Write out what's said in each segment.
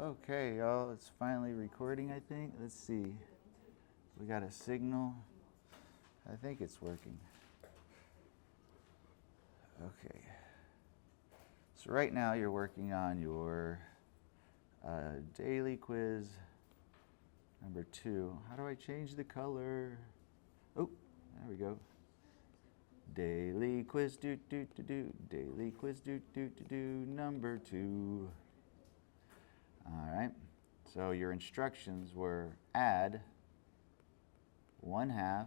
Okay, y'all, it's finally recording, I think. Let's see. We got a signal. I think it's working. Okay. So right now you're working on your daily quiz number 2. How do I change the color? Oh, there we go. Daily quiz do do do do. Daily quiz do do do do. Number 2. All right. So your instructions were add 1/2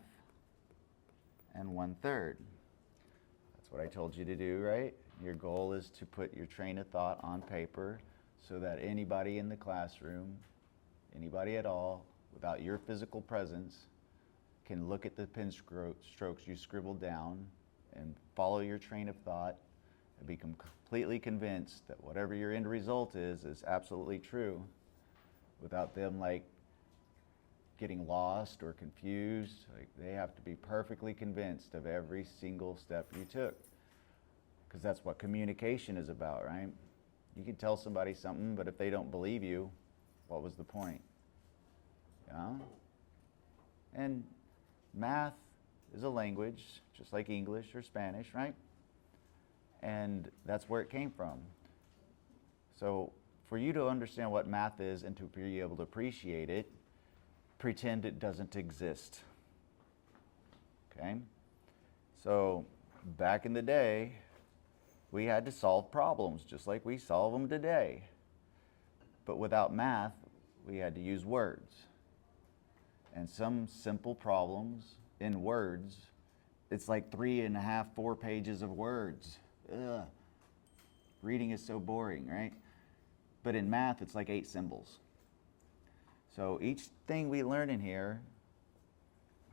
and 1/3. That's what I told you to do, right? Your goal is to put your train of thought on paper so that anybody in the classroom, anybody at all, without your physical presence, can look at the pen strokes you scribbled down and follow your train of thought and become completely convinced that whatever your end result is absolutely true, without them like getting lost or confused. Like, they have to be perfectly convinced of every single step you took, because that's what communication is about, right? You can tell somebody something, but if they don't believe you, what was the point? Yeah? And math is a language, just like English or Spanish, right? And that's where it came from. So for you to understand what math is and to be able to appreciate it, pretend it doesn't exist. Okay? So back in the day, we had to solve problems just like we solve them today. But without math, we had to use words. And some simple problems in words, it's like 3.5, 4 pages of words. Ugh. Reading is so boring, right? But in math, it's like 8 symbols. So each thing we learn in here,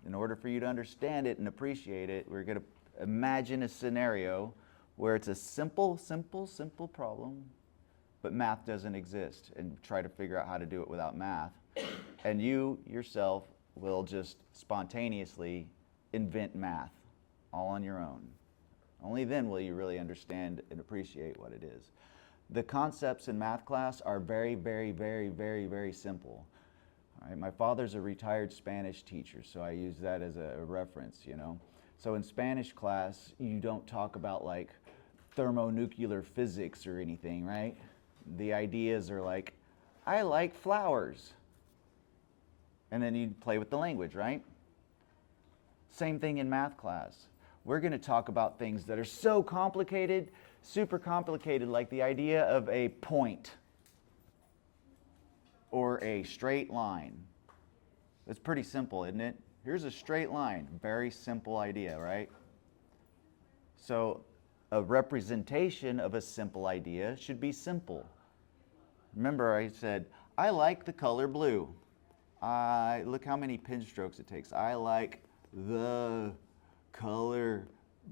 in order for you to understand it and appreciate it, we're going to imagine a scenario where it's a simple problem, but math doesn't exist, and try to figure out how to do it without math. And you yourself will just spontaneously invent math all on your own. Only then will you really understand and appreciate what it is. The concepts in math class are very, very, very, very, very simple. All right, my father's a retired Spanish teacher, so I use that as a reference, you know. So in Spanish class, you don't talk about like thermonuclear physics or anything, right? The ideas are like, I like flowers. And then you play with the language, right? Same thing in math class. We're going to talk about things that are so complicated, super complicated, like the idea of a point or a straight line. It's pretty simple, isn't it? Here's a straight line. Very simple idea, right? So a representation of a simple idea should be simple. Remember, I said, I like the color blue. Look how many pen strokes it takes. I like the color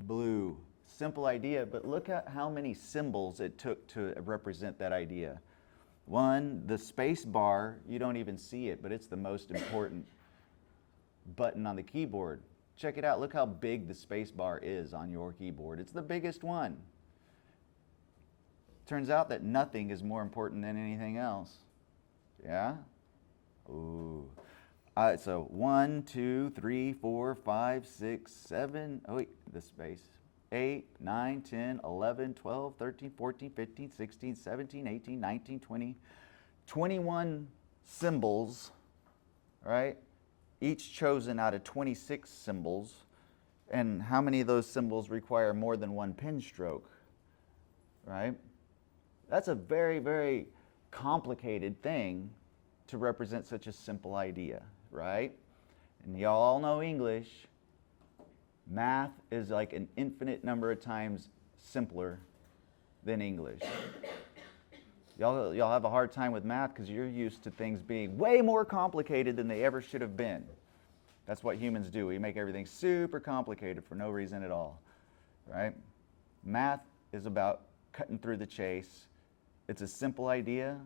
blue. Simple idea, but look at how many symbols it took to represent that idea. One, the space bar, you don't even see it, but it's the most important button on the keyboard. Check it out. Look how big the space bar is on your keyboard. It's the biggest one. Turns out that nothing is more important than anything else. Yeah? Ooh. So 1, 2, 3, 4, 5, 6, 7, oh wait, the space. 8, 9, 10, 11, 12, 13, 14, 15, 16, 17, 18, 19, 20, 21 symbols, right? Each chosen out of 26 symbols. And how many of those symbols require more than one pen stroke, right? That's a very, very complicated thing to represent such a simple idea, right? And y'all all know English. Math is like an infinite number of times simpler than English. Y'all have a hard time with math because you're used to things being way more complicated than they ever should have been. That's what humans do. We make everything super complicated for no reason at all, right? Math is about cutting through the chase. It's a simple idea.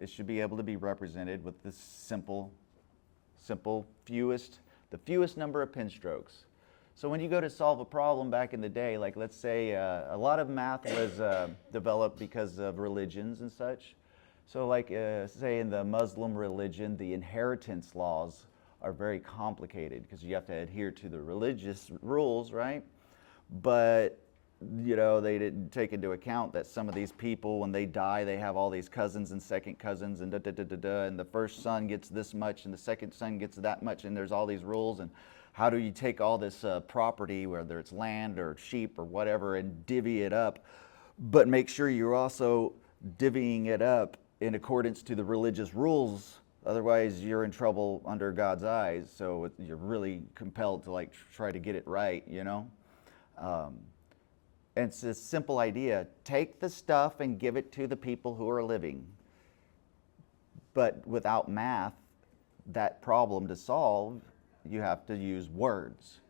It should be able to be represented with the simple, the fewest number of pen strokes. So when you go to solve a problem back in the day, like let's say a lot of math was developed because of religions and such. So like say in the Muslim religion, the inheritance laws are very complicated because you have to adhere to the religious rules, right? But you know, they didn't take into account that some of these people, when they die, they have all these cousins and second cousins and and the first son gets this much and the second son gets that much, and there's all these rules. And how do you take all this property, whether it's land or sheep or whatever, and divvy it up, but make sure you're also divvying it up in accordance to the religious rules? Otherwise, you're in trouble under God's eyes. So you're really compelled to like try to get it right, you know? And it's a simple idea. Take the stuff and give it to the people who are living. But without math, that problem to solve, you have to use words.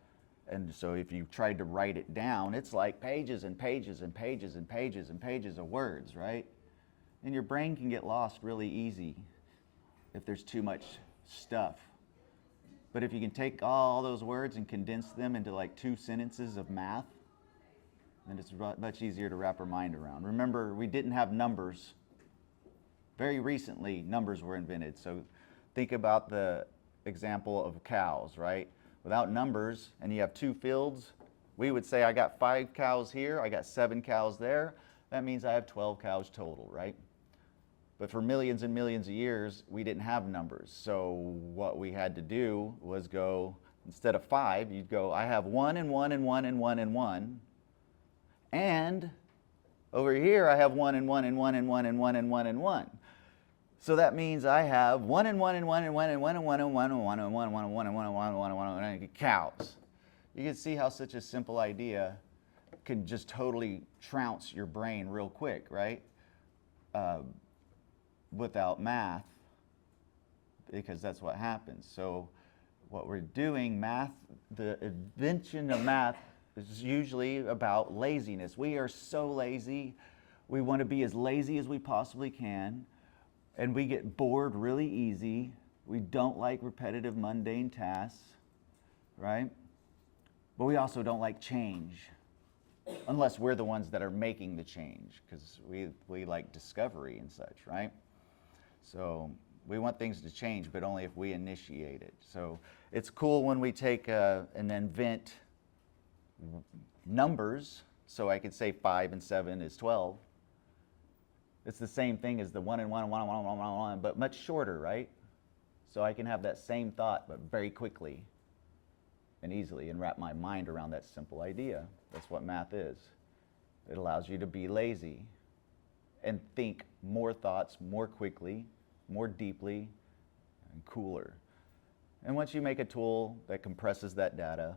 And so if you tried to write it down, it's like pages and pages and pages and pages and pages of words, right? And your brain can get lost really easy if there's too much stuff. But if you can take all those words and condense them into like 2 sentences of math, then it's much easier to wrap our mind around. Remember, we didn't have numbers. Very recently, numbers were invented. So think about the example of cows, right? Without numbers, and you have 2 fields, we would say I got 5 cows here, I got 7 cows there. That means I have 12 cows total, right? But for millions and millions of years, we didn't have numbers. So what we had to do was go, instead of 5, you'd go, I have 1 and 1 and 1 and 1 and 1. And over here, I have 1 and 1 and 1 and 1 and 1 and 1 and 1. So that means I have 1 and 1 and 1 and 1 and 1 and 1 and 1 and 1 and 1 and 1 and 1 and 1 and 1 and 1 and 1 and 1 cows. You can see how such a simple idea can just totally trounce your brain real quick, right? Without math, because that's what happens. So what we're doing, math, the invention of math is usually about laziness. We are so lazy. We want to be as lazy as we possibly can, and we get bored really easy. We don't like repetitive, mundane tasks, right? But we also don't like change, unless we're the ones that are making the change, because we like discovery and such, right? So we want things to change, but only if we initiate it. So it's cool when we take and invent numbers, so I could say 5 and 7 is 12. It's the same thing as the 1 and 1 and 1 and 1 and 1 and 1, but much shorter, right? So I can have that same thought, but very quickly and easily, and wrap my mind around that simple idea. That's what math is. It allows you to be lazy and think more thoughts more quickly, more deeply, and cooler. And once you make a tool that compresses that data,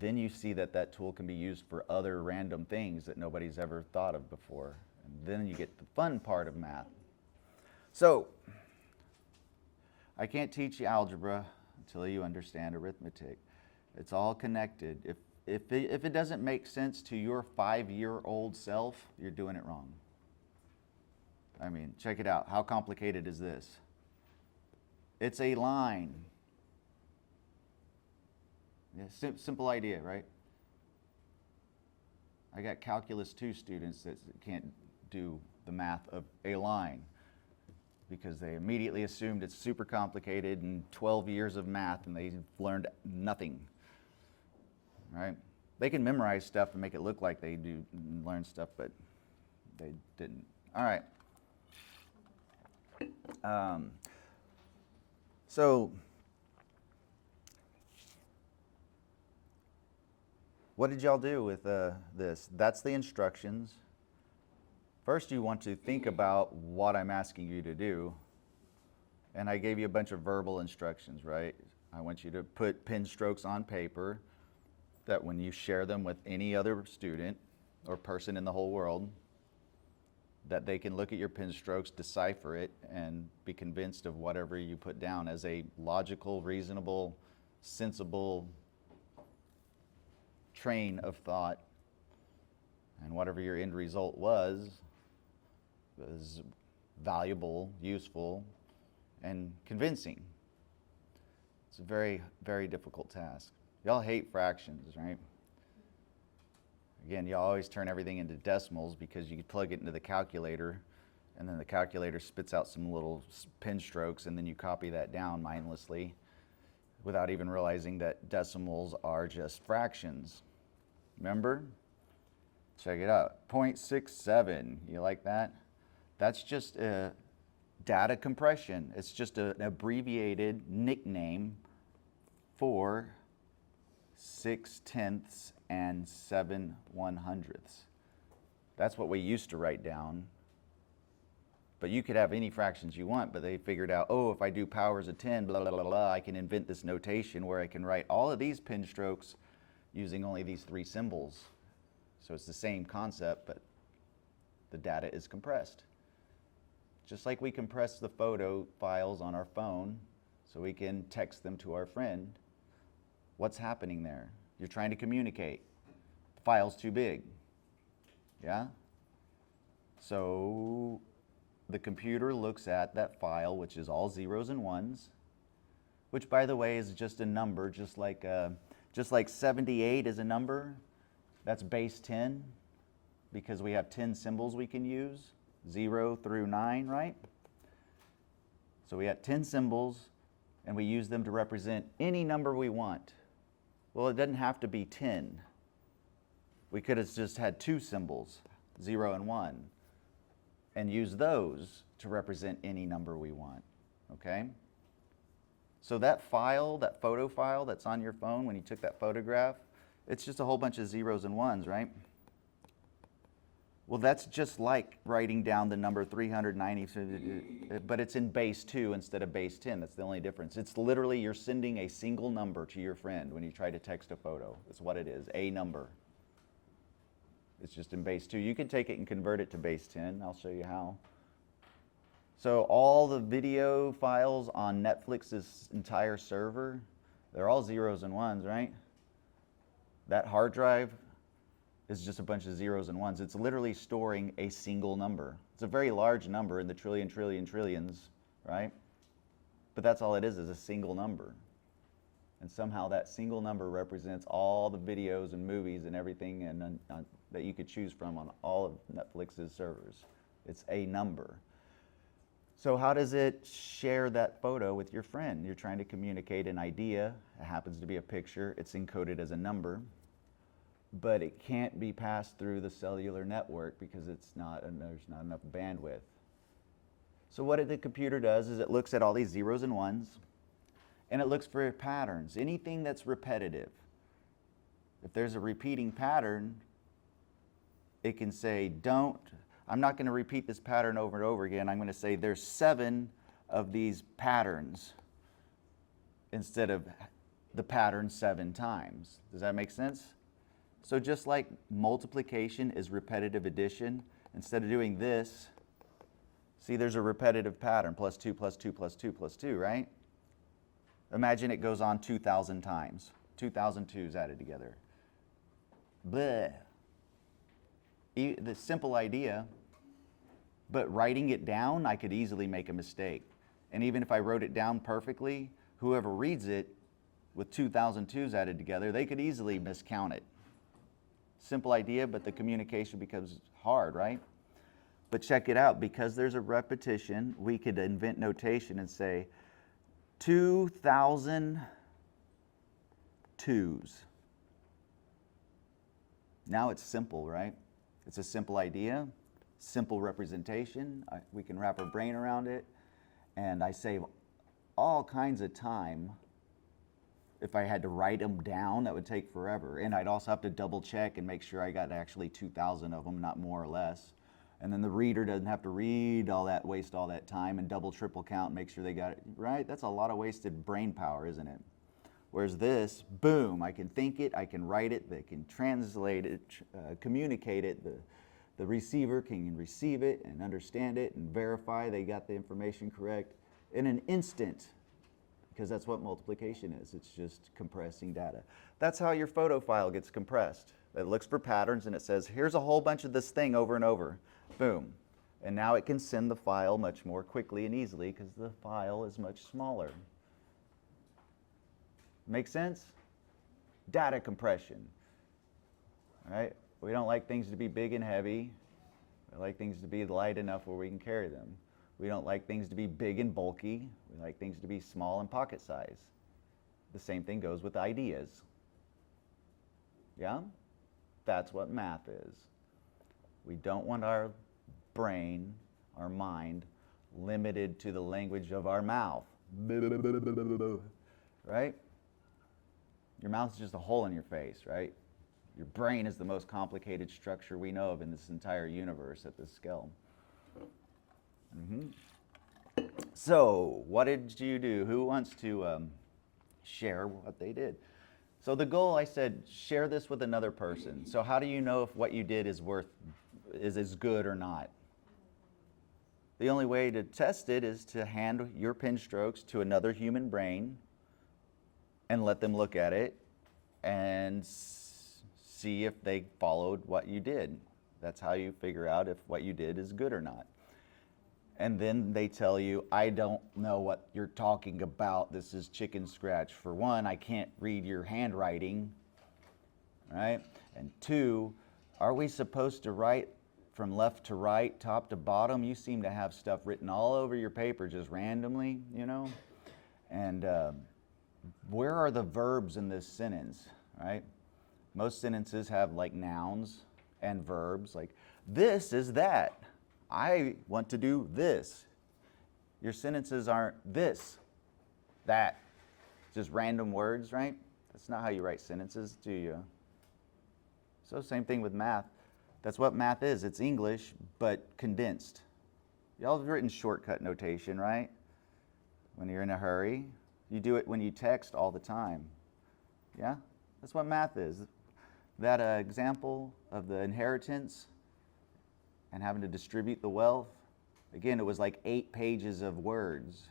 then you see that that tool can be used for other random things that nobody's ever thought of before. And then you get the fun part of math. So, I can't teach you algebra until you understand arithmetic. It's all connected. If it doesn't make sense to your 5-year-old self, you're doing it wrong. I mean, check it out. How complicated is this? It's a line. Yeah, simple idea, right? I got Calculus 2 students that can't do the math of a line because they immediately assumed it's super complicated and 12 years of math and they've learned nothing, right? They can memorize stuff and make it look like they do learn stuff, but they didn't. All right. So what did y'all do with this? That's the instructions. First, you want to think about what I'm asking you to do. And I gave you a bunch of verbal instructions, right? I want you to put pen strokes on paper that when you share them with any other student or person in the whole world, that they can look at your pen strokes, decipher it, and be convinced of whatever you put down as a logical, reasonable, sensible train of thought. And whatever your end result was valuable, useful, and convincing. It's a very, very difficult task. Y'all hate fractions, right? Again, you always turn everything into decimals because you can plug it into the calculator and then the calculator spits out some little pen strokes, and then you copy that down mindlessly without even realizing that decimals are just fractions. Remember? Check it out. 0.67. You like that? That's just a data compression. It's just an abbreviated nickname for 6/10 and 7/100. That's what we used to write down. But you could have any fractions you want, but they figured out, oh, if I do powers of 10, blah, blah, blah, blah, I can invent this notation where I can write all of these pen strokes using only these 3 symbols. So it's the same concept, but the data is compressed. Just like we compress the photo files on our phone so we can text them to our friend, what's happening there? You're trying to communicate. The file's too big. Yeah? So the computer looks at that file, which is all zeros and ones, which, by the way, is just a number, just like 78 is a number. That's base 10, because we have 10 symbols we can use, 0 through 9, right? So we have 10 symbols, and we use them to represent any number we want. Well, it doesn't have to be 10. We could have just had 2 symbols, 0 and 1. And use those to represent any number we want, okay? So that file, that photo file that's on your phone when you took that photograph, it's just a whole bunch of zeros and ones, right? Well, that's just like writing down the number 390, but it's in base 2 instead of base 10. That's the only difference. It's literally you're sending a single number to your friend when you try to text a photo. That's what it is, a number. It's just in base 2. You can take it and convert it to base 10. I'll show you how. So all the video files on Netflix's entire server, they're all zeros and ones, right? That hard drive is just a bunch of zeros and ones. It's literally storing a single number. It's a very large number in the trillions, right? But that's all it is a single number. And somehow that single number represents all the videos and movies and everything that you could choose from on all of Netflix's servers. It's a number. So how does it share that photo with your friend? You're trying to communicate an idea. It happens to be a picture. It's encoded as a number. But it can't be passed through the cellular network because there's not enough bandwidth. So what the computer does is it looks at all these zeros and ones, and it looks for patterns, anything that's repetitive. If there's a repeating pattern, it can say, I'm not going to repeat this pattern over and over again. I'm going to say there's 7 of these patterns instead of the pattern 7 times. Does that make sense? So just like multiplication is repetitive addition, instead of doing this, see there's a repetitive pattern, plus 2, plus 2, plus 2, plus 2, right? Imagine it goes on 2,000 times. 2,000 2's added together. Bleh. The simple idea, but writing it down, I could easily make a mistake. And even if I wrote it down perfectly, whoever reads it with 2,000 2's added together, they could easily miscount it. Simple idea, but the communication becomes hard, right? But check it out, because there's a repetition, we could invent notation and say 2,000 2's. Now it's simple, right? It's a simple idea, simple representation. We can wrap our brain around it, and I save all kinds of time. If I had to write them down, that would take forever. And I'd also have to double check and make sure I got actually 2,000 of them, not more or less. And then the reader doesn't have to read all that, waste all that time and double, triple count and make sure they got it right. That's a lot of wasted brain power, isn't it? Whereas this, boom, I can think it, I can write it, they can translate it, communicate it. The receiver can receive it and understand it and verify they got the information correct in an instant, because that's what multiplication is. It's just compressing data. That's how your photo file gets compressed. It looks for patterns and it says, here's a whole bunch of this thing over and over. Boom. And now it can send the file much more quickly and easily because the file is much smaller. Make sense? Data compression. All right? We don't like things to be big and heavy. We like things to be light enough where we can carry them. We don't like things to be big and bulky. We like things to be small and pocket size. The same thing goes with ideas. Yeah? That's what math is. We don't want our brain, our mind, limited to the language of our mouth. Right? Your mouth is just a hole in your face, right? Your brain is the most complicated structure we know of in this entire universe at this scale. So, what did you do? Who wants to share what they did? So the goal, I said, share this with another person. So how do you know if what you did is as good or not? The only way to test it is to hand your pen strokes to another human brain and let them look at it and see if they followed what you did. That's how you figure out if what you did is good or not. And then they tell you, I don't know what you're talking about. This is chicken scratch. For one, I can't read your handwriting, right? And two, are we supposed to write from left to right, top to bottom? You seem to have stuff written all over your paper just randomly, you know? And where are the verbs in this sentence, right? Most sentences have like nouns and verbs, like this is that. I want to do this. Your sentences aren't this, that. Just random words, right? That's not how you write sentences, do you? So same thing with math. That's what math is. It's English, but condensed. Y'all have written shortcut notation, right? When you're in a hurry. You do it when you text all the time. Yeah? That's what math is. That example of the inheritance and having to distribute the wealth, again, it was like 8 pages of words.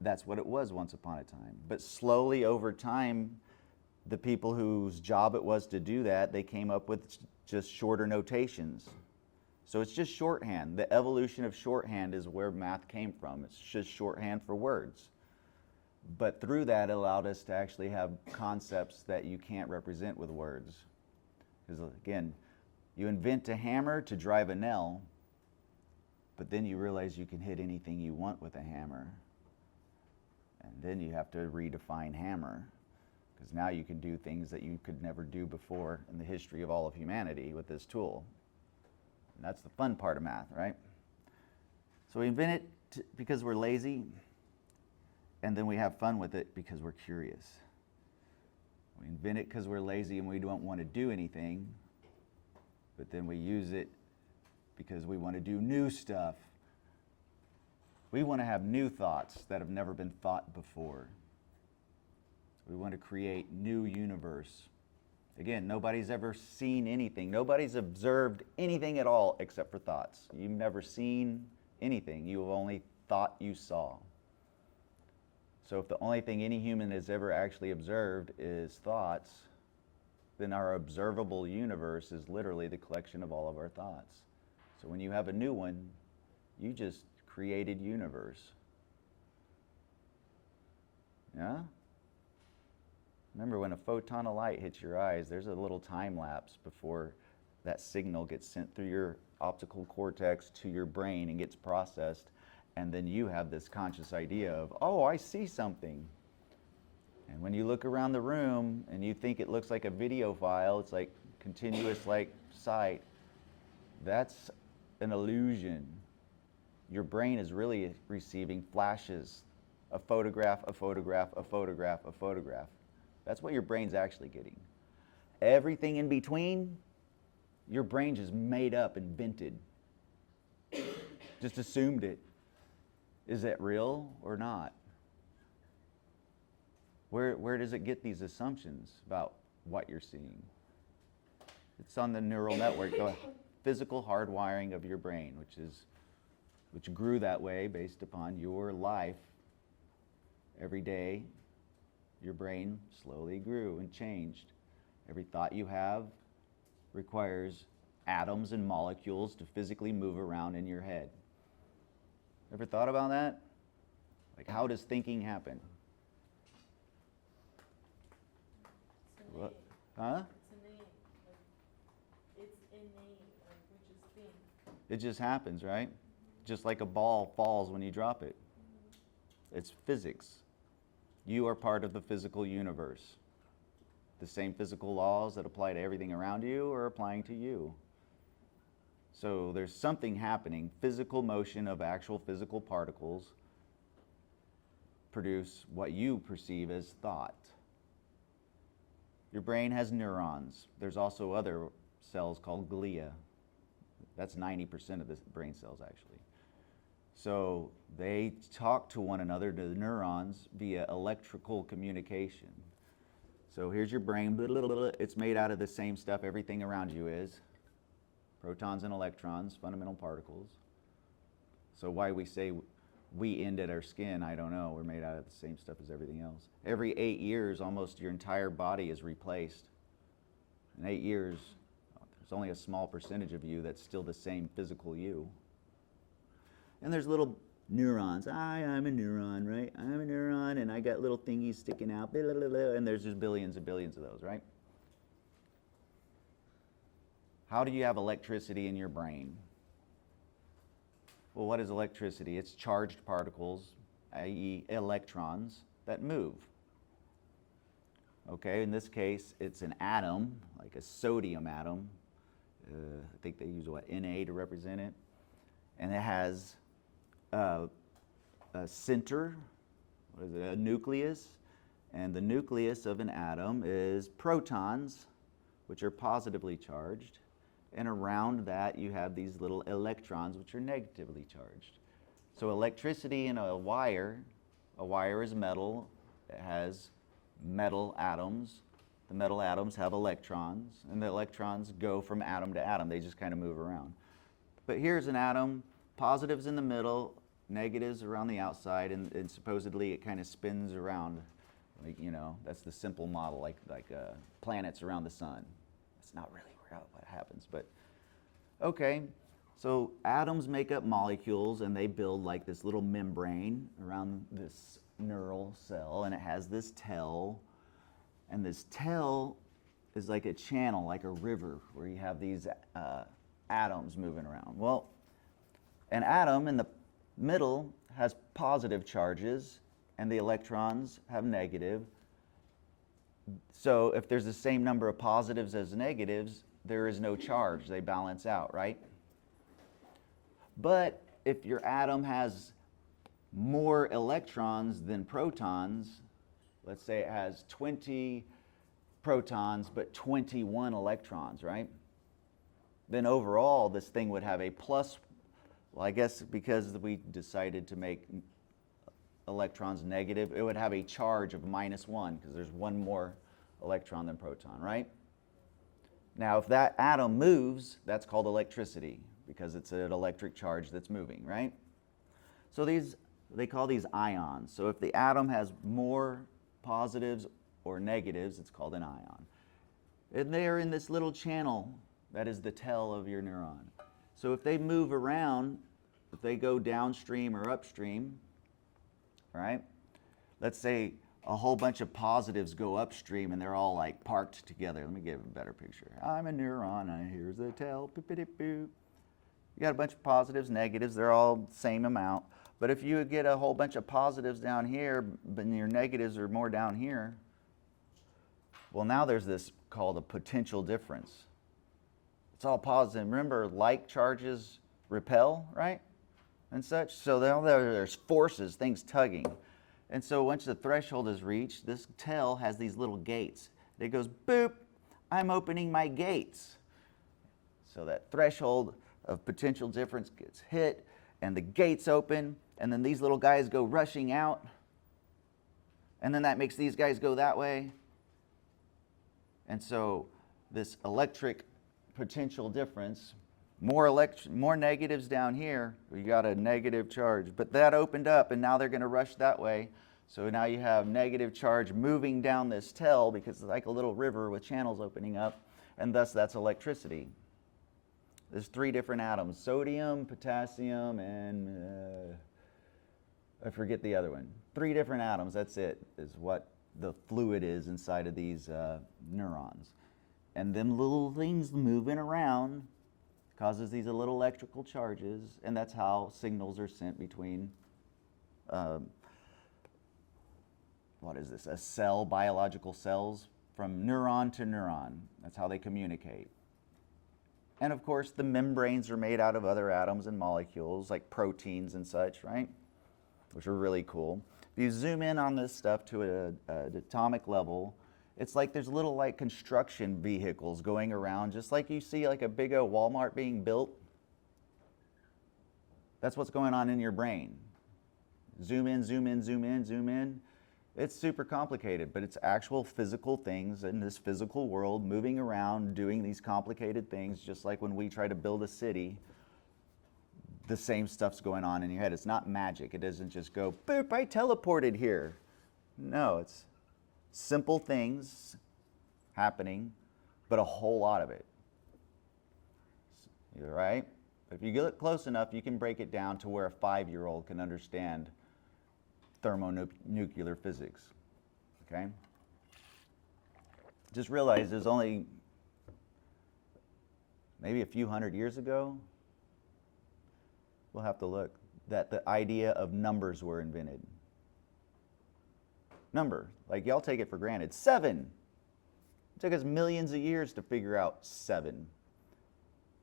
That's what it was once upon a time. But slowly over time, the people whose job it was to do that, they came up with just shorter notations. So it's just shorthand. The evolution of shorthand is where math came from. It's just shorthand for words. But through that, it allowed us to actually have concepts that you can't represent with words. Because again, you invent a hammer to drive a nail, but then you realize you can hit anything you want with a hammer. And then you have to redefine hammer, because now you can do things that you could never do before in the history of all of humanity with this tool. And that's the fun part of math, right? So we invent it because we're lazy, and then we have fun with it because we're curious. We invent it because we're lazy and we don't want to do anything, but then we use it because we want to do new stuff. We want to have new thoughts that have never been thought before. We want to create new universe. Again, nobody's ever seen anything. Nobody's observed anything at all except for thoughts. You've never seen anything. You've only thought you saw. So if the only thing any human has ever actually observed is thoughts, then our observable universe is literally the collection of all of our thoughts. So when you have a new one, you just created universe. Yeah? Remember, when a photon of light hits your eyes, there's a little time lapse before that signal gets sent through your optical cortex to your brain and gets processed. And then you have this conscious idea of, oh, I see something. And when you look around the room and you think it looks like a video file, it's like continuous like sight, that's an illusion. Your brain is really receiving flashes, a photograph, a photograph, a photograph, a photograph. That's what your brain's actually getting. Everything in between, your brain just made up, invented, just assumed it. Is that real or not? Where does it get these assumptions about what you're seeing? It's on the neural network, the physical hardwiring of your brain, which grew that way based upon your life. Every day, your brain slowly grew and changed. Every thought you have requires atoms and molecules to physically move around in your head. Ever thought about that? Like, how does thinking happen? It's What? Huh? It's innate. Like, it's It just happens, right? Just like a ball falls when you drop it. It's physics. You are part of the physical universe. The same physical laws that apply to everything around you are applying to you. So there's something happening. Physical motion of actual physical particles produce what you perceive as thought. Your brain has neurons. There's also other cells called glia. That's 90% of the brain cells, actually. So they talk to one another, to the neurons, via electrical communication. So here's your brain. It's made out of the same stuff everything around you is. Protons and electrons, fundamental particles. So why we say we end at our skin, I don't know. We're made out of the same stuff as everything else. Every 8 years, almost your entire body is replaced. In 8 years, there's only a small percentage of you that's still the same physical you. And there's little neurons. I'm a neuron, right? I'm a neuron, and I got little thingies sticking out, and there's just billions and billions of those, right? How do you have electricity in your brain? Well, what is electricity? It's charged particles, i.e. electrons, that move. Okay, in this case, it's an atom, like a sodium atom. I think they use, what, Na to represent it? And it has a center, what is it, a nucleus, and the nucleus of an atom is protons, which are positively charged, and around that you have these little electrons, which are negatively charged. So electricity in a wire is metal, it has metal atoms. The metal atoms have electrons, and the electrons go from atom to atom. They just kind of move around. But here's an atom, positives in the middle, negatives around the outside, and supposedly it kind of spins around, like, you know, that's the simple model, like planets around the sun. It's not really what happens, but okay. So atoms make up molecules, and they build like this little membrane around this neural cell, and it has this tail, and this tail is like a channel, like a river, where you have these atoms moving around. Well, an atom in the middle has positive charges, and the electrons have negative. So if there's the same number of positives as negatives, there is no charge. They balance out, right? But if your atom has more electrons than protons, let's say it has 20 protons but 21 electrons, right? Then overall, this thing would have a plus, well, I guess because we decided to make electrons negative, it would have a charge of -1 because there's one more electron than proton, right? Now, if that atom moves, that's called electricity because it's an electric charge that's moving, right? So they call these ions. So if the atom has more positives or negatives, it's called an ion. And they are in this little channel that is the tail of your neuron. So if they move around, if they go downstream or upstream, right? Let's say a whole bunch of positives go upstream and they're all like parked together. Let me give a better picture. I'm a neuron, and here's the tail. Boop, boop, boop. You got a bunch of positives, negatives, they're all the same amount. But if you get a whole bunch of positives down here, but your negatives are more down here, well, now there's this called a potential difference. It's all positive. Remember, like charges repel, right? And such. So there's forces, things tugging. And so once the threshold is reached, this tail has these little gates. It goes, boop, I'm opening my gates. So that threshold of potential difference gets hit, and the gates open, and then these little guys go rushing out, and then that makes these guys go that way. And so this electric potential difference, more negatives down here, we got a negative charge, but that opened up, and now they're going to rush that way. So now you have negative charge moving down this tail because it's like a little river with channels opening up, and thus that's electricity. There's 3 different atoms, sodium, potassium, and I forget the other one. 3 different atoms, that's it, is what the fluid is inside of these neurons. And them little things moving around Causes these little electrical charges, and that's how signals are sent between, what is this, a cell, biological cells, from neuron to neuron. That's how they communicate. And of course, the membranes are made out of other atoms and molecules, like proteins and such, right? Which are really cool. If you zoom in on this stuff to an atomic level, it's like there's little like construction vehicles going around, just like you see like a big old Walmart being built. That's what's going on in your brain. Zoom in, zoom in, zoom in, zoom in. It's super complicated, but it's actual physical things in this physical world moving around, doing these complicated things, just like when we try to build a city. The same stuff's going on in your head. It's not magic. It doesn't just go, boop, I teleported here. No, it's simple things happening, but a whole lot of it. You're right? If you get close enough, you can break it down to where a 5-year-old can understand thermonuclear physics. Okay? Just realize there's only maybe a few hundred years ago, we'll have to look, that the idea of numbers were invented. Number, like y'all take it for granted. 7. It took us millions of years to figure out 7.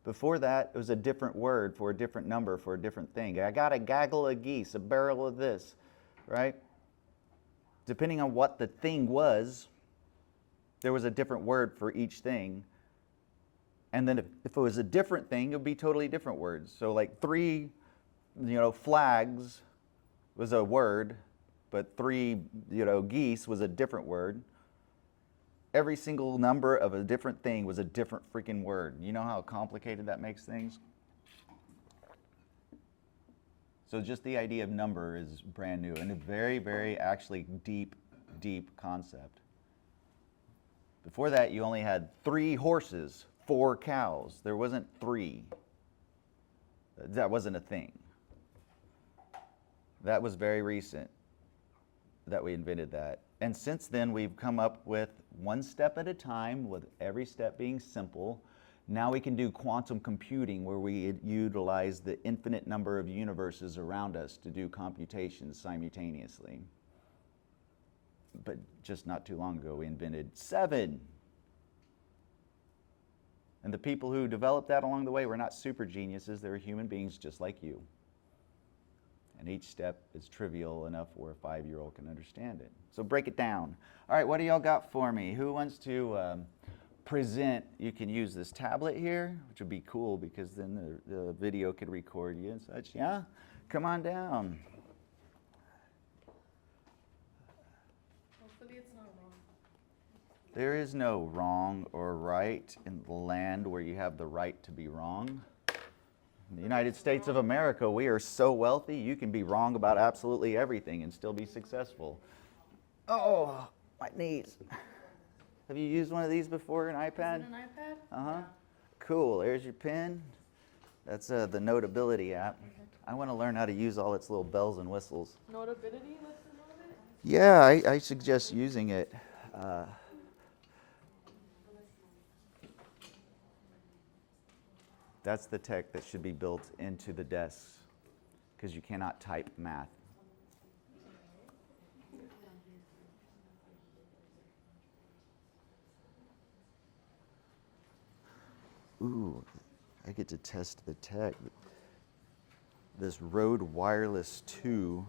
Before that, it was a different word for a different number for a different thing. I got a gaggle of geese, a barrel of this, right? Depending on what the thing was, there was a different word for each thing. And then if it was a different thing, it would be totally different words. So like 3, flags was a word, but 3, geese was a different word. Every single number of a different thing was a different freaking word. You know how complicated that makes things? So just the idea of number is brand new and a very, very actually deep, deep concept. Before that, you only had 3 horses, 4 cows. There wasn't 3. That wasn't a thing. That was very recent that we invented that. And since then, we've come up with one step at a time, with every step being simple. Now we can do quantum computing, where we utilize the infinite number of universes around us to do computations simultaneously. But just not too long ago, we invented 7. And the people who developed that along the way were not super geniuses. They were human beings just like you. And each step is trivial enough where a 5-year-old can understand it. So break it down. All right, what do y'all got for me? Who wants to present? You can use this tablet here, which would be cool because then the video could record you and such. Yeah? Come on down. Hopefully it's not wrong. There is no wrong or right in the land where you have the right to be wrong. In the United States of America, we are so wealthy, you can be wrong about absolutely everything and still be successful. Oh, my knees. Have you used one of these before, an iPad? Is it an iPad? Uh-huh. Yeah. Cool, there's your pen. That's the Notability app. I want to learn how to use all its little bells and whistles. Notability? What's the name of it? Yeah, I suggest using it. That's the tech that should be built into the desks, because you cannot type math. Ooh, I get to test the tech. This Rode Wireless 2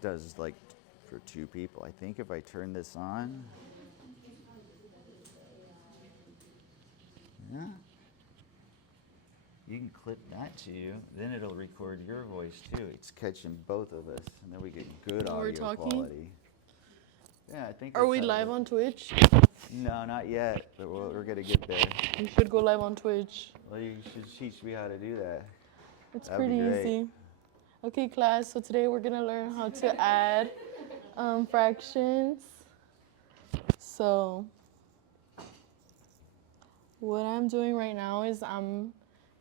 does like for 2 people. I think if I turn this on, yeah, you can clip that to you. Then it'll record your voice too. It's catching both of us, and then we get good While we're audio talking? quality. Yeah, I think. Are we live on Twitch? No, not yet, but we're gonna get there. We should go live on Twitch. Well, you should teach me how to do that. It's That'd be pretty great. easy. Okay, class, so today we're gonna learn how to add fractions. So, what I'm doing right now is I'm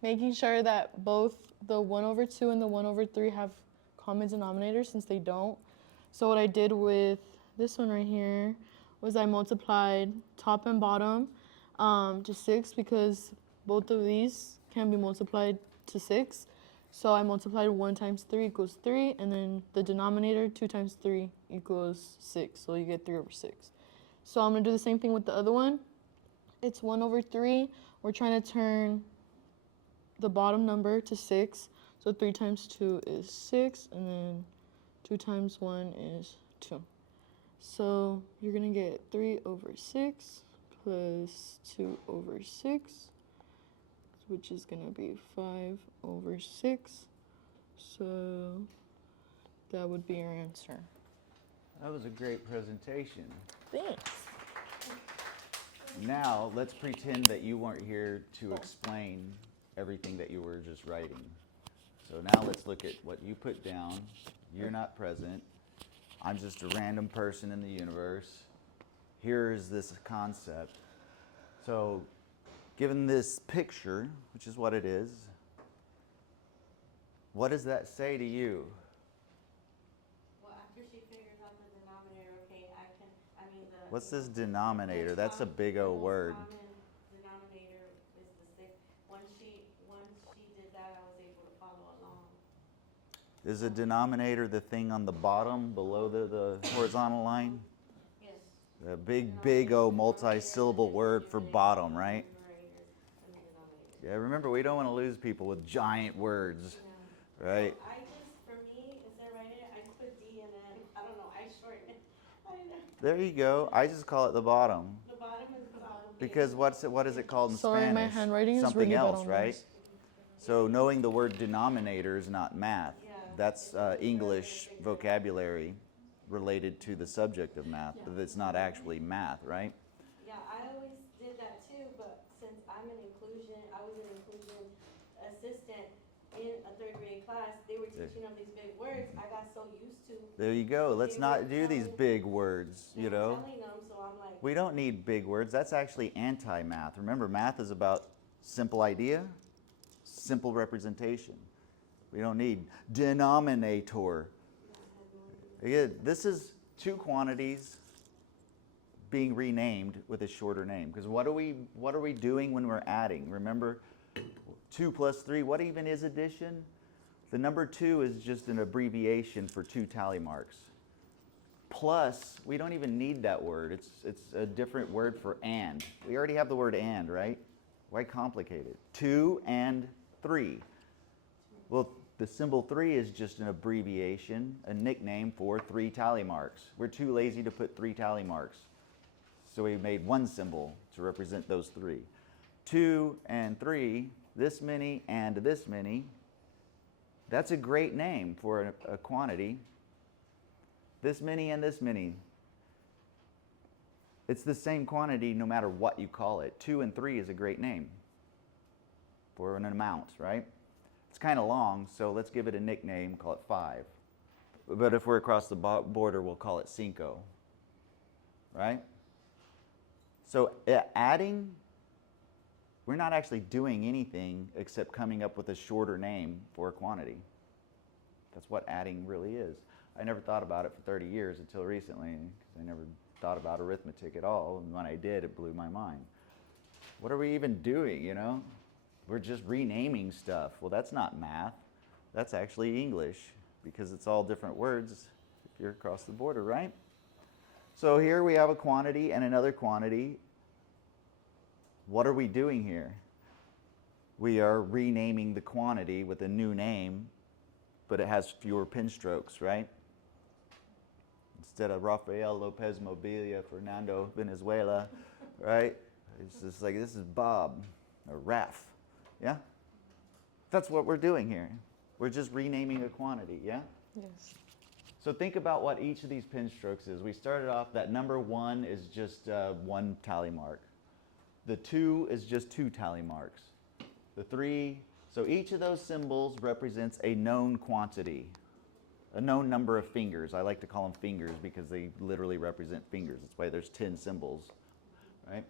making sure that both the 1/2 and the 1/3 have common denominators, since they don't. So what I did with this one right here was I multiplied top and bottom to 6, because both of these can be multiplied to 6. So I multiplied 1 times 3 equals 3, and then the denominator, 2 times 3 equals 6. So you get 3 over 6. So I'm going to do the same thing with the other one. It's 1 over 3. We're trying to turn the bottom number to 6. So 3 times 2 is 6, and then 2 times 1 is 2. So you're going to get 3 over 6 plus 2 over 6, which is going to be 5 over 6. So that would be your answer. That was a great presentation. Thanks. Now, let's pretend that you weren't here to explain everything that you were just writing. So now let's look at what you put down. You're not present. I'm just a random person in the universe. Here is this concept. So, given this picture, which is what it is, what does that say to you? Well, after she figures out the denominator, okay, What's this denominator? That's a big O word. The denominator is the 6. Once she did that, I was able to follow along. Is a denominator the thing on the bottom below the horizontal line? Yes. A big O multi-syllable word for bottom, right? Yeah, remember, we don't want to lose people with giant words, right? I just, for me, instead of writing it, I just put D and then, I don't know, I shorten it. There you go. I just call it the bottom. The bottom is the bottom. Because what is it called in Sorry, Spanish? my handwriting is Something really bad else, on right? this. So knowing the word denominator is not math. Yeah. That's English vocabulary related to the subject of math. But it's not actually math, right? Yeah, I always did that too, but since I was an inclusion assistant in a 3rd grade class, they were teaching them these big words. I got so used to There you go. Let's not do these big words, you know. telling them, so I'm like, We don't need big words. That's actually anti-math. Remember, math is about simple idea, simple representation. We don't need denominator. Again, this is two quantities being renamed with a shorter name. Because what are we doing when we're adding? Remember, 2 plus 3, what even is addition? The number 2 is just an abbreviation for 2 tally marks. Plus, we don't even need that word. It's a different word for and. We already have the word and, right? Why complicate it? 2 and 3. Well, the symbol 3 is just an abbreviation, a nickname for 3 tally marks. We're too lazy to put 3 tally marks. So we made one symbol to represent those 3. 2 and 3, this many and this many. That's a great name for a quantity. This many and this many. It's the same quantity no matter what you call it. 2 and 3 is a great name for an amount, right? It's kind of long, so let's give it a nickname, call it 5. But if we're across the border, we'll call it 5, right? So adding, we're not actually doing anything except coming up with a shorter name for a quantity. That's what adding really is. I never thought about it for 30 years until recently, because I never thought about arithmetic at all, and when I did, it blew my mind. What are we even doing, you know? We're just renaming stuff. Well, that's not math. That's actually English, because it's all different words if you're across the border, right? So here we have a quantity and another quantity. What are we doing here? We are renaming the quantity with a new name, but it has fewer pin strokes, right? Instead of Rafael Lopez Mobilia, Fernando Venezuela, right? It's just like, this is Bob, or Raf, yeah? That's what we're doing here. We're just renaming a quantity, yeah? Yes. So think about what each of these pin strokes is. We started off, that number 1 is just 1 tally mark. The 2 is just 2 tally marks. The 3, so each of those symbols represents a known quantity, a known number of fingers. I like to call them fingers because they literally represent fingers. That's why there's 10 symbols, right?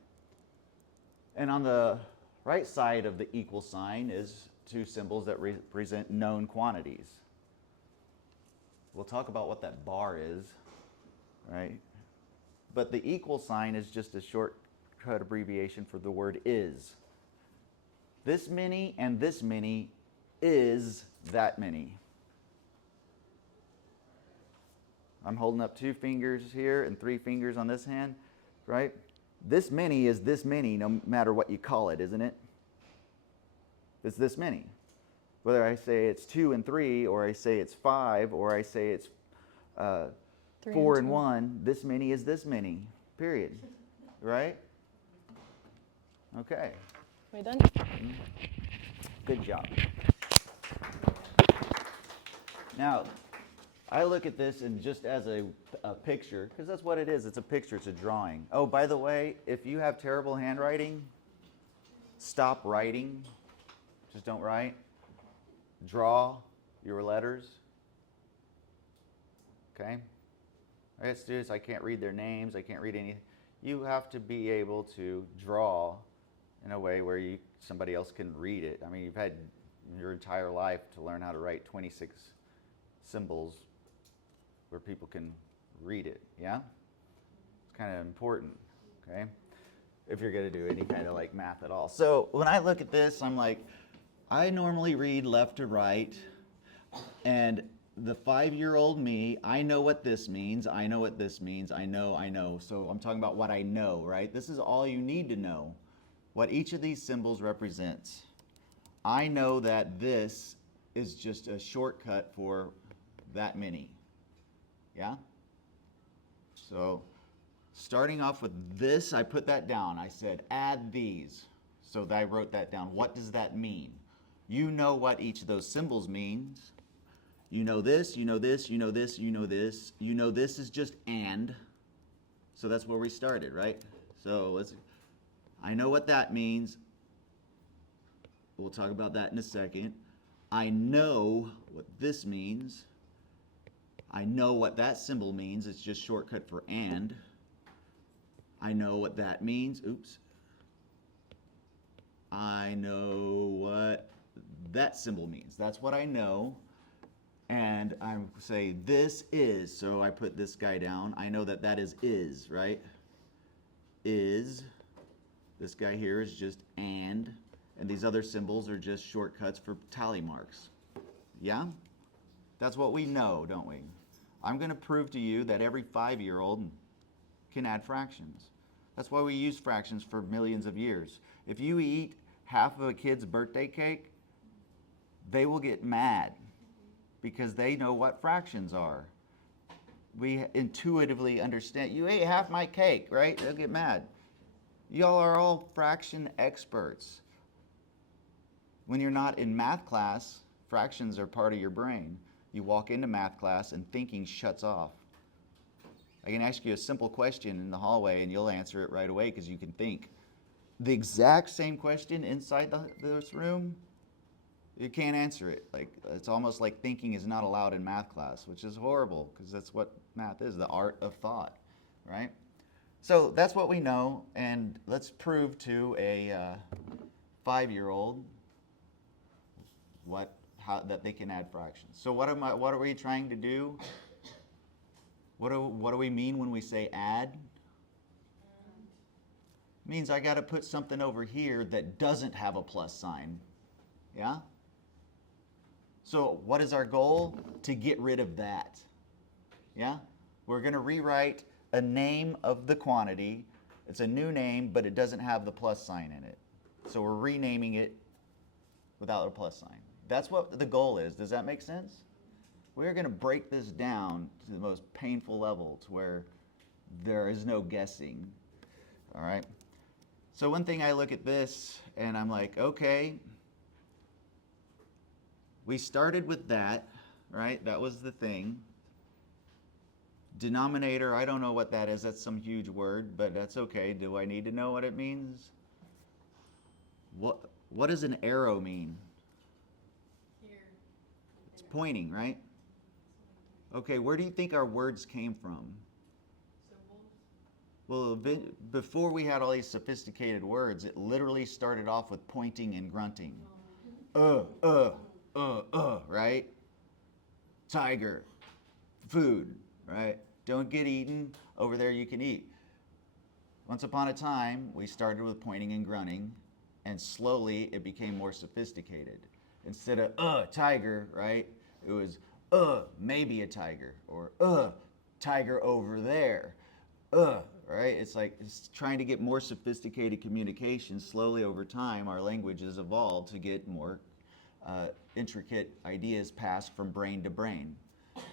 And on the right side of the equal sign is 2 symbols that represent known quantities. We'll talk about what that bar is, right? But the equal sign is just a shortcut abbreviation for the word is. this many and this many is that many. I'm holding up 2 fingers here and 3 fingers on this hand, right? This many is this many no matter what you call it, isn't it? It's this many. Whether I say it's 2 and 3, or I say it's 5, or I say it's 4 and 1, this many is this many, period. Right? Okay. We done? Good job. Now, I look at this and just as a picture, because that's what it is. It's a picture. It's a drawing. Oh, by the way, if you have terrible handwriting, stop writing. Just don't write. Draw your letters. Okay? I got students, I can't read their names. I can't read anything. You have to be able to draw in a way where somebody else can read it. I mean, you've had your entire life to learn how to write 26 symbols where people can read it, yeah? It's kind of important, okay? If you're going to do any kind of like math at all. So when I look at this, I'm like, I normally read left to right, and the 5-year-old me, I know what this means, I know what this means, I know. So I'm talking about what I know, right? This is all you need to know, what each of these symbols represents. I know that this is just a shortcut for that many. Yeah? So starting off with this, I put that down. I said, add these. So I wrote that down. What does that mean? You know what each of those symbols means. You know this, you know this, you know this, you know this. You know this is just and. So that's where we started, right? So I know what that means. We'll talk about that in a second. I know what this means. I know what that symbol means. It's just shortcut for and. I know what that means. Oops. I know what that symbol means. That's what I know. And I say this is, so I put this guy down. I know that that is, right? Is. This guy here is just and these other symbols are just shortcuts for tally marks. Yeah? That's what we know, don't we? I'm going to prove to you that every 5-year-old can add fractions. That's why we use fractions for millions of years. If you eat half of a kid's birthday cake, they will get mad because they know what fractions are. We intuitively understand. You ate half my cake, right? They'll get mad. Y'all are all fraction experts. When you're not in math class, fractions are part of your brain. You walk into math class and thinking shuts off. I can ask you a simple question in the hallway and you'll answer it right away because you can think. The exact same question inside this room, you can't answer it. Like, it's almost like thinking is not allowed in math class, which is horrible because that's what math is, the art of thought, right? So that's what we know, and let's prove to a 5-year-old that they can add fractions. So what are we trying to do? What do we mean when we say add? It means I got to put something over here that doesn't have a plus sign. Yeah? So what is our goal? To get rid of that. Yeah? We're going to rewrite a name of the quantity. It's a new name, but it doesn't have the plus sign in it. So we're renaming it without a plus sign. That's what the goal is. Does that make sense? We're going to break this down to the most painful level to where there is no guessing. All right? So one thing I look at this and I'm like, okay, we started with that, right? That was the thing. Denominator, I don't know what that is. That's some huge word, but that's okay. Do I need to know what it means? What does an arrow mean? Here. It's pointing, right? Okay, where do you think our words came from? Well, before we had all these sophisticated words, it literally started off with pointing and grunting. Right? Tiger. Food, right? Don't get eaten. Over there you can eat. Once upon a time, we started with pointing and grunting, and slowly it became more sophisticated. Instead of tiger, right? It was maybe a tiger, or tiger over there. Right? It's like it's trying to get more sophisticated communication. Slowly over time, our language has evolved to get more intricate ideas passed from brain to brain,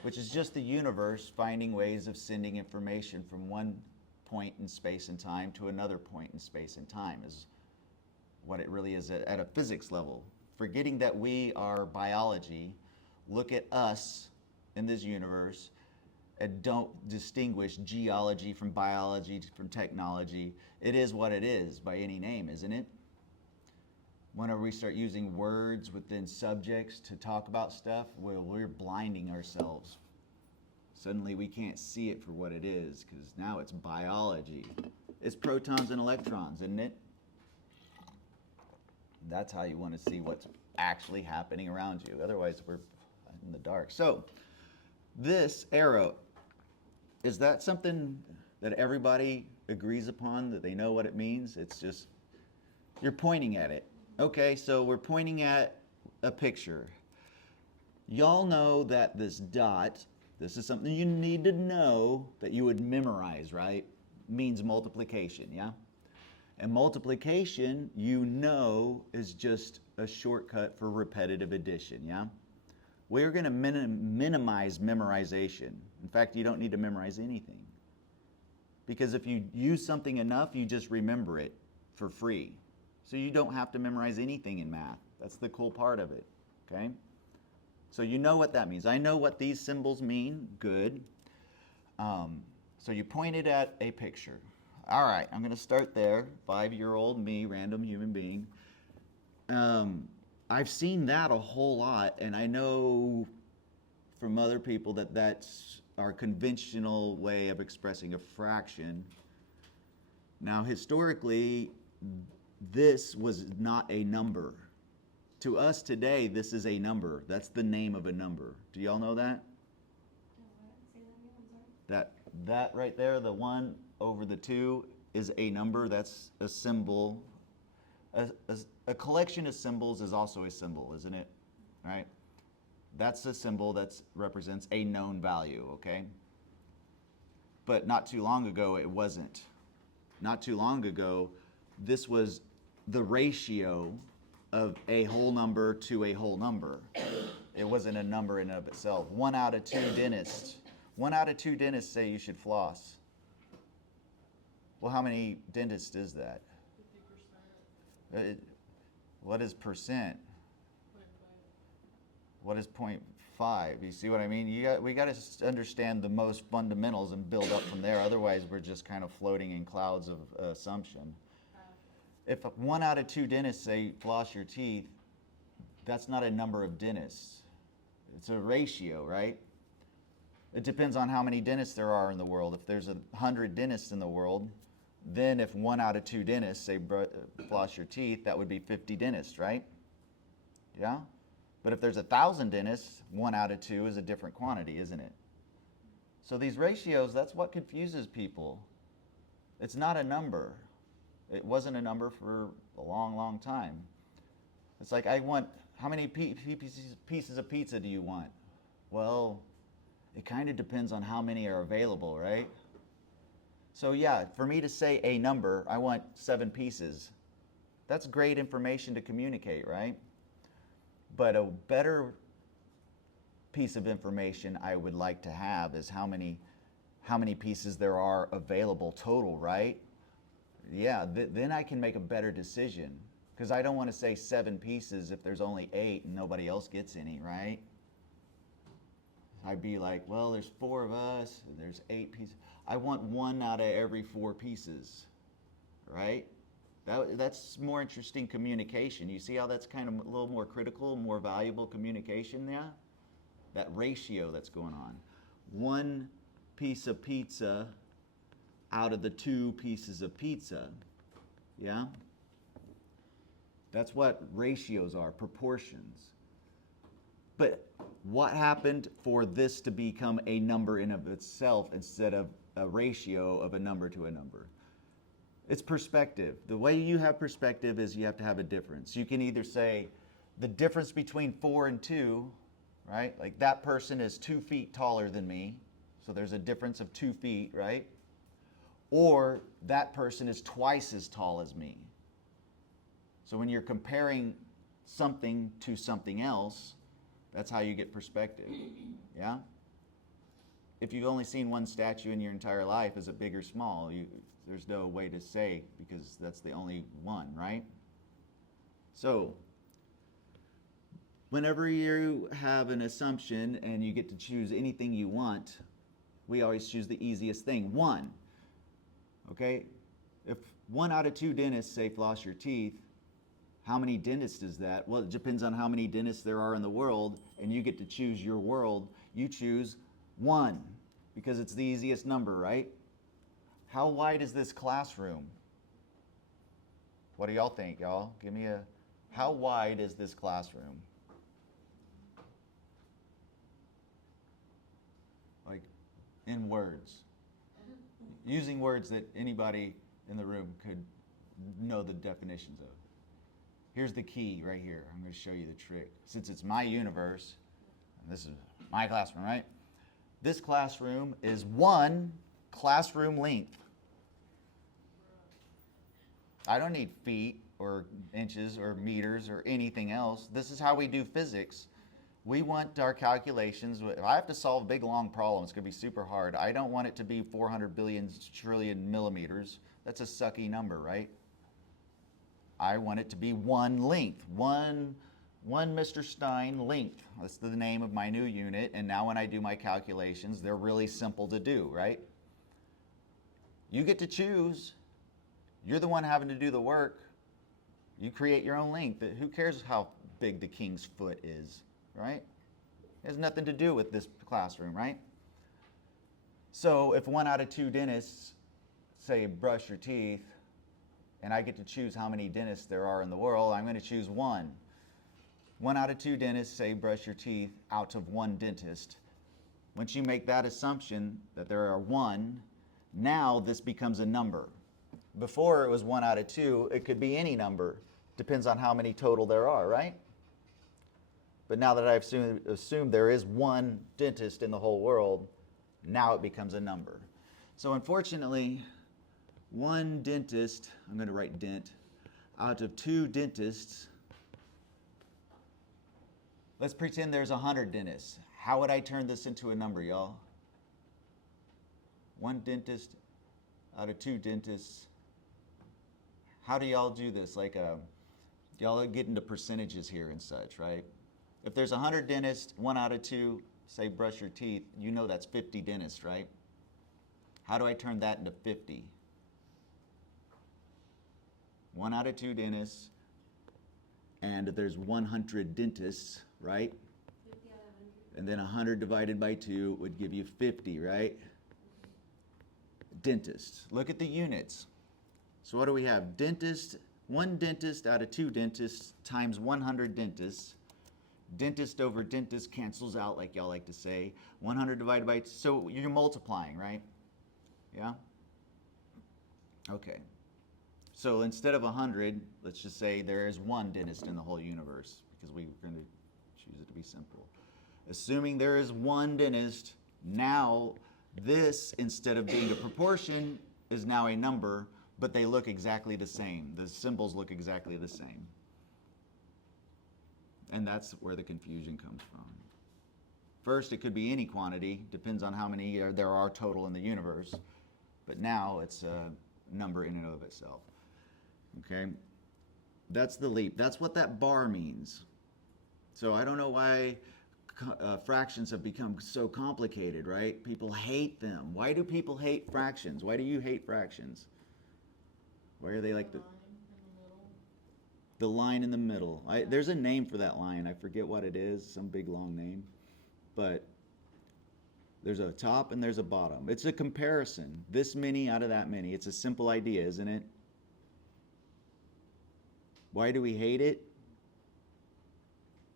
which is just the universe finding ways of sending information from one point in space and time to another point in space and time, is what it really is at a physics level. Forgetting that we are biology, look at us in this universe and don't distinguish geology from biology from technology. It is what it is by any name, isn't it? Whenever we start using words within subjects to talk about stuff, well, we're blinding ourselves. Suddenly we can't see it for what it is, because now it's biology. It's protons and electrons, isn't it? That's how you want to see what's actually happening around you. Otherwise, we're in the dark. So, this arrow, is that something that everybody agrees upon, that they know what it means? It's just, you're pointing at it. Okay, so we're pointing at a picture. Y'all know that this dot, this is something you need to know that you would memorize, right? Means multiplication, yeah? And multiplication, you know, is just a shortcut for repetitive addition, yeah? We're going to minimize memorization. In fact, you don't need to memorize anything. Because if you use something enough, you just remember it for free. So you don't have to memorize anything in math. That's the cool part of it, okay? So you know what that means. I know what these symbols mean. Good. So you pointed at a picture. All right, I'm going to start there. 5-year-old me, random human being. I've seen that a whole lot, and I know from other people that that's our conventional way of expressing a fraction. Now, historically, this was not a number. To us today, this is a number. That's the name of a number. Do y'all know that? That right there, the 1 over the 2, is a number. That's a symbol. A collection of symbols is also a symbol, isn't it? Right? That's a symbol that represents a known value, okay? But not too long ago, it wasn't. Not too long ago, this was the ratio of a whole number to a whole number. It wasn't a number in and of itself. 1 out of 2 dentists. 1 out of 2 dentists say you should floss. Well, how many dentists is that? 50%. What is percent? 0.5. What is 0.5? You see what I mean? We got to understand the most fundamentals and build up from there. Otherwise, we're just kind of floating in clouds of assumption. If 1 out of 2 dentists say floss your teeth, that's not a number of dentists. It's a ratio, right? It depends on how many dentists there are in the world. If there's 100 dentists in the world, then if 1 out of 2 dentists say floss your teeth, that would be 50 dentists, right? Yeah? But if there's 1,000 dentists, 1 out of 2 is a different quantity, isn't it? So these ratios, that's what confuses people. It's not a number. It wasn't a number for a long, long time. It's like, I want, how many pieces of pizza do you want? Well, it kind of depends on how many are available, right? So yeah, for me to say a number, I want 7 pieces. That's great information to communicate, right? But a better piece of information I would like to have is how many pieces there are available total, right? Yeah, then I can make a better decision, because I don't want to say 7 pieces if there's only 8 and nobody else gets any, right? I'd be like, well, there's 4 of us, and there's 8 pieces. I want 1 out of every 4 pieces, right? That's more interesting communication. You see how that's kind of a little more critical, more valuable communication there? That ratio that's going on. 1 piece of pizza out of the 2 pieces of pizza, yeah? That's what ratios are, proportions. But what happened for this to become a number in of itself instead of a ratio of a number to a number? It's perspective. The way you have perspective is you have to have a difference. You can either say the difference between 4 and 2, right? Like that person is 2 feet taller than me, so there's a difference of 2 feet, right? Or that person is twice as tall as me. So when you're comparing something to something else, that's how you get perspective, yeah? If you've only seen one statue in your entire life, is it big or small? There's no way to say because that's the only one, right? So, whenever you have an assumption and you get to choose anything you want, we always choose the easiest thing, 1. Okay? If 1 out of 2 dentists say floss your teeth, how many dentists is that? Well, it depends on how many dentists there are in the world, and you get to choose your world. You choose 1 because it's the easiest number, right? How wide is this classroom? What do y'all think, y'all? Give me a, how wide is this classroom? Like, in words. Using words that anybody in the room could know the definitions of. Here's the key right here. I'm going to show you the trick. Since it's my universe, and this is my classroom, right? This classroom is 1 classroom length. I don't need feet or inches or meters or anything else. This is how we do physics. We want our calculations. If I have to solve a big long problem, it's going to be super hard. I don't want it to be 400 billion trillion millimeters. That's a sucky number, right? I want it to be 1 length, one Mr. Stein length. That's the name of my new unit. And now when I do my calculations, they're really simple to do, right? You get to choose. You're the one having to do the work. You create your own length. Who cares how big the king's foot is, right? It has nothing to do with this classroom, right? So if 1 out of 2 dentists say brush your teeth, and I get to choose how many dentists there are in the world, I'm going to choose 1. 1 out of 2 dentists say brush your teeth out of 1 dentist. Once you make that assumption that there are 1, now this becomes a number. Before it was 1 out of 2, it could be any number. Depends on how many total there are, right? But now that I've assumed there is 1 dentist in the whole world, now it becomes a number. So unfortunately, 1 dentist, I'm going to write dent, out of 2 dentists, let's pretend there's 100 dentists. How would I turn this into a number, y'all? 1 dentist out of 2 dentists. How do y'all do this? Like, y'all get into percentages here and such, right? If there's 100 dentists, 1 out of 2 say brush your teeth, you know that's 50 dentists, right? How do I turn that into 50? 1 out of 2 dentists, and there's 100 dentists, right? 50 out of 100. And then 100 divided by 2 would give you 50, right? Dentists. Look at the units. So what do we have? Dentist, 1 dentist out of 2 dentists times 100 dentists. Dentist over dentist cancels out, like y'all like to say. 100 divided by 2, so you're multiplying, right? Yeah? Okay. So instead of 100, let's just say there is 1 dentist in the whole universe, because we're going to choose it to be simple. Assuming there is 1 dentist, now this, instead of being a proportion, is now a number, but they look exactly the same. The symbols look exactly the same. And that's where the confusion comes from. First, it could be any quantity, depends on how many there are total in the universe, but now it's a number in and of itself. Okay, that's the leap. That's what that bar means. So I don't know why fractions have become so complicated, right? People hate them. Why do people hate fractions? Why do you hate fractions? Why are they like the line in the middle? There's a name for that line. I forget what it is, some big long name. But there's a top and there's a bottom. It's a comparison. This many out of that many. It's a simple idea, isn't it? Why do we hate it?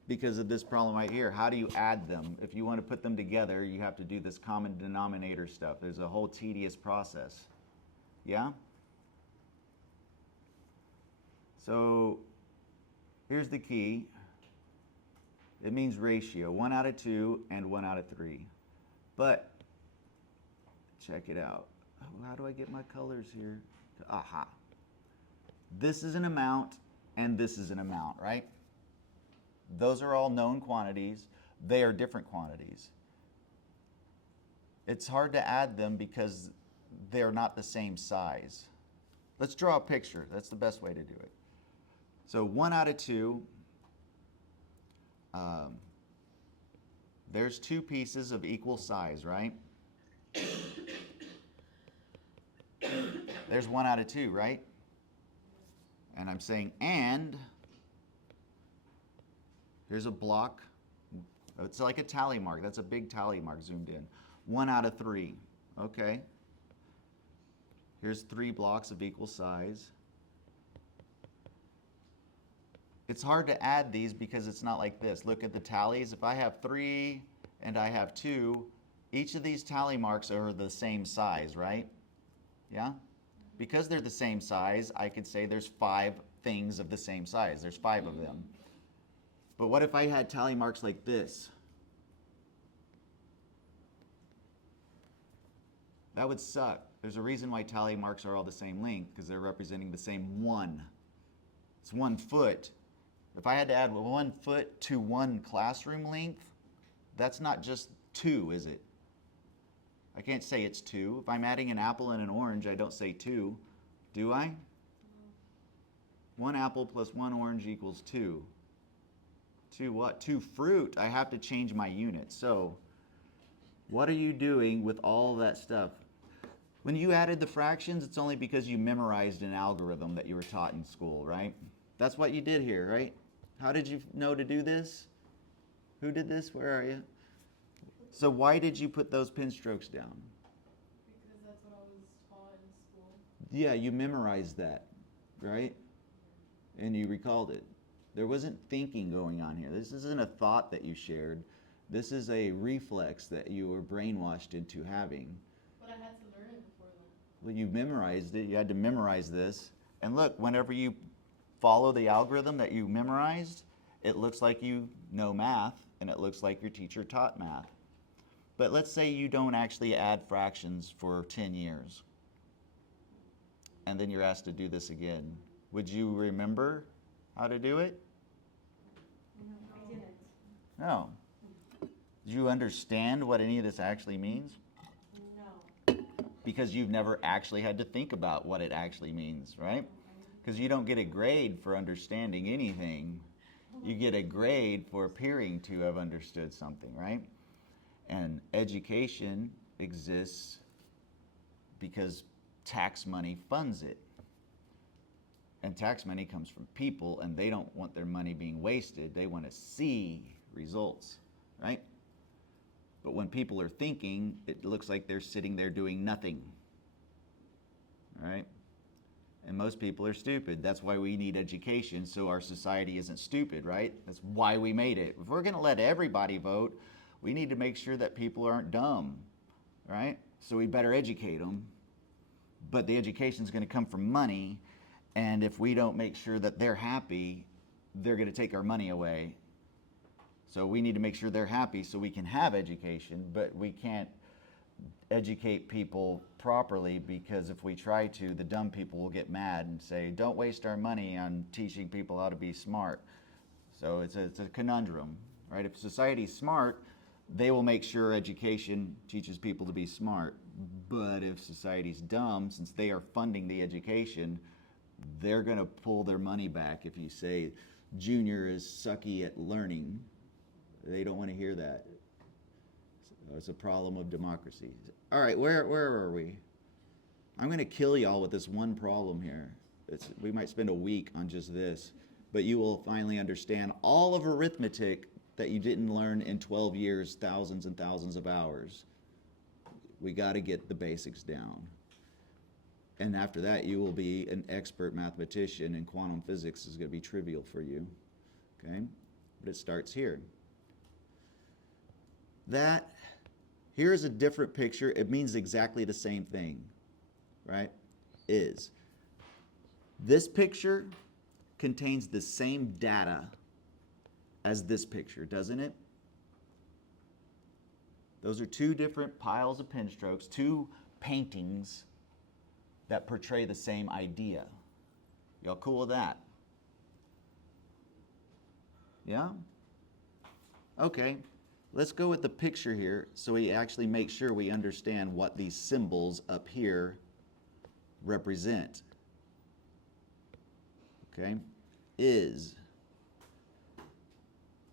Because of this problem right here. How do you add them? If you want to put them together, you have to do this common denominator stuff. There's a whole tedious process. Yeah? So here's the key. It means ratio, 1 out of 2 and 1 out of 3. But check it out. Oh, how do I get my colors here? Aha. This is an amount and this is an amount, right? Those are all known quantities. They are different quantities. It's hard to add them because they're not the same size. Let's draw a picture. That's the best way to do it. So 1 out of 2, there's 2 pieces of equal size, right? There's 1 out of 2, right? And I'm saying and, here's a block. It's like a tally mark. That's a big tally mark zoomed in. 1 out of 3, okay. Here's 3 blocks of equal size. It's hard to add these because it's not like this. Look at the tallies. If I have 3 and I have 2, each of these tally marks are the same size, right? Yeah? Because they're the same size, I could say there's 5 things of the same size. There's 5 of them. But what if I had tally marks like this? That would suck. There's a reason why tally marks are all the same length, because they're representing the same 1. It's 1 foot. If I had to add 1 foot to 1 classroom length, that's not just 2, is it? I can't say it's 2. If I'm adding an apple and an orange, I don't say 2, do I? 1 apple plus 1 orange equals 2. 2 what? 2 fruit. I have to change my unit. So, what are you doing with all that stuff? When you added the fractions, it's only because you memorized an algorithm that you were taught in school, right? That's what you did here, right? How did you know to do this? Who did this? Where are you? So why did you put those pin strokes down? Because that's what I was taught in school. Yeah, you memorized that, right? And you recalled it. There wasn't thinking going on here. This isn't a thought that you shared. This is a reflex that you were brainwashed into having. But I had to learn it before though. Well, you memorized it. You had to memorize this. And look, whenever you follow the algorithm that you memorized, it looks like you know math, and it looks like your teacher taught math. But let's say you don't actually add fractions for 10 years, and then you're asked to do this again. Would you remember how to do it? I didn't. No. Do you understand what any of this actually means? No. Because you've never actually had to think about what it actually means, right? Because you don't get a grade for understanding anything. You get a grade for appearing to have understood something, right? And education exists because tax money funds it. And tax money comes from people, and they don't want their money being wasted. They want to see results, right? But when people are thinking, it looks like they're sitting there doing nothing, right? And most people are stupid. That's why we need education, so our society isn't stupid, right? That's why we made it. If we're going to let everybody vote, we need to make sure that people aren't dumb, right? So we better educate them. But the education is going to come from money, and if we don't make sure that they're happy, they're going to take our money away. So we need to make sure they're happy so we can have education, but we can't educate people properly, because if we try to, the dumb people will get mad and say, don't waste our money on teaching people how to be smart. So it's a conundrum, right? If society's smart, they will make sure education teaches people to be smart. But if society's dumb, since they are funding the education, they're going to pull their money back if you say junior is sucky at learning. They don't want to hear that. It's a problem of democracy. All right, where are we? I'm going to kill y'all with this one problem here. We might spend a week on just this, but you will finally understand all of arithmetic that you didn't learn in 12 years, thousands and thousands of hours. We got to get the basics down. And after that, you will be an expert mathematician, and quantum physics is going to be trivial for you. Okay? But it starts here. Here's a different picture. It means exactly the same thing, right? This picture contains the same data as this picture, doesn't it? Those are two different piles of pen strokes, two paintings that portray the same idea. Y'all cool with that? Yeah? Okay, let's go with the picture here so we actually make sure we understand what these symbols up here represent. Okay, is.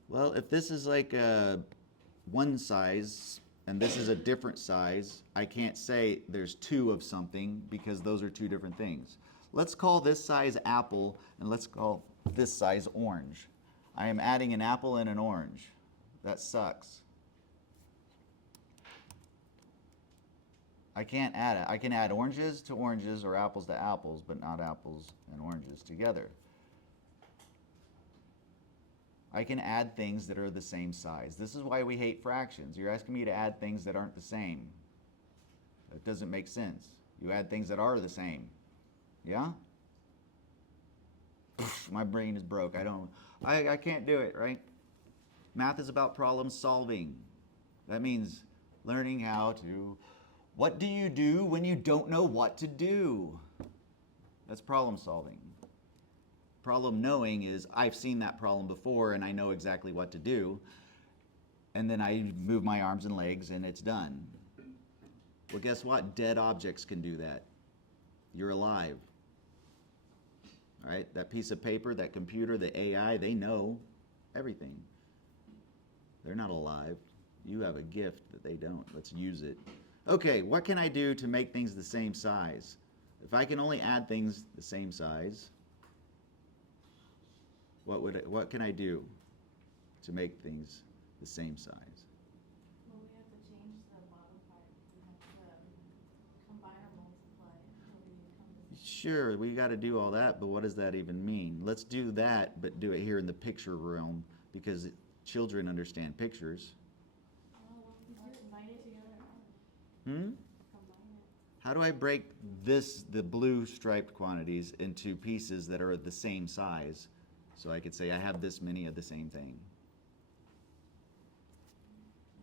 Well, if this is like one size and this is a different size, I can't say there's two of something because those are two different things. Let's call this size apple and let's call this size orange. I am adding an apple and an orange. That sucks. I can't add it. I can add oranges to oranges or apples to apples, but not apples and oranges together. I can add things that are the same size. This is why we hate fractions. You're asking me to add things that aren't the same. That doesn't make sense. You add things that are the same. Yeah? My brain is broke. I can't do it, right? Math is about problem solving. That means learning how to, what do you do when you don't know what to do? That's problem solving. Problem knowing is I've seen that problem before and I know exactly what to do. And then I move my arms and legs and it's done. Well, guess what? Dead objects can do that. You're alive. All right? That piece of paper, that computer, the AI, they know everything. They're not alive. You have a gift that they don't. Let's use it. Okay, what can I do to make things the same size? If I can only add things the same size, what can I do to make things the same size? Well, we have to change the bottom part. We have to combine or multiply until we come to. Sure, we got to do all that, but what does that even mean? Let's do that, but do it here in the picture realm because children understand pictures. Oh, well, combine it together. Hmm? Combine it. How do I break the blue striped quantities into pieces that are the same size? So I could say I have this many of the same thing.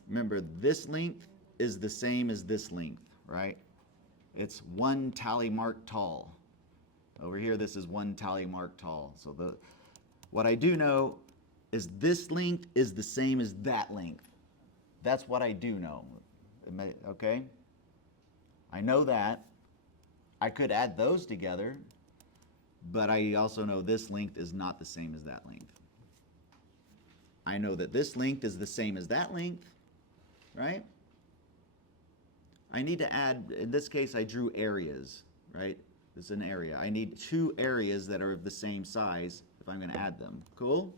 Remember, this length is the same as this length, right? It's one tally mark tall. Over here, this is one tally mark tall. So what I do know is this length is the same as that length. That's what I do know. Okay? I know that. I could add those together, but I also know this length is not the same as that length. I know that this length is the same as that length, right? I need to add, in this case, I drew areas, right? This is an area. I need two areas that are of the same size if I'm going to add them. Cool?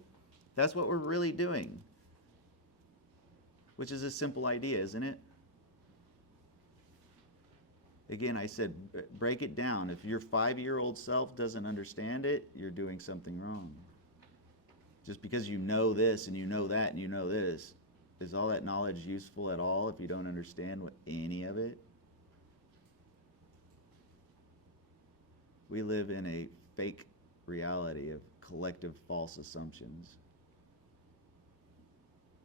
That's what we're really doing, which is a simple idea, isn't it? Again, I said, break it down. If your 5-year-old self doesn't understand it, you're doing something wrong. Just because you know this and you know that and you know this, is all that knowledge useful at all if you don't understand any of it? We live in a fake reality of collective false assumptions.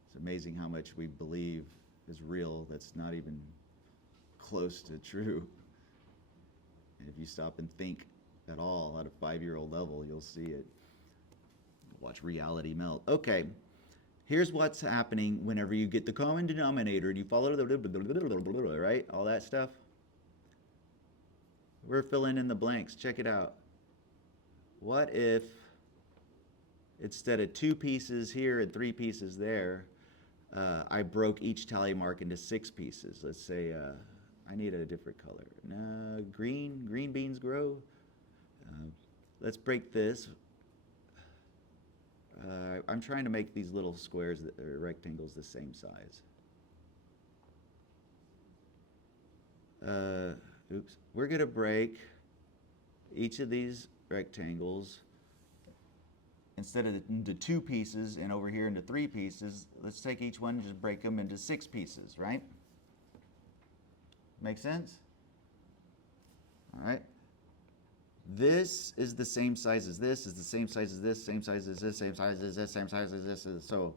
It's amazing how much we believe is real that's not even close to true. And if you stop and think at all at a 5-year-old level, you'll see it. Watch reality melt. Okay, here's what's happening whenever you get the common denominator and you follow the right? All that stuff. We're filling in the blanks. Check it out. What if instead of 2 pieces here and 3 pieces there, I broke each tally mark into 6 pieces? Let's say I need a different color. No, green beans grow. Let's break this. I'm trying to make these little squares, or rectangles, the same size. Oops. We're going to break each of these rectangles, instead of into 2 pieces and over here into 3 pieces, let's take each one and just break them into 6 pieces, right? Make sense? All right. this is the same size as this, is the same size as this, same size as this, same size as this, same size as this. So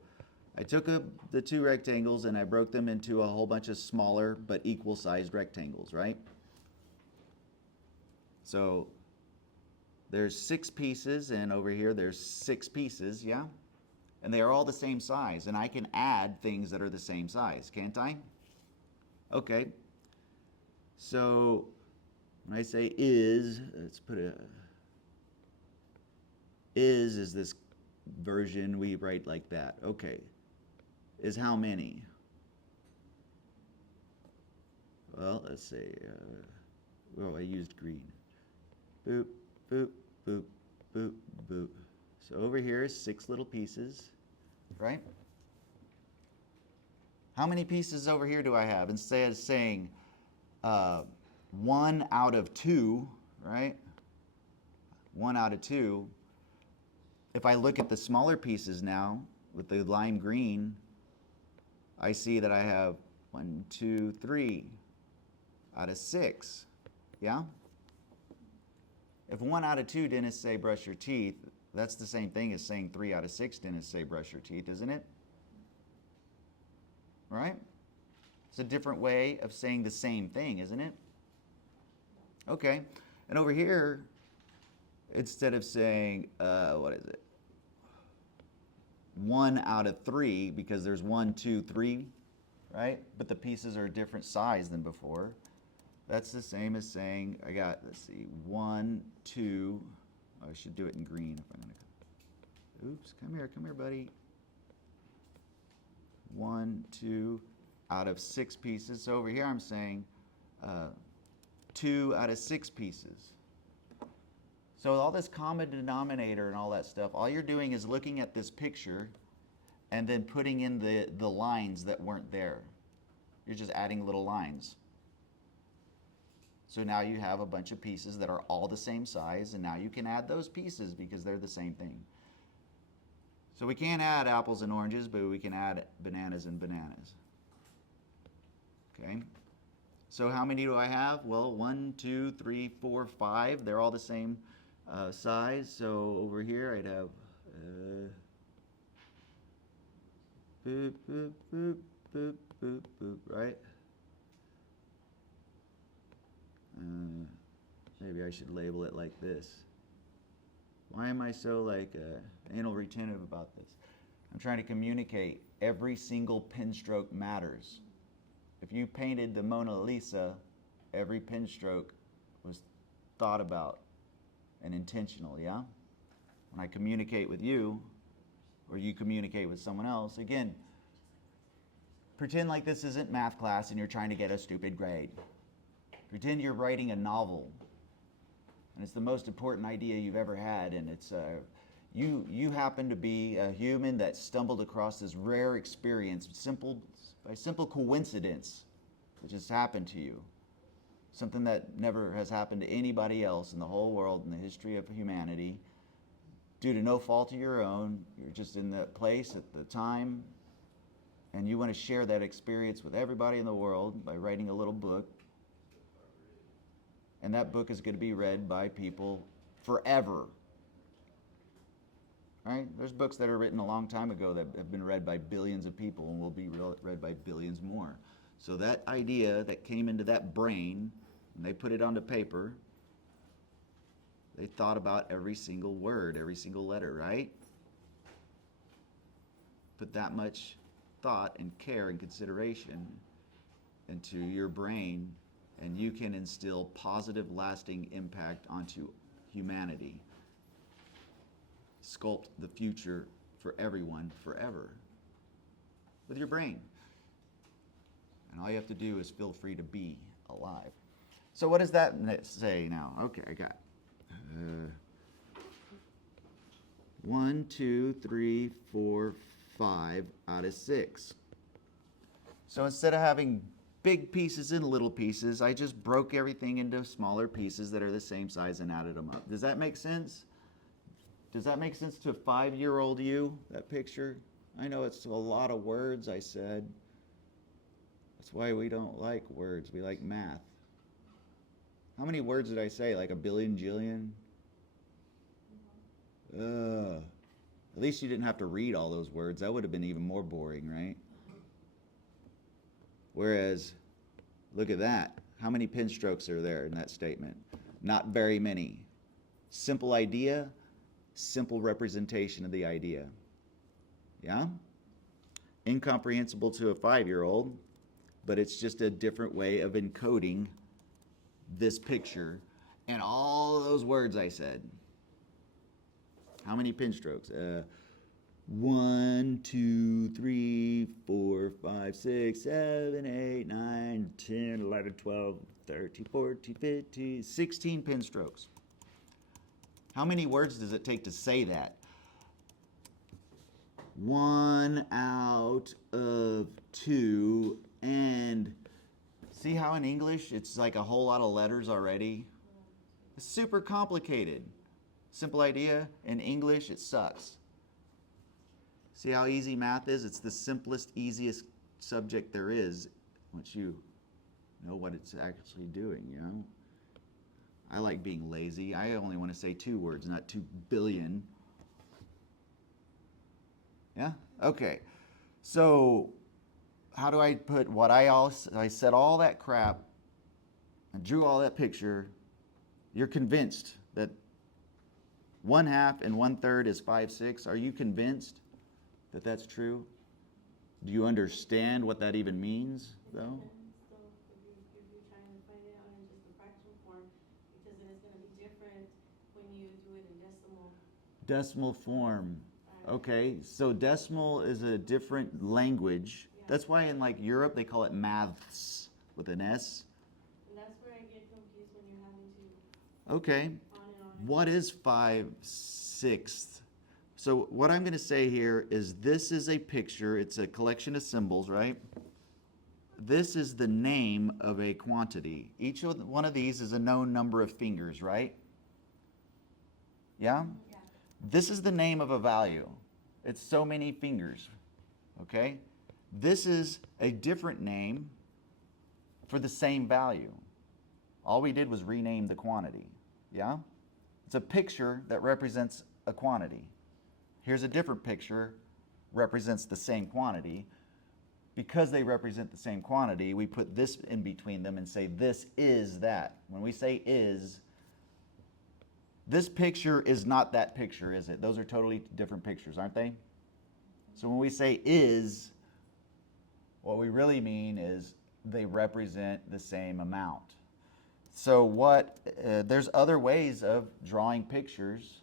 I took the two rectangles and I broke them into a whole bunch of smaller but equal sized rectangles, right? So there's 6 pieces, and over here there's 6 pieces, yeah? And they are all the same size, and I can add things that are the same size, can't I? Okay. So when I say is, let's put a is this version we write like that. Okay. Is how many? Well, let's say, well, I used green. Boop, boop, boop, boop, boop. So over here is 6 little pieces, right? How many pieces over here do I have? Instead of saying 1 out of 2, right? 1 out of 2. If I look at the smaller pieces now with the lime green, I see that I have 1, 2, 3 out of 6. Yeah? If 1 out of 2 didn't say brush your teeth, that's the same thing as saying 3 out of 6 didn't say brush your teeth, isn't it? Right? It's a different way of saying the same thing, isn't it? Okay. And over here, instead of saying, what is it? 1 out of 3, because there's 1, 2, 3, right? But the pieces are a different size than before. That's the same as saying, I got, let's see, 1, 2, I should do it in green if I'm going to, oops, come here, buddy. 1, 2, out of 6 pieces. So over here I'm saying 2 out of 6 pieces. So all this common denominator and all that stuff, all you're doing is looking at this picture and then putting in the lines that weren't there. You're just adding little lines. So now you have a bunch of pieces that are all the same size, and now you can add those pieces because they're the same thing. So we can't add apples and oranges, but we can add bananas and bananas. Okay? So how many do I have? Well, 1, 2, 3, 4, 5. They're all the same size. So over here I'd have boop, boop, boop, boop, boop, boop, right? Maybe I should label it like this. Why am I so like anal retentive about this? I'm trying to communicate every single pen stroke matters. If you painted the Mona Lisa, every pen stroke was thought about and intentional, yeah? When I communicate with you, or you communicate with someone else, again, pretend like this isn't math class and you're trying to get a stupid grade. Pretend you're writing a novel, and it's the most important idea you've ever had, and it's you happen to be a human that stumbled across this rare experience, by simple coincidence, that just happened to you. Something that never has happened to anybody else in the whole world in the history of humanity. Due to no fault of your own, you're just in that place at the time, and you want to share that experience with everybody in the world by writing a little book. And that book is going to be read by people forever. Right? There's books that are written a long time ago that have been read by billions of people and will be read by billions more. So that idea that came into that brain, and they put it onto paper, they thought about every single word, every single letter, right? Put that much thought and care and consideration into your brain, and you can instill positive, lasting impact onto humanity. Sculpt the future for everyone forever with your brain. And all you have to do is feel free to be alive. So what does that say now? Okay, I got 1, 2, 3, 4, 5 out of 6. So instead of having big pieces and little pieces, I just broke everything into smaller pieces that are the same size and added them up. Does that make sense? Does that make sense to a 5-year-old you, that picture? I know it's a lot of words, I said. That's why we don't like words. We like math. How many words did I say? Like a billion, jillion? At least you didn't have to read all those words. That would have been even more boring, right? Whereas, look at that. How many pen strokes are there in that statement? Not very many. Simple idea, simple representation of the idea. Yeah? Incomprehensible to a 5-year-old, but it's just a different way of encoding this picture and all those words I said. How many pen strokes? 1, 2, 3, 4, 5, 6, 7, 8, 9, 10, 11, 12, 13, 14, 15, 16 pen strokes. How many words does it take to say that? 1 out of 2, and see how in English it's like a whole lot of letters already? It's super complicated. Simple idea. In English, it sucks. See how easy math is? It's the simplest, easiest subject there is once you know what it's actually doing, you know? I like being lazy. I only want to say 2 words, not 2 billion. Yeah? Okay. So, how do I put what I said all that crap, I drew all that picture. You're convinced that 1/2 and 1/3 is 5/6. Are you convinced that that's true? Do you understand what that even means, though? So if you're trying to find it out in just the fractional form, because then it's going to be different when you do it in decimal. Decimal form. Okay, so decimal is a different language. Yeah. That's why in like Europe they call it maths with an S. And that's where I get confused when you're having to Okay. on and on. What is 5/6? So what I'm going to say here is this is a picture. It's a collection of symbols, right? This is the name of a quantity. Each one of these is a known number of fingers, right? Yeah? Yeah. This is the name of a value. It's so many fingers, okay? This is a different name for the same value. All we did was rename the quantity, yeah? It's a picture that represents a quantity. Here's a different picture, represents the same quantity. Because they represent the same quantity, we put this in between them and say this is that. When we say is, this picture is not that picture, is it? Those are totally different pictures, aren't they? So when we say is, what we really mean is they represent the same amount. So there's other ways of drawing pictures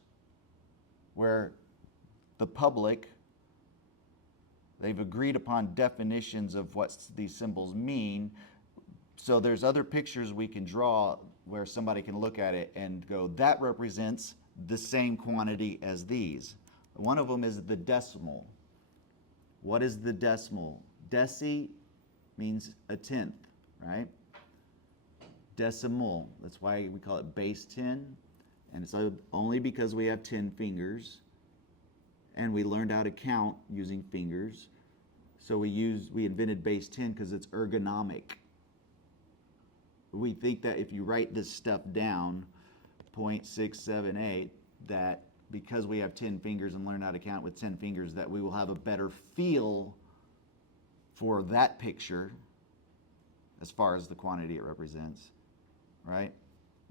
where the public, they've agreed upon definitions of what these symbols mean. So there's other pictures we can draw where somebody can look at it and go, that represents the same quantity as these. One of them is the decimal. What is the decimal? Deci means a tenth, right? Decimal, that's why we call it base 10. And it's only because we have 10 fingers and we learned how to count using fingers. So we invented base 10 because it's ergonomic. We think that if you write this stuff down, 0.678, that because we have 10 fingers and learn how to count with 10 fingers, that we will have a better feel for that picture as far as the quantity it represents, right?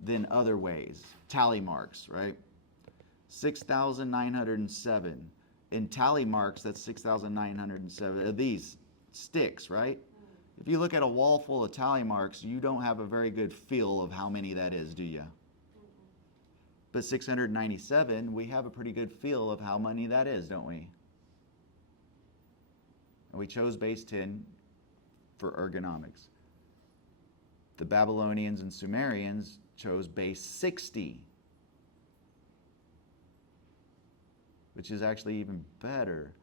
Than other ways. Tally marks, right? 6,907. In tally marks, that's 6,907 of these sticks, right? If you look at a wall full of tally marks, you don't have a very good feel of how many that is, do you? But 697, we have a pretty good feel of how many that is, don't we? And we chose base 10 for ergonomics. The Babylonians and Sumerians chose base 60, which is actually even better.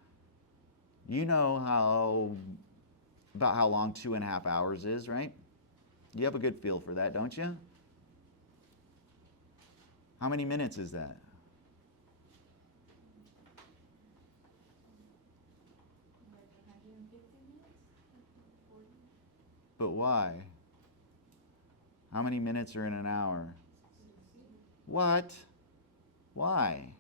You know about how long 2.5 hours is, right? You have a good feel for that, don't you? How many minutes is that? Like 150 minutes? 40? But why? How many minutes are in an hour? What? Why?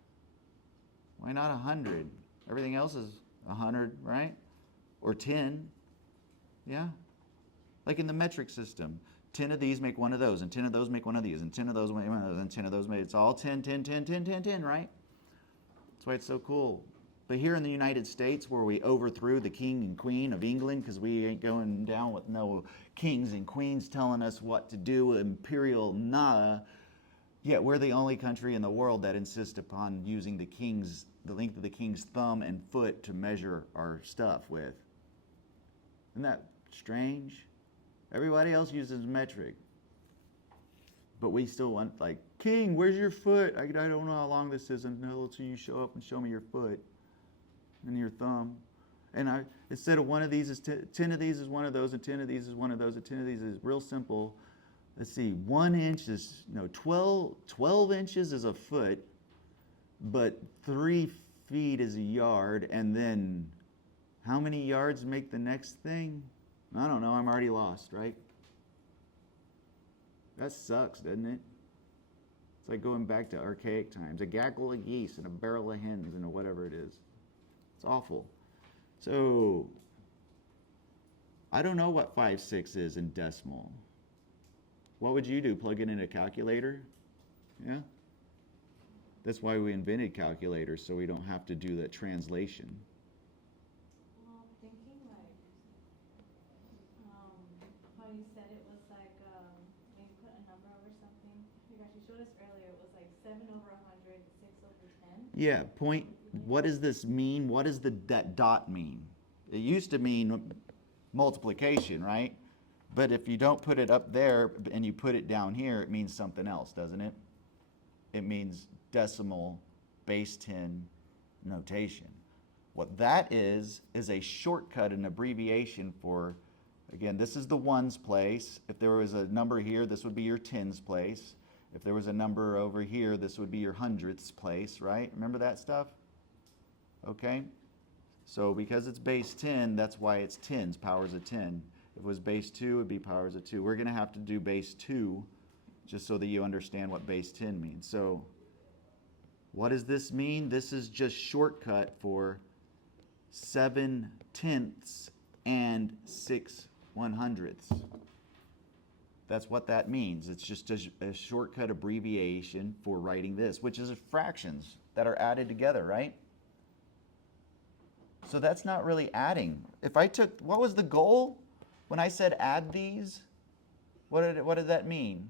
Why not 100? Everything else is 100, right? Or 10. Yeah? Like in the metric system. 10 of these make one of those, and 10 of those make one of these, and 10 of those make one of those, and 10 of those make... It's all 10, 10, 10, 10, 10, 10, right? That's why it's so cool. But here in the United States, where we overthrew the king and queen of England, because we ain't going down with no kings and queens telling us what to do, imperial nada, yet we're the only country in the world that insists upon using the length of the king's thumb and foot to measure our stuff with. Isn't that strange? Everybody else uses metric. But we still want, like, king, where's your foot? I don't know how long this is until you show up and show me your foot and your thumb. And instead of one of these is 10 of these is one of those, and 10 of these is one of those, and 10 of these is real simple. Let's see, 1 inch is, 12 inches is a foot, but 3 feet is a yard, and then how many yards make the next thing? I don't know, I'm already lost, right? That sucks, doesn't it? It's like going back to archaic times. A gaggle of geese and a barrel of hens and whatever it is. It's awful. So, I don't know what 5/6 is in decimal. What would you do? Plug it in a calculator? Yeah? That's why we invented calculators, so we don't have to do that translation. Well, I'm thinking like, how you said it was like, when you put a number over something. You actually showed us earlier, it was like 7 over 100, 6 over 10. Yeah, what does this mean? What does that dot mean? It used to mean multiplication, right? But if you don't put it up there and you put it down here, it means something else, doesn't it? It means decimal base 10 notation. What that is a shortcut, an abbreviation for, again, this is the ones place. If there was a number here, this would be your tens place. If there was a number over here, this would be your hundredths place, right? Remember that stuff? Okay? So because it's base 10, that's why it's tens, powers of 10. If it was base 2, it would be powers of 2. We're going to have to do base 2 just so that you understand what base 10 means. So what does this mean? This is just shortcut for 7/10 and 6/100. That's what that means. It's just a shortcut abbreviation for writing this, which is fractions that are added together, right? So that's not really adding. If I took, what was the goal when I said add these? What did that mean?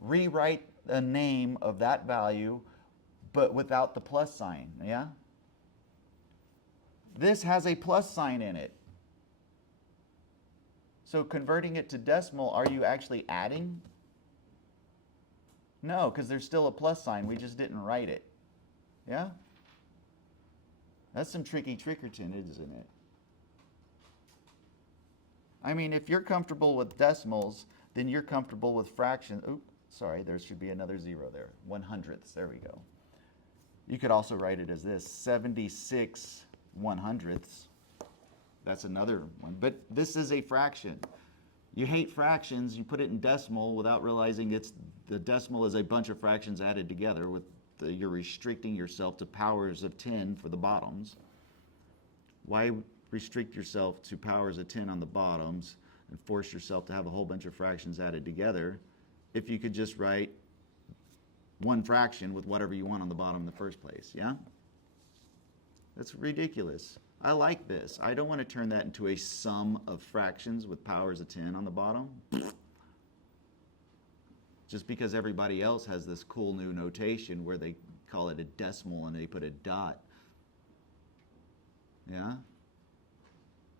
Rewrite a name of that value, but without the plus sign, yeah? This has a plus sign in it. So converting it to decimal, are you actually adding? No, because there's still a plus sign. We just didn't write it. Yeah? That's some tricky trickerton, isn't it? I mean, if you're comfortable with decimals, then you're comfortable with fractions. Oops, sorry, there should be another 0 there. 100ths, there we go. You could also write it as this, 76/100ths. That's another one. But this is a fraction. You hate fractions, you put it in decimal without realizing the decimal is a bunch of fractions added together. You're restricting yourself to powers of 10 for the bottoms. Why restrict yourself to powers of 10 on the bottoms and force yourself to have a whole bunch of fractions added together if you could just write one fraction with whatever you want on the bottom in the first place, yeah? That's ridiculous. I like this. I don't want to turn that into a sum of fractions with powers of 10 on the bottom. Just because everybody else has this cool new notation where they call it a decimal and they put a dot. Yeah?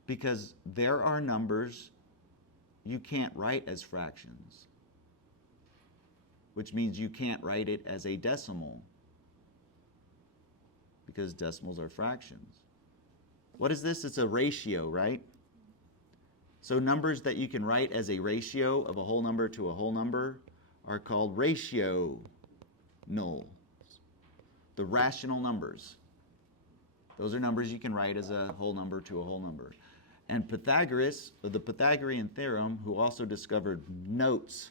Because there are numbers you can't write as fractions, which means you can't write it as a decimal because decimals are fractions. What is this? It's a ratio, right? So numbers that you can write as a ratio of a whole number to a whole number are called ratio nulls. The rational numbers. Those are numbers you can write as a whole number to a whole number. And Pythagoras, of the Pythagorean theorem, who also discovered notes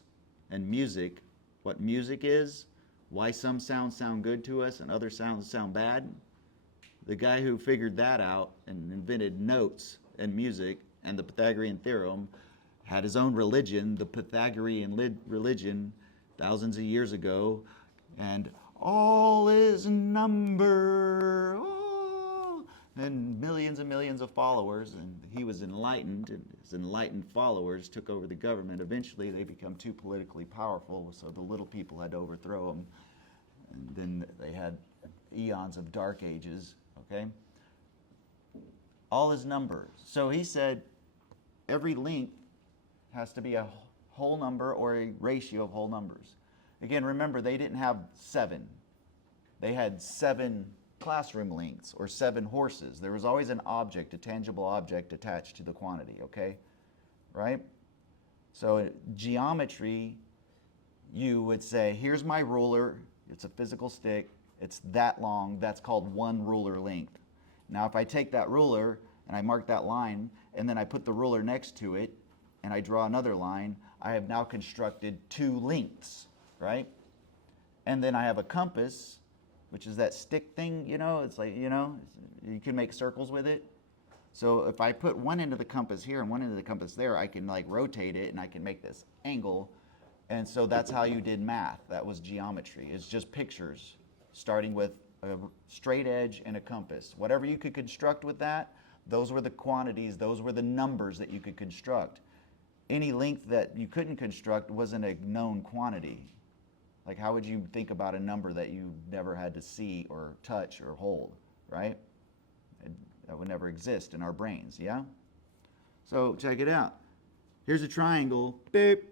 and music, what music is, why some sounds sound good to us and other sounds sound bad. The guy who figured that out and invented notes and music and the Pythagorean theorem had his own religion, the Pythagorean religion, thousands of years ago, and all is number, oh, and millions of followers, and he was enlightened, and his enlightened followers took over the government. Eventually, they become too politically powerful, so the little people had to overthrow them, and then they had eons of dark ages, okay? All is numbers. So he said every length has to be a whole number or a ratio of whole numbers. Again, remember, they didn't have 7. They had 7 classroom lengths or 7 horses. There was always an object, a tangible object attached to the quantity, okay? Right? So in geometry, you would say, here's my ruler. It's a physical stick. It's that long. That's called 1 ruler length. Now, if I take that ruler and I mark that line, and then I put the ruler next to it, and I draw another line, I have now constructed 2 lengths, right? And then I have a compass, which is that stick thing, you know, it's like, you know, you can make circles with it. So if I put one end of the compass here and one end of the compass there, I can like rotate it and I can make this angle. And so that's how you did math. That was geometry. It's just pictures, starting with a straight edge and a compass. Whatever you could construct with that, those were the quantities, those were the numbers that you could construct. Any length that you couldn't construct wasn't a known quantity. Like, how would you think about a number that you never had to see or touch or hold, right? That would never exist in our brains, yeah? So check it out. Here's a triangle. Beep.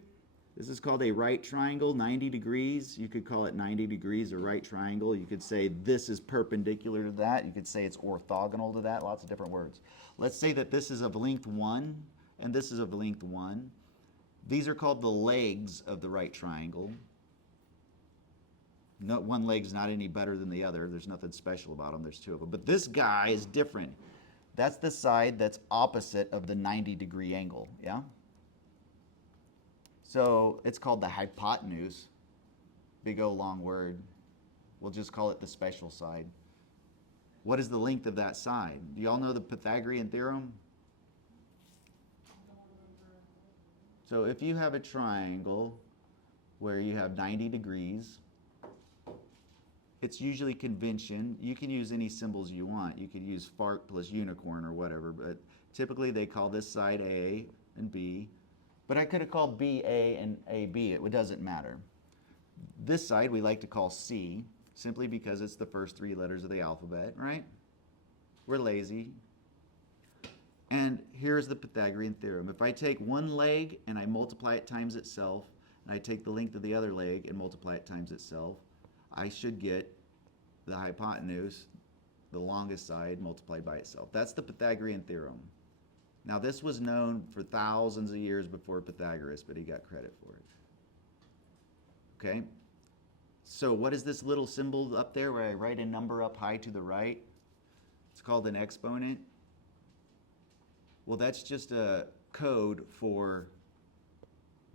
This is called a right triangle, 90 degrees. You could call it 90 degrees a right triangle. You could say this is perpendicular to that. You could say it's orthogonal to that. Lots of different words. Let's say that this is of length 1 and this is of length 1. These are called the legs of the right triangle. No, one leg's not any better than the other. There's nothing special about them. There's 2 of them. But this guy is different. That's the side that's opposite of the 90-degree angle, yeah? So it's called the hypotenuse. Big O long word. We'll just call it the special side. What is the length of that side? Do you all know the Pythagorean theorem? So if you have a triangle where you have 90 degrees, it's usually convention. You can use any symbols you want. You could use fart plus unicorn or whatever, but typically they call this side A and B. But I could have called B A and A B. It doesn't matter. This side we like to call C, simply because it's the first 3 letters of the alphabet, right? We're lazy. And here's the Pythagorean theorem. If I take one leg and I multiply it times itself, and I take the length of the other leg and multiply it times itself, I should get the hypotenuse, the longest side, multiplied by itself. That's the Pythagorean theorem. Now, this was known for thousands of years before Pythagoras, but he got credit for it. Okay? So what is this little symbol up there where I write a number up high to the right? It's called an exponent. Well, that's just a code for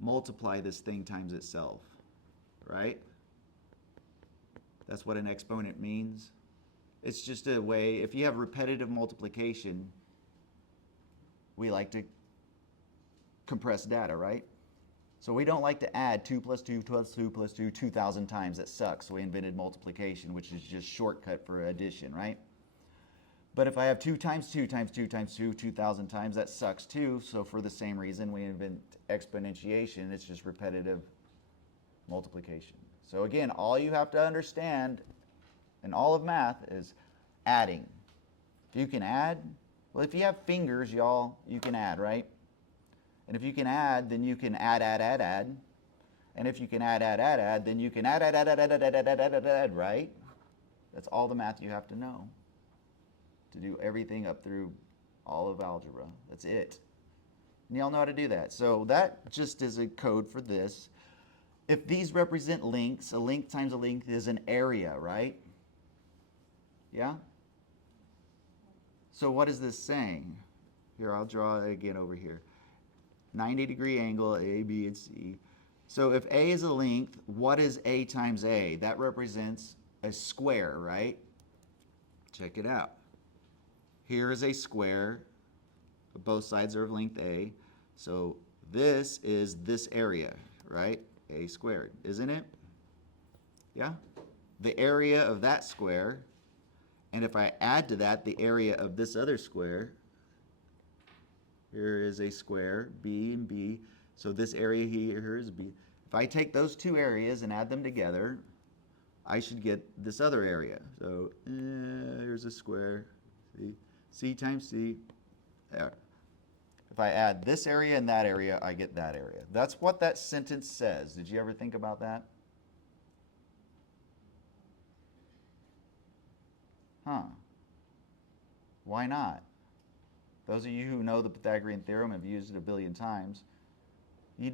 multiply this thing times itself, right? That's what an exponent means. It's just a way, if you have repetitive multiplication, we like to compress data, right? So we don't like to add 2 plus 2 plus 2 plus 2 2,000 times. That sucks. So we invented multiplication, which is just shortcut for addition, right? But if I have 2 times 2 times 2 times 2, 2,000 times, that sucks too. So for the same reason, we invent exponentiation. It's just repetitive multiplication. So again, all you have to understand in all of math is adding. If you can add, well, if you have fingers, y'all, you can add, right? And if you can add, then you can add. And if you can add, then you can add, right? That's all the math you have to know to do everything up through all of algebra. That's it. And y'all know how to do that. So that just is a code for this. If these represent lengths, a length times a length is an area, right? Yeah? So what is this saying? Here, I'll draw it again over here. 90-degree angle, A, B, and C. So if A is a length, what is A times A? That represents a square, right? Check it out. Here is a square. Both sides are of length A. So this is this area, right? A squared, isn't it? Yeah? The area of that square, and if I add to that the area of this other square, here is a square, B and B. So this area here is B. If I take those two areas and add them together, I should get this other area. So here's a square, C times C. There. If I add this area and that area, I get that area. That's what that sentence says. Did you ever think about that? Huh. Why not? Those of you who know the Pythagorean theorem have used it a billion times. We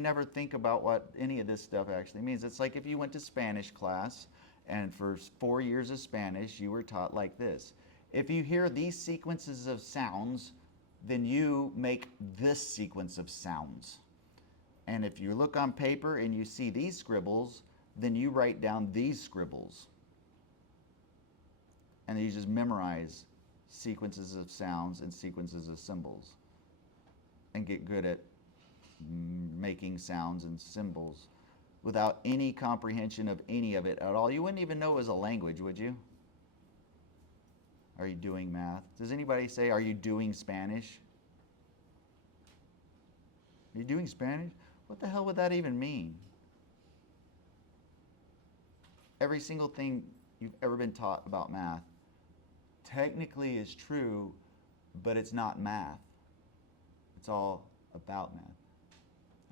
never think about what any of this stuff actually means. It's like if you went to Spanish class and for 4 years of Spanish you were taught like this. If you hear these sequences of sounds, then you make this sequence of sounds. And if you look on paper and you see these scribbles, then you write down these scribbles. And then you just memorize sequences of sounds and sequences of symbols and get good at making sounds and symbols without any comprehension of any of it at all. You wouldn't even know it was a language, would you? Are you doing math? Does anybody say, are you doing Spanish? Are you doing Spanish? What the hell would that even mean? Every single thing you've ever been taught about math technically is true, but it's not math. It's all about math.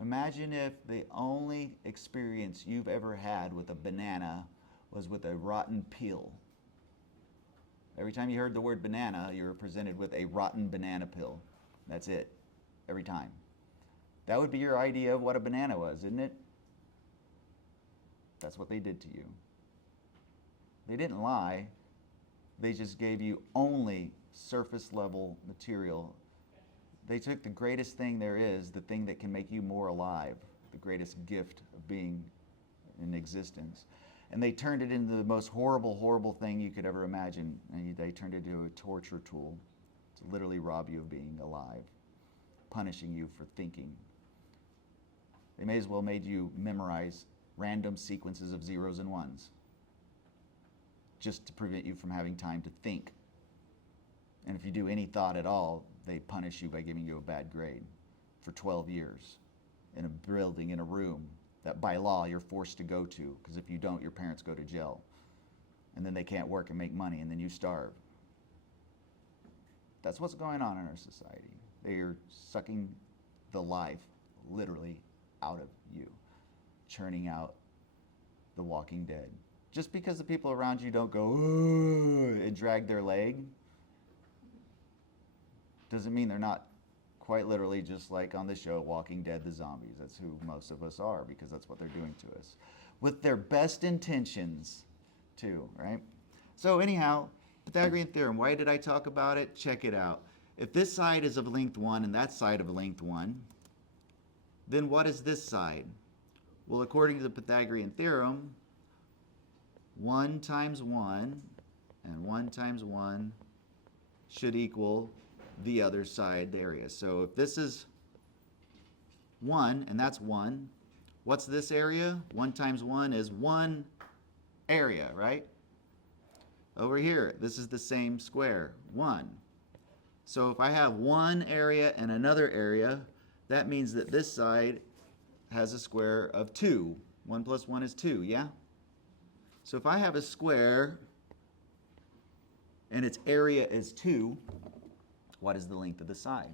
Imagine if the only experience you've ever had with a banana was with a rotten peel. Every time you heard the word banana, you were presented with a rotten banana peel. That's it. Every time. That would be your idea of what a banana was, isn't it? That's what they did to you. They didn't lie. They just gave you only surface level material. They took the greatest thing there is, the thing that can make you more alive, the greatest gift of being in existence, and they turned it into the most horrible, horrible thing you could ever imagine. And they turned it into a torture tool to literally rob you of being alive, punishing you for thinking. They may as well made you memorize random sequences of zeros and ones just to prevent you from having time to think. And if you do any thought at all, they punish you by giving you a bad grade for 12 years in a building, in a room that by law you're forced to go to, because if you don't, your parents go to jail. And then they can't work and make money, and then you starve. That's what's going on in our society. They are sucking the life, literally, out of you, churning out the Walking Dead. Just because the people around you don't go, ooh, and drag their leg, doesn't mean they're not quite literally just like on the show Walking Dead, the zombies. That's who most of us are, because that's what they're doing to us. With their best intentions, too, right? So anyhow, Pythagorean theorem, why did I talk about it? Check it out. If this side is of length 1 and that side of length 1, then what is this side? Well, according to the Pythagorean theorem, 1 times 1 and 1 times 1 should equal the other side area. So if this is 1 and that's 1, what's this area? 1 times 1 is 1 area, right? Over here, this is the same square, 1. So if I have one area and another area, that means that this side has a square of 2. 1 plus 1 is 2, yeah? So if I have a square and its area is 2, what is the length of the side?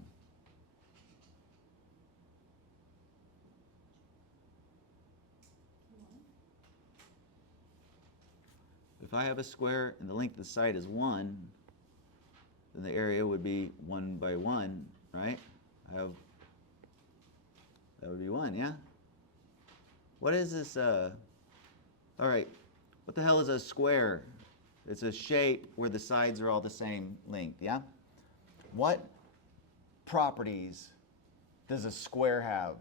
If I have a square and the length of the side is 1, then the area would be 1 by 1, right? That would be 1, yeah? What is this? All right, what the hell is a square? It's a shape where the sides are all the same length, yeah? What properties does a square have?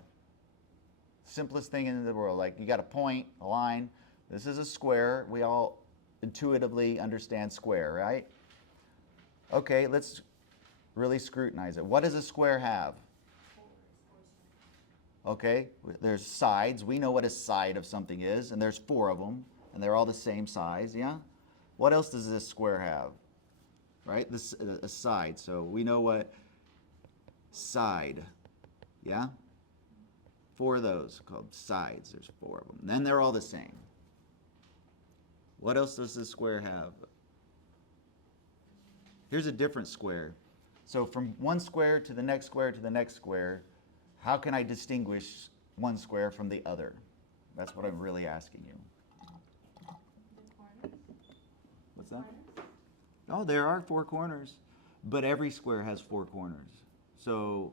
Simplest thing in the world. Like you got a point, a line. This is a square. We all intuitively understand square, right? Okay, let's really scrutinize it. What does a square have? Okay, there's sides. We know what a side of something is, and there's 4 of them, and they're all the same size, yeah? What else does this square have? Right, this a side. So we know what side, yeah? 4 of those called sides. There's 4 of them. Then they're all the same. What else does this square have? Here's a different square. So from one square to the next square to the next square, how can I distinguish one square from the other? That's what I'm really asking you. What's that? Oh, there are 4 corners, but every square has 4 corners. So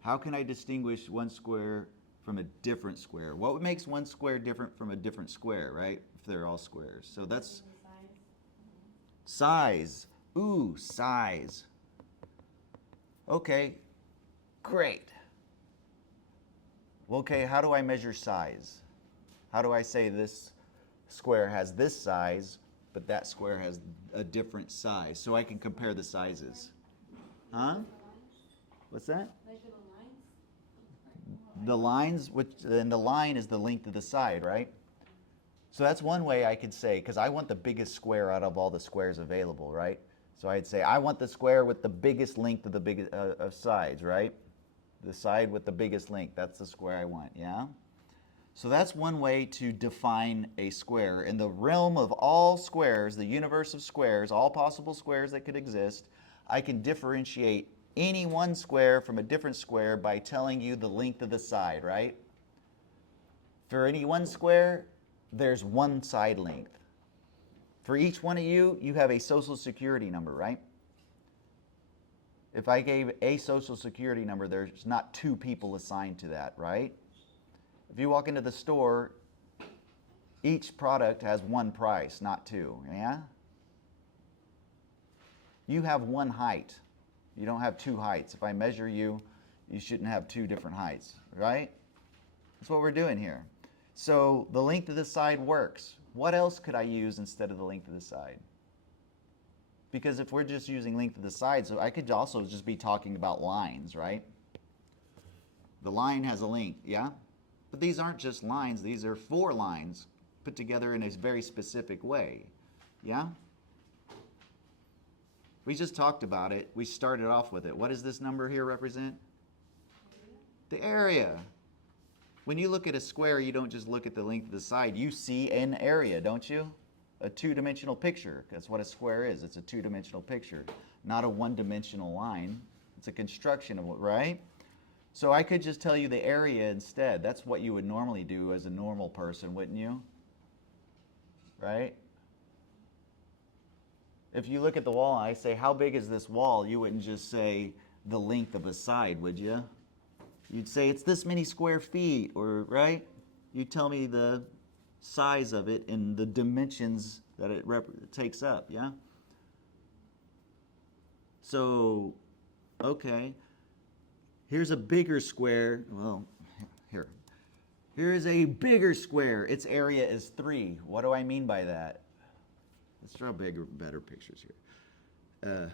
how can I distinguish one square from a different square? What makes one square different from a different square, right? If they're all squares. So that's size. Ooh, size. Okay, great. Okay, how do I measure size? How do I say this square has this size, but that square has a different size? So I can compare the sizes. Huh? What's that? Measure the lines. The lines, and the line is the length of the side, right? So that's one way I could say, because I want the biggest square out of all the squares available, right? So I'd say I want the square with the biggest length of the biggest of sides, right? The side with the biggest length, that's the square I want, yeah? So that's one way to define a square. In the realm of all squares, the universe of squares, all possible squares that could exist, I can differentiate any one square from a different square by telling you the length of the side, right? For any one square, there's one side length. For each one of you, you have a social security number, right? If I gave a social security number, there's not 2 people assigned to that, right? If you walk into the store, each product has 1 price, not 2, yeah? You have 1 height. You don't have 2 heights. If I measure you, you shouldn't have 2 different heights, right? That's what we're doing here. So the length of the side works. What else could I use instead of the length of the side? Because if we're just using length of the side, so I could also just be talking about lines, right? The line has a length, yeah? But these aren't just lines. These are 4 lines put together in a very specific way, yeah? We just talked about it. We started off with it. What does this number here represent? The area. When you look at a square, you don't just look at the length of the side. You see an area, don't you? A 2-dimensional picture. That's what a square is. It's a 2-dimensional picture, not a 1-dimensional line. It's a construction of it, right? So I could just tell you the area instead. That's what you would normally do as a normal person, wouldn't you? Right? If you look at the wall and I say, how big is this wall? You wouldn't just say the length of a side, would you? You'd say it's this many square feet, or right? You tell me the size of it and the dimensions that it takes up, yeah? So, okay. Here's a bigger square. Well, here. Here is a bigger square. Its area is 3. What do I mean by that? Let's draw bigger, better pictures here.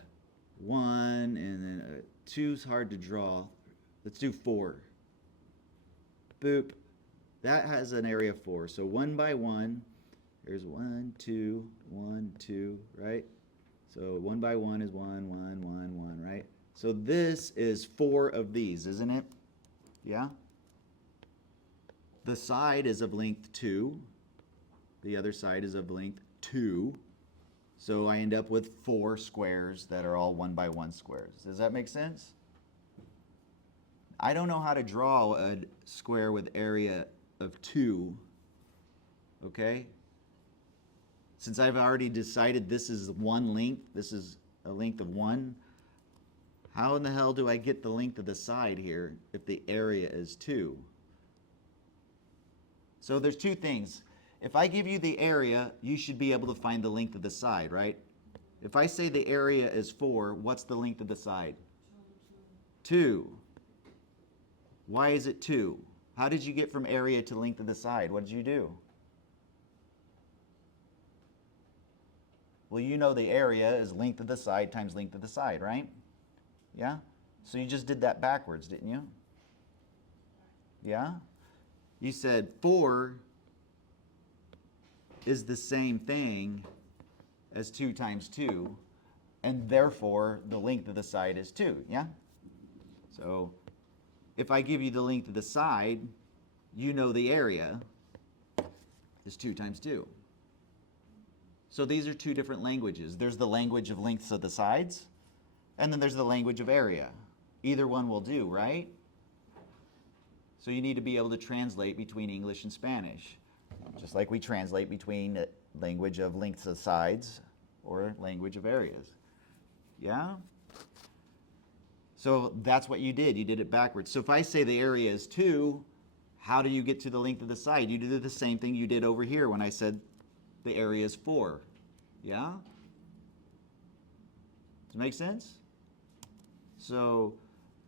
1 and then 2 is hard to draw. Let's do 4. Boop. That has an area of 4. So 1 by 1, there's 1, 2, 1, 2, right? So 1 by 1 is 1, 1, 1, 1, right? So this is 4 of these, isn't it? Yeah? The side is of length 2. The other side is of length 2. So I end up with 4 squares that are all 1 by 1 squares. Does that make sense? I don't know how to draw a square with area of 2, okay? Since I've already decided this is 1 length, this is a length of 1, how in the hell do I get the length of the side here if the area is 2? So there's 2 things. If I give you the area, you should be able to find the length of the side, right? If I say the area is 4, what's the length of the side? 2. Why is it 2? How did you get from area to length of the side? What did you do? Well, you know the area is length of the side times length of the side, right? Yeah? So you just did that backwards, didn't you? Yeah? You said 4 is the same thing as 2 times 2, and therefore the length of the side is 2, yeah? So if I give you the length of the side, you know the area is 2 times 2. So these are two different languages. There's the language of lengths of the sides, and then there's the language of area. Either one will do, right? So you need to be able to translate between English and Spanish, just like we translate between language of lengths of sides or language of areas. Yeah? So that's what you did. You did it backwards. So if I say the area is 2, how do you get to the length of the side? You did the same thing you did over here when I said the area is 4. Yeah? Does it make sense? So,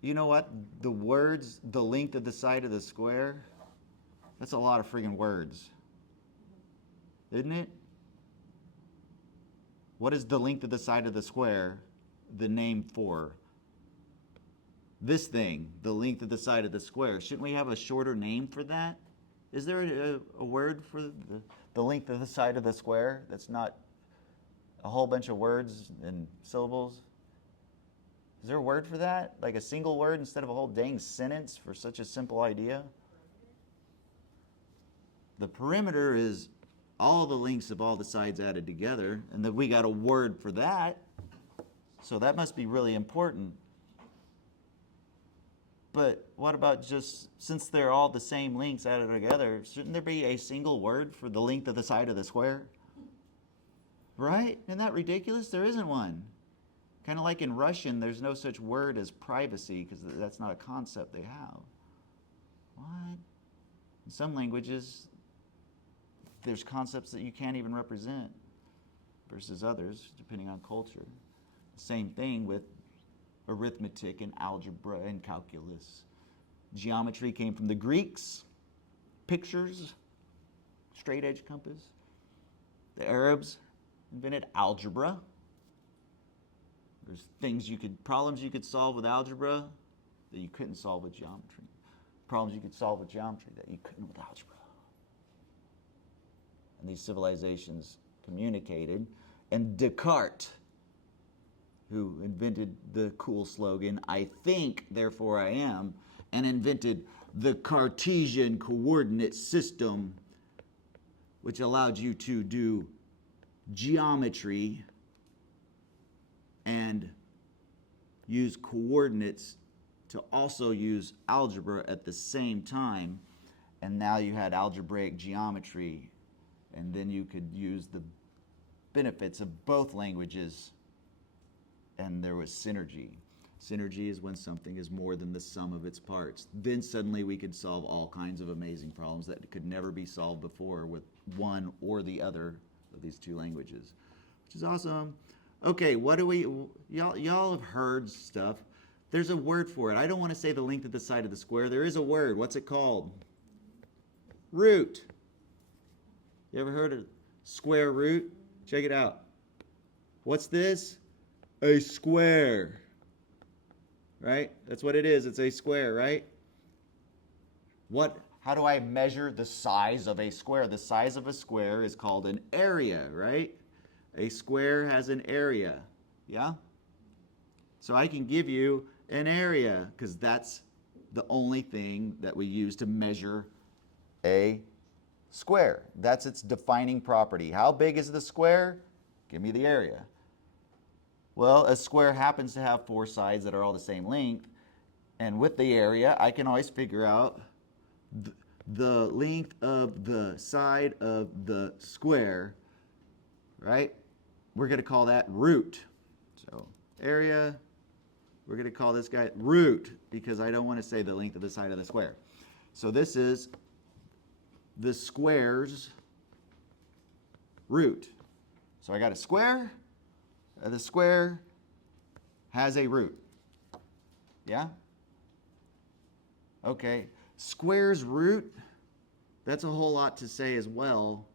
you know what? The words, the length of the side of the square, that's a lot of friggin' words. Isn't it? What is the length of the side of the square the name for? This thing, the length of the side of the square. Shouldn't we have a shorter name for that? Is there a word for the length of the side of the square that's not a whole bunch of words and syllables? Is there a word for that? Like a single word instead of a whole dang sentence for such a simple idea? The perimeter is all the lengths of all the sides added together, and then we got a word for that. So that must be really important. But what about just, since they're all the same lengths added together, shouldn't there be a single word for the length of the side of the square? Right? Isn't that ridiculous? There isn't one. Kind of like in Russian, there's no such word as privacy because that's not a concept they have. What? In some languages, there's concepts that you can't even represent versus others, depending on culture. Same thing with arithmetic and algebra and calculus. Geometry came from the Greeks. Pictures, straight edge compass. The Arabs invented algebra. There's problems you could solve with algebra that you couldn't solve with geometry. Problems you could solve with geometry that you couldn't with algebra. And these civilizations communicated. And Descartes, who invented the cool slogan, "I think, therefore I am," and invented the Cartesian coordinate system, which allowed you to do geometry and use coordinates to also use algebra at the same time. And now you had algebraic geometry, and then you could use the benefits of both languages, and there was synergy. Synergy is when something is more than the sum of its parts. Then suddenly we could solve all kinds of amazing problems that could never be solved before with one or the other of these two languages, which is awesome. Okay, what do we, y'all have heard stuff. There's a word for it. I don't want to say the length of the side of the square. There is a word. What's it called? Root. You ever heard of square root? Check it out. What's this? A square. Right? That's what it is. It's a square, right? How do I measure the size of a square? The size of a square is called an area, right? A square has an area. Yeah? So I can give you an area because that's the only thing that we use to measure a square. That's its defining property. How big is the square? Give me the area. Well, a square happens to have 4 sides that are all the same length. And with the area, I can always figure out the length of the side of the square, right? We're going to call that root. So area, we're going to call this guy root because I don't want to say the length of the side of the square. So this is the square's root. So I got a square. The square has a root. Yeah? Okay. Squares root, that's a whole lot to say as well.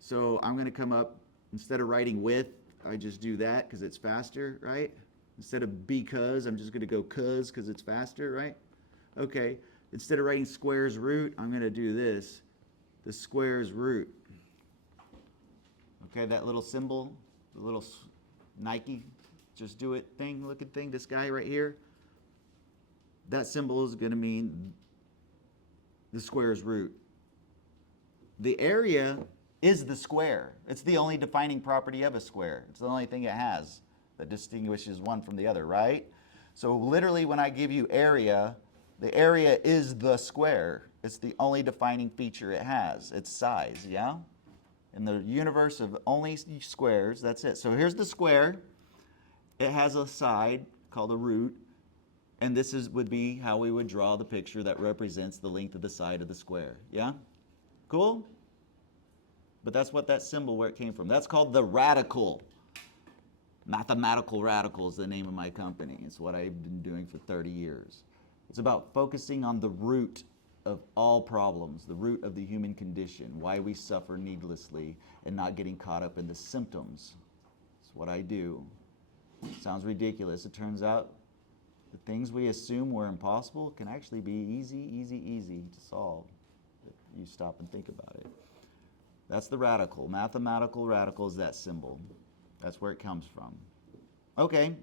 So I'm going to come up, instead of writing with, I just do that because it's faster, right? Instead of because, I'm just going to go cause because it's faster, right? Okay, instead of writing squares root, I'm going to do this, the squares root. Okay, that little symbol, the little Nike, just do it thing, looking thing, this guy right here, that symbol is going to mean the square's root. The area is the square. It's the only defining property of a square. It's the only thing it has that distinguishes one from the other, right? So literally when I give you area, the area is the square. It's the only defining feature it has, its size, yeah? In the universe of only squares, that's it. So here's the square. It has a side called a root, and this would be how we would draw the picture that represents the length of the side of the square, yeah? Cool? But that's what that symbol, where it came from. That's called the radical. Mathematical Radical is the name of my company. It's what I've been doing for 30 years. It's about focusing on the root of all problems, the root of the human condition, why we suffer needlessly, and not getting caught up in the symptoms. It's what I do. It sounds ridiculous. It turns out the things we assume were impossible can actually be easy to solve if you stop and think about it. That's the radical. Mathematical radical is that symbol. That's where it comes from. Okay,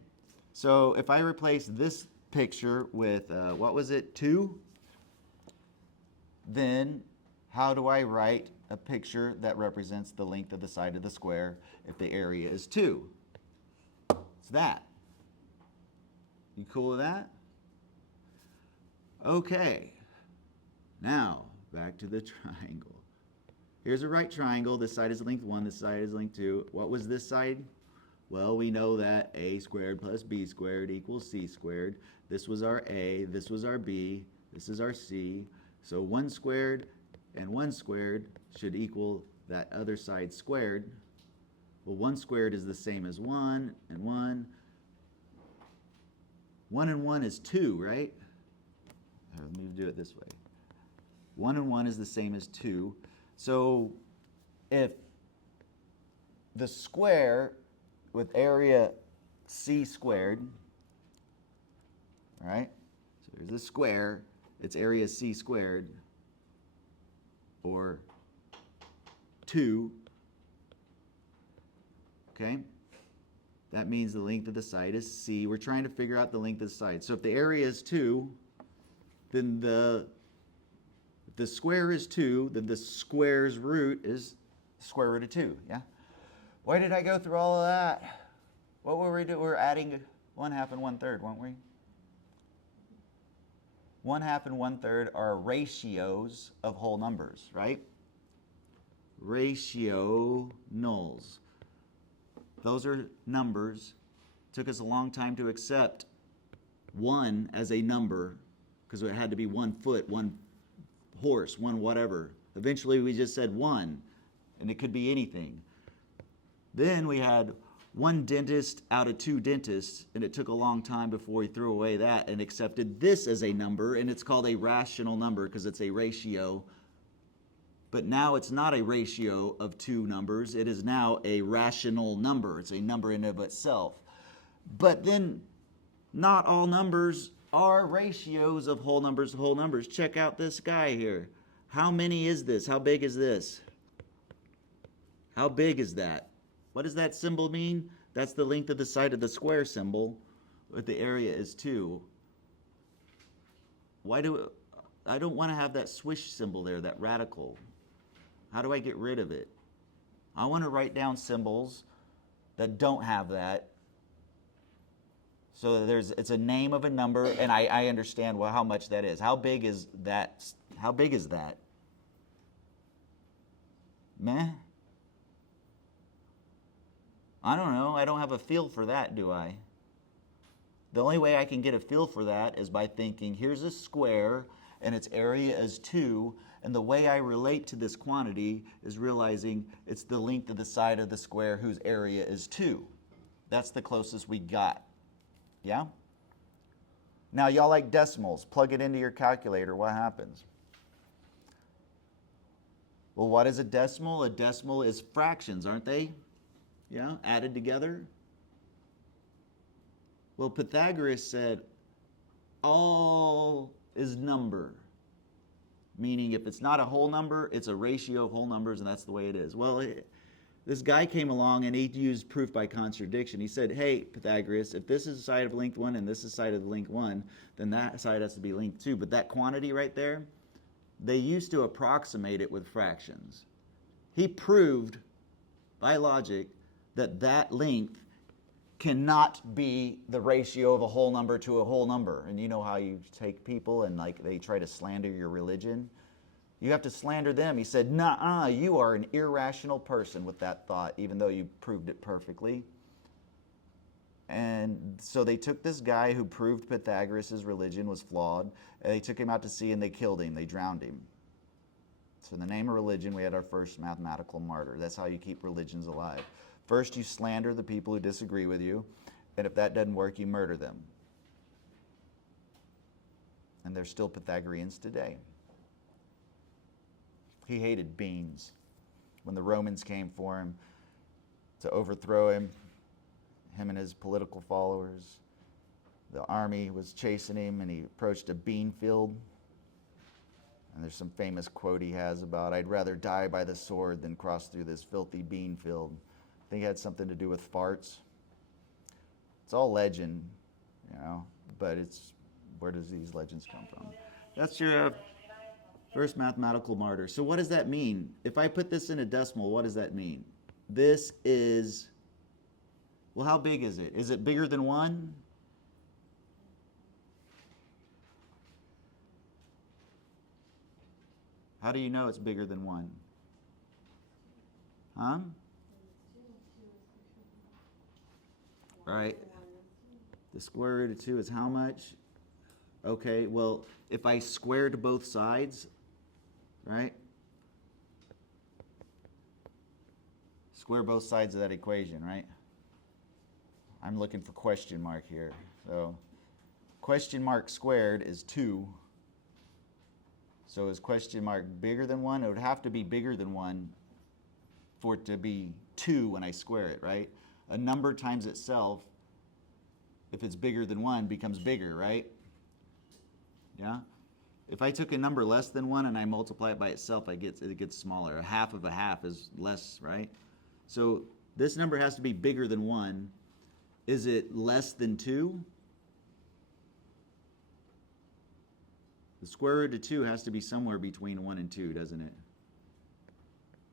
so if I replace this picture with, what was it, 2? Then how do I write a picture that represents the length of the side of the square if the area is 2? It's that. You cool with that? Okay, now back to the triangle. Here's a right triangle. This side is length 1, this side is length 2. What was this side? Well, we know that a squared plus b squared equals c squared. This was our a, this was our b, this is our c. So 1 squared and 1 squared should equal that other side squared. Well, 1 squared is the same as 1 and 1. 1 and 1 is 2, right? Let me do it this way. 1 and 1 is the same as 2. So if the square with area c squared, right? So there's a square, its area c squared, or 2, okay? That means the length of the side is c. We're trying to figure out the length of the side. So if the area is 2, then if the square is 2, then the square's root is the square root of 2, yeah? Why did I go through all of that? What were we doing? We're adding 1/2 and 1/3, weren't we? 1/2 and 1/3 are ratios of whole numbers, right? Ratio nulls. Those are numbers. Took us a long time to accept 1 as a number because it had to be 1 foot, 1 horse, 1 whatever. Eventually we just said 1, and it could be anything. Then we had 1 dentist out of 2 dentists, and it took a long time before we threw away that and accepted this as a number, and it's called a rational number because it's a ratio. But now it's not a ratio of 2 numbers. It is now a rational number. It's a number in and of itself. But then not all numbers are ratios of whole numbers to whole numbers. Check out this guy here. How many is this? How big is this? How big is that? What does that symbol mean? That's the length of the side of the square symbol, but the area is 2. I don't want to have that swish symbol there, that radical. How do I get rid of it? I want to write down symbols that don't have that. So it's a name of a number, and I understand how much that is. How big is that? How big is that? Meh? I don't know. I don't have a feel for that, do I? The only way I can get a feel for that is by thinking, here's a square, and its area is 2, and the way I relate to this quantity is realizing it's the length of the side of the square whose area is 2. That's the closest we got. Yeah? Now, y'all like decimals. Plug it into your calculator. What happens? Well, what is a decimal? A decimal is fractions, aren't they? Yeah, added together. Well, Pythagoras said all is number, meaning if it's not a whole number, it's a ratio of whole numbers, and that's the way it is. Well, this guy came along and he used proof by contradiction. He said, hey, Pythagoras, if this is the side of length 1 and this is the side of length 1, then that side has to be length 2. But that quantity right there, they used to approximate it with fractions. He proved by logic that that length cannot be the ratio of a whole number to a whole number. And you know how you take people and like they try to slander your religion? You have to slander them. He said, nah, you are an irrational person with that thought, even though you proved it perfectly. And so they took this guy who proved Pythagoras' religion was flawed, and they took him out to sea and they killed him. They drowned him. So in the name of religion, we had our first mathematical martyr. That's how you keep religions alive. First, you slander the people who disagree with you, and if that doesn't work, you murder them. And they're still Pythagoreans today. He hated beans. When the Romans came for him to overthrow him and his political followers, the army was chasing him, and he approached a bean field. And there's some famous quote he has about, I'd rather die by the sword than cross through this filthy bean field. I think it had something to do with farts. It's all legend, you know, but it's, where does these legends come from? That's your first mathematical martyr. So what does that mean? If I put this in a decimal, what does that mean? This is, well, how big is it? Is it bigger than 1? How do you know it's bigger than 1? Huh? Right. The square root of 2 is how much? Okay, well, if I squared both sides, right? Square both sides of that equation, right? I'm looking for question mark here. So question mark squared is 2. So is question mark bigger than 1? It would have to be bigger than 1 for it to be 2 when I square it, right? A number times itself, if it's bigger than 1, becomes bigger, right? Yeah? If I took a number less than 1 and I multiply it by itself, it gets smaller. A half of a half is less, right? So this number has to be bigger than 1. Is it less than 2? The square root of 2 has to be somewhere between 1 and 2, doesn't it?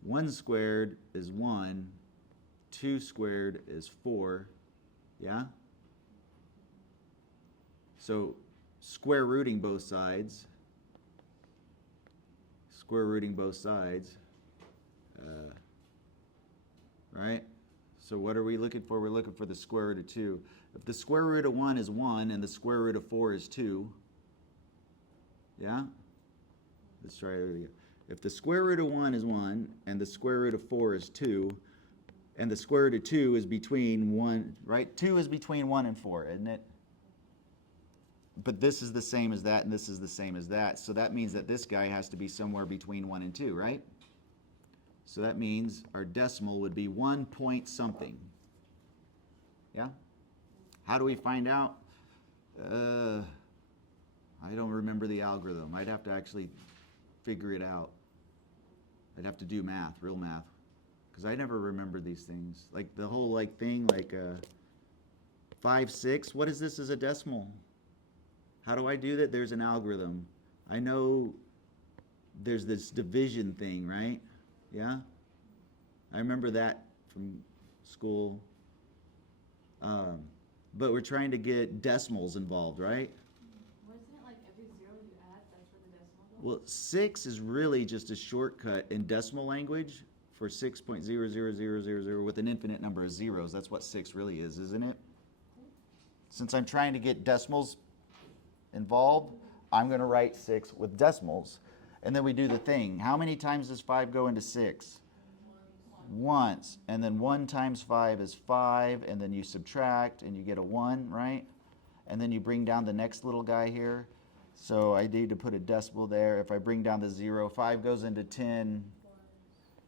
1 squared is 1. 2 squared is 4. Yeah? So square rooting both sides. Right? So what are we looking for? We're looking for the square root of 2. If the square root of 1 is 1 and the square root of 4 is 2, yeah? Let's try it again. If the square root of 1 is 1 and the square root of 4 is 2, and the square root of 2 is between 1, right? 2 is between 1 and 4, isn't it? But this is the same as that, and this is the same as that. So that means that this guy has to be somewhere between 1 and 2, right? So that means our decimal would be 1 point something. Yeah? How do we find out? I don't remember the algorithm. I'd have to actually figure it out. I'd have to do math, real math. Because I never remember these things. Like the whole thing, 5, 6. What is this as a decimal? How do I do that? There's an algorithm. I know there's this division thing, right? Yeah? I remember that from school. But we're trying to get decimals involved, right? Wasn't it like every 0 you add, that's where the decimal goes? Well, 6 is really just a shortcut in decimal language for 6.00000 with an infinite number of zeros. That's what 6 really is, isn't it? Since I'm trying to get decimals involved, I'm going to write 6 with decimals. And then we do the thing. How many times does 5 go into 6? Once. And then 1 times 5 is 5, and then you subtract and you get a 1, right? and then you bring down the next little guy here. So I need to put a decimal there. If I bring down the 0, 5 goes into 10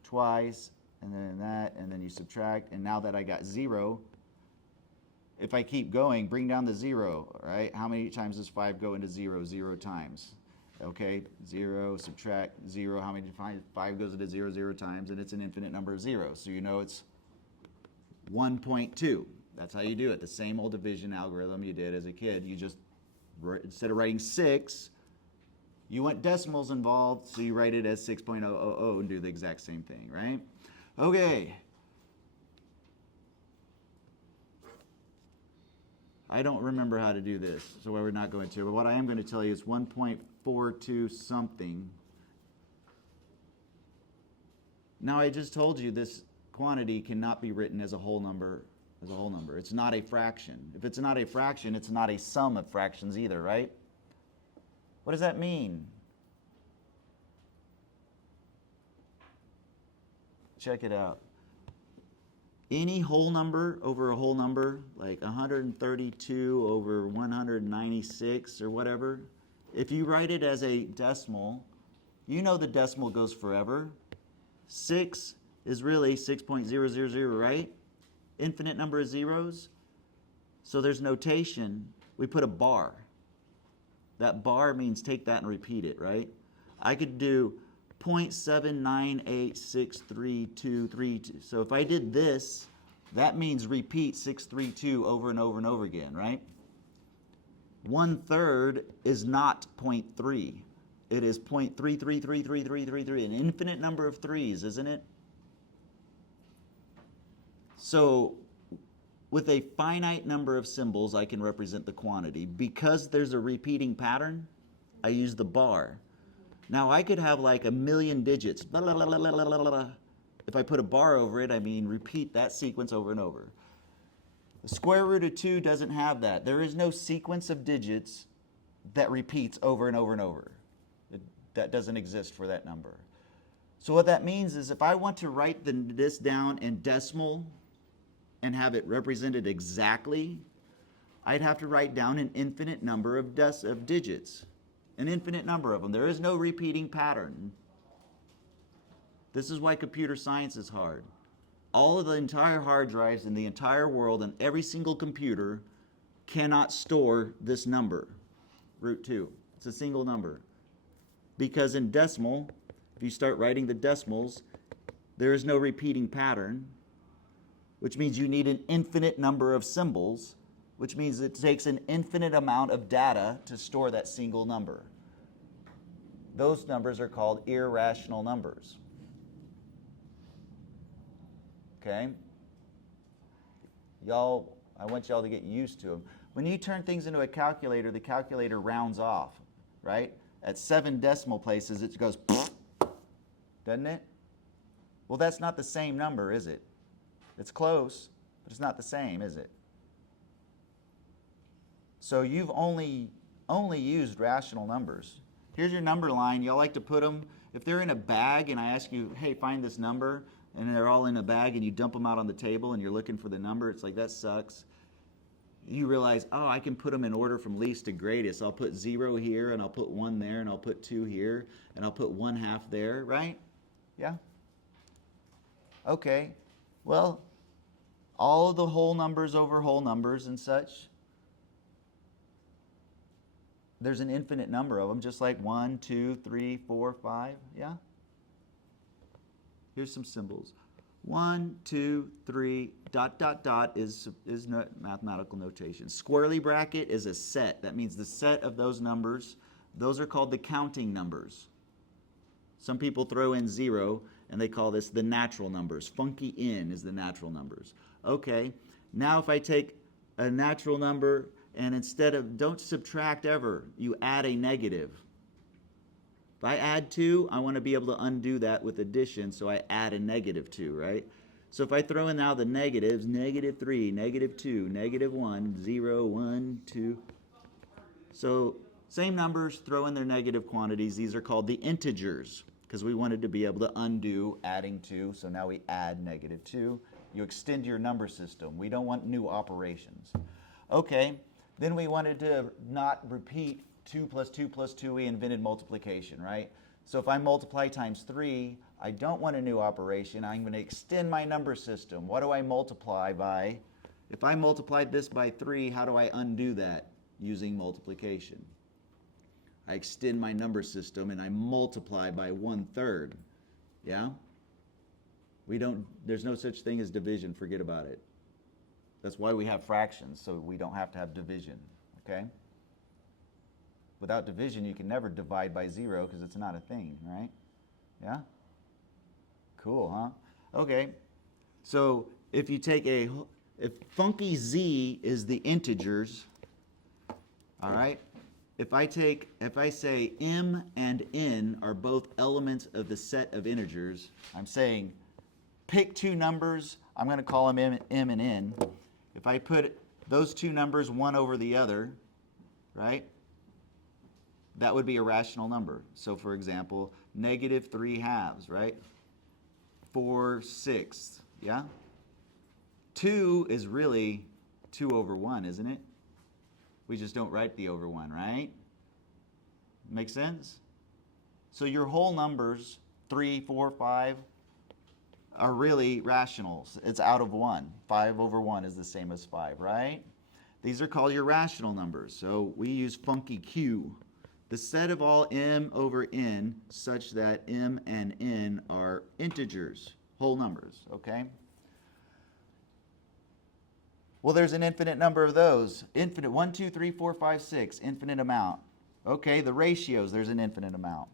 twice, and then that, and then you subtract, and now that I got 0, if I keep going, bring down the 0, right? How many times does 5 go into 0? 0 times. Okay, 0, subtract 0, how many times? 5 goes into 0, 0 times, and it's an infinite number of zeros. So you know it's 1.2. That's how you do it. The same old division algorithm you did as a kid. You just, instead of writing 6, you want decimals involved, so you write it as 6.000 and do the exact same thing, right? Okay. I don't remember how to do this, so we're not going to. But what I am going to tell you is 1.42 something. Now, I just told you this quantity cannot be written as a whole number. It's not a fraction. If it's not a fraction, it's not a sum of fractions either, right? What does that mean? Check it out. Any whole number over a whole number, like 132 over 196 or whatever, if you write it as a decimal, you know the decimal goes forever. 6 is really 6.000, right? Infinite number of zeros. So there's notation. We put a bar. That bar means take that and repeat it, right? I could do 0.7986322. So if I did this, that means repeat 632 over and over and over again, right? 1/3 is not 0.3. It is 0.33333333, an infinite number of threes, isn't it? So with a finite number of symbols, I can represent the quantity. Because there's a repeating pattern, I use the bar. Now, I could have like 1,000,000 digits. Blah, blah, blah, blah, blah, blah, blah. If I put a bar over it, I mean repeat that sequence over and over. The square root of 2 doesn't have that. There is no sequence of digits that repeats over and over and over. That doesn't exist for that number. So what that means is if I want to write this down in decimal and have it represented exactly, I'd have to write down an infinite number of digits. An infinite number of them. There is no repeating pattern. This is why computer science is hard. All of the entire hard drives in the entire world and every single computer cannot store this number, root 2. It's a single number. Because in decimal, if you start writing the decimals, there is no repeating pattern, which means you need an infinite number of symbols, which means it takes an infinite amount of data to store that single number. Those numbers are called irrational numbers. Okay? Y'all, I want y'all to get used to them. When you turn things into a calculator, the calculator rounds off, right? At 7 decimal places, it goes, doesn't it? Well, that's not the same number, is it? It's close, but it's not the same, is it? So you've only used rational numbers. Here's your number line. Y'all like to put them, if they're in a bag and I ask you, hey, find this number, and they're all in a bag and you dump them out on the table and you're looking for the number, it's like, that sucks. You realize, oh, I can put them in order from least to greatest. I'll put 0 here, and I'll put 1 there, and I'll put 2 here, and I'll put 1/2 there, right? Yeah? Okay. Well, all of the whole numbers over whole numbers and such, there's an infinite number of them, just like 1, 2, 3, 4, 5, yeah? Here's some symbols. 1, 2, 3, ... is mathematical notation. Squirrely bracket is a set. That means the set of those numbers. Those are called the counting numbers. Some people throw in 0, and they call this the natural numbers. Funky in is the natural numbers. Okay, now if I take a natural number, and instead of, don't subtract ever, you add a negative. If I add 2, I want to be able to undo that with addition, so I add a -2, right? So if I throw in now the negatives, -3, -2, -1, 0, 1, 2. So same numbers, throw in their negative quantities. These are called the integers because we wanted to be able to undo adding 2, so now we add -2. You extend your number system. We don't want new operations. Okay, Then we wanted to not repeat 2 plus 2 plus 2. We invented multiplication, right? So if I multiply times 3, I don't want a new operation. I'm going to extend my number system. What do I multiply by? If I multiplied this by 3, how do I undo that? Using multiplication. I extend my number system and I multiply by 1/3. Yeah? There's no such thing as division. Forget about it. That's why we have fractions, so we don't have to have division, okay? Without division, you can never divide by 0 because it's not a thing, right? Yeah? Cool, huh? Okay. So if you take if funky z is the integers, all right? If I say m and n are both elements of the set of integers, I'm saying pick two numbers, I'm going to call them m and n. If I put those two numbers one over the other, right, that would be a rational number. So for example, -3/2, right? 4/6, yeah? 2 is really 2 over 1, isn't it? We just don't write the over 1, right? Make sense? So your whole numbers, 3, 4, 5, are really rationals. It's out of 1. 5 over 1 is the same as 5, right? These are called your rational numbers. So we use funky Q. The set of all m over n such that m and n are integers, whole numbers, okay? Well, there's an infinite number of those. Infinite, 1, 2, 3, 4, 5, 6, infinite amount. Okay, the ratios, there's an infinite amount.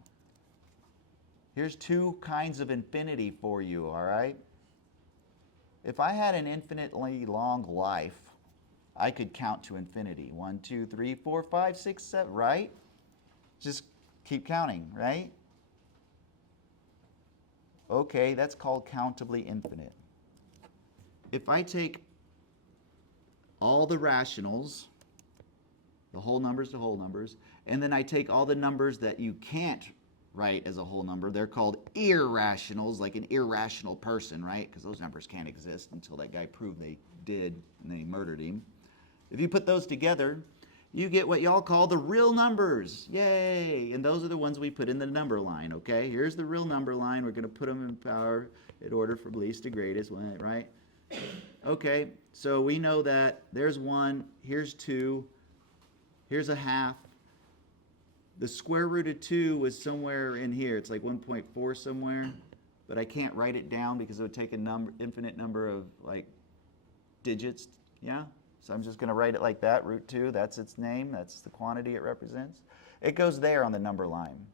Here's two kinds of infinity for you, all right? If I had an infinitely long life, I could count to infinity. 1, 2, 3, 4, 5, 6, 7, right? Just keep counting, right? Okay, that's called countably infinite. If I take all the rationals, the whole numbers to whole numbers, and then I take all the numbers that you can't write as a whole number, they're called irrationals, like an irrational person, right? Because those numbers can't exist until that guy proved they did and they murdered him. If you put those together, you get what y'all call the real numbers. Yay! And those are the ones we put in the number line, okay? Here's the real number line. We're going to put them in power in order from least to greatest, right? Okay, so we know that there's 1, here's 2, here's a half. The square root of 2 was somewhere in here. It's like 1.4 somewhere, but I can't write it down because it would take an infinite number of like digits, yeah? So I'm just going to write it like that, root 2, that's its name, that's the quantity it represents. It goes there on the number line.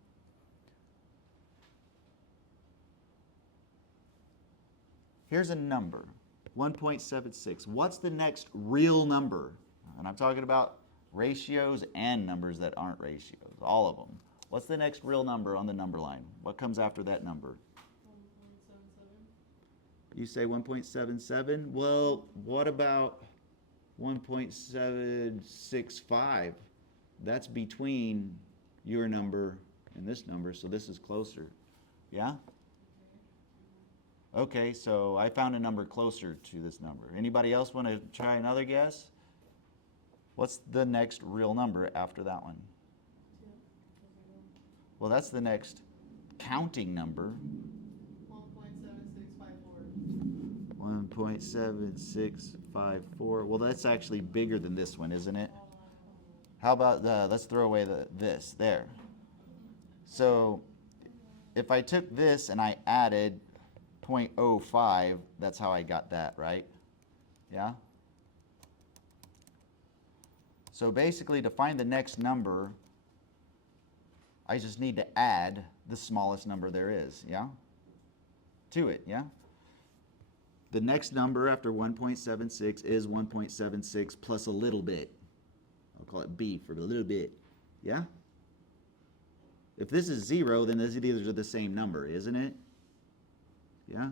Here's a number, 1.76. What's the next real number? And I'm talking about ratios and numbers that aren't ratios, all of them. What's the next real number on the number line? What comes after that number? 1.77. You say 1.77? Well, what about 1.765? That's between your number and this number, so this is closer. Yeah? Okay, so I found a number closer to this number. Anybody else want to try another guess? What's the next real number after that one? Well, that's the next counting number. 1.7654. Well, that's actually bigger than this one, isn't it? How about let's throw away this there. So if I took this and I added 0.05, that's how I got that, right? Yeah? So basically, to find the next number, I just need to add the smallest number there is, yeah? To it, yeah? The next number after 1.76 is 1.76 plus a little bit. I'll call it B for a little bit, yeah? If this is 0, then these are the same number, isn't it? Yeah?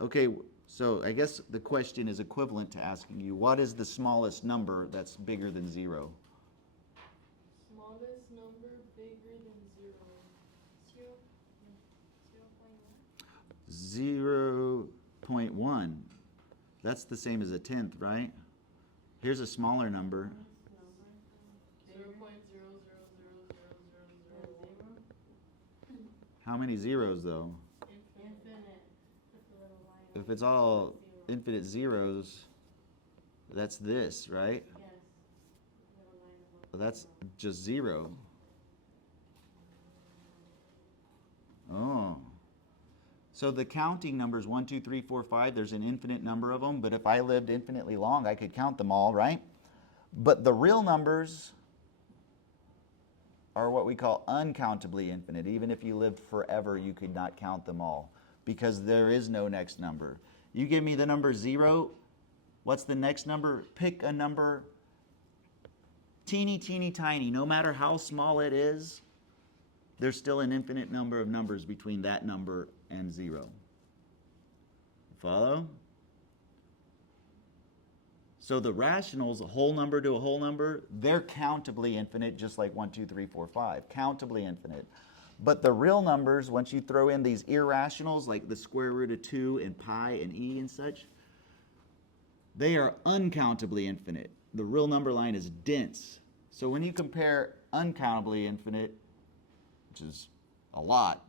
Okay, so I guess the question is equivalent to asking you, what is the smallest number that's bigger than 0? Smallest number bigger than 0. 0.1. That's the same as a tenth, right? Here's a smaller number. How many zeros, though? Infinite. Just a little line. If it's all infinite zeros, that's this, right? Yes. Little line above Well, that's just 0. Oh. So the counting numbers 1, 2, 3, 4, 5, there's an infinite number of them, but if I lived infinitely long, I could count them all, right? But the real numbers are what we call uncountably infinite. Even if you lived forever, you could not count them all because there is no next number. You give me the number 0, what's the next number? Pick a number teeny, teeny, tiny. No matter how small it is, there's still an infinite number of numbers between that number and 0. Follow? So the rationals, a whole number to a whole number, they're countably infinite, just like 1, 2, 3, 4, 5. Countably infinite. But the real numbers, once you throw in these irrationals, like the square root of 2 and pi and e and such, they are uncountably infinite. The real number line is dense. So when you compare uncountably infinite, which is a lot,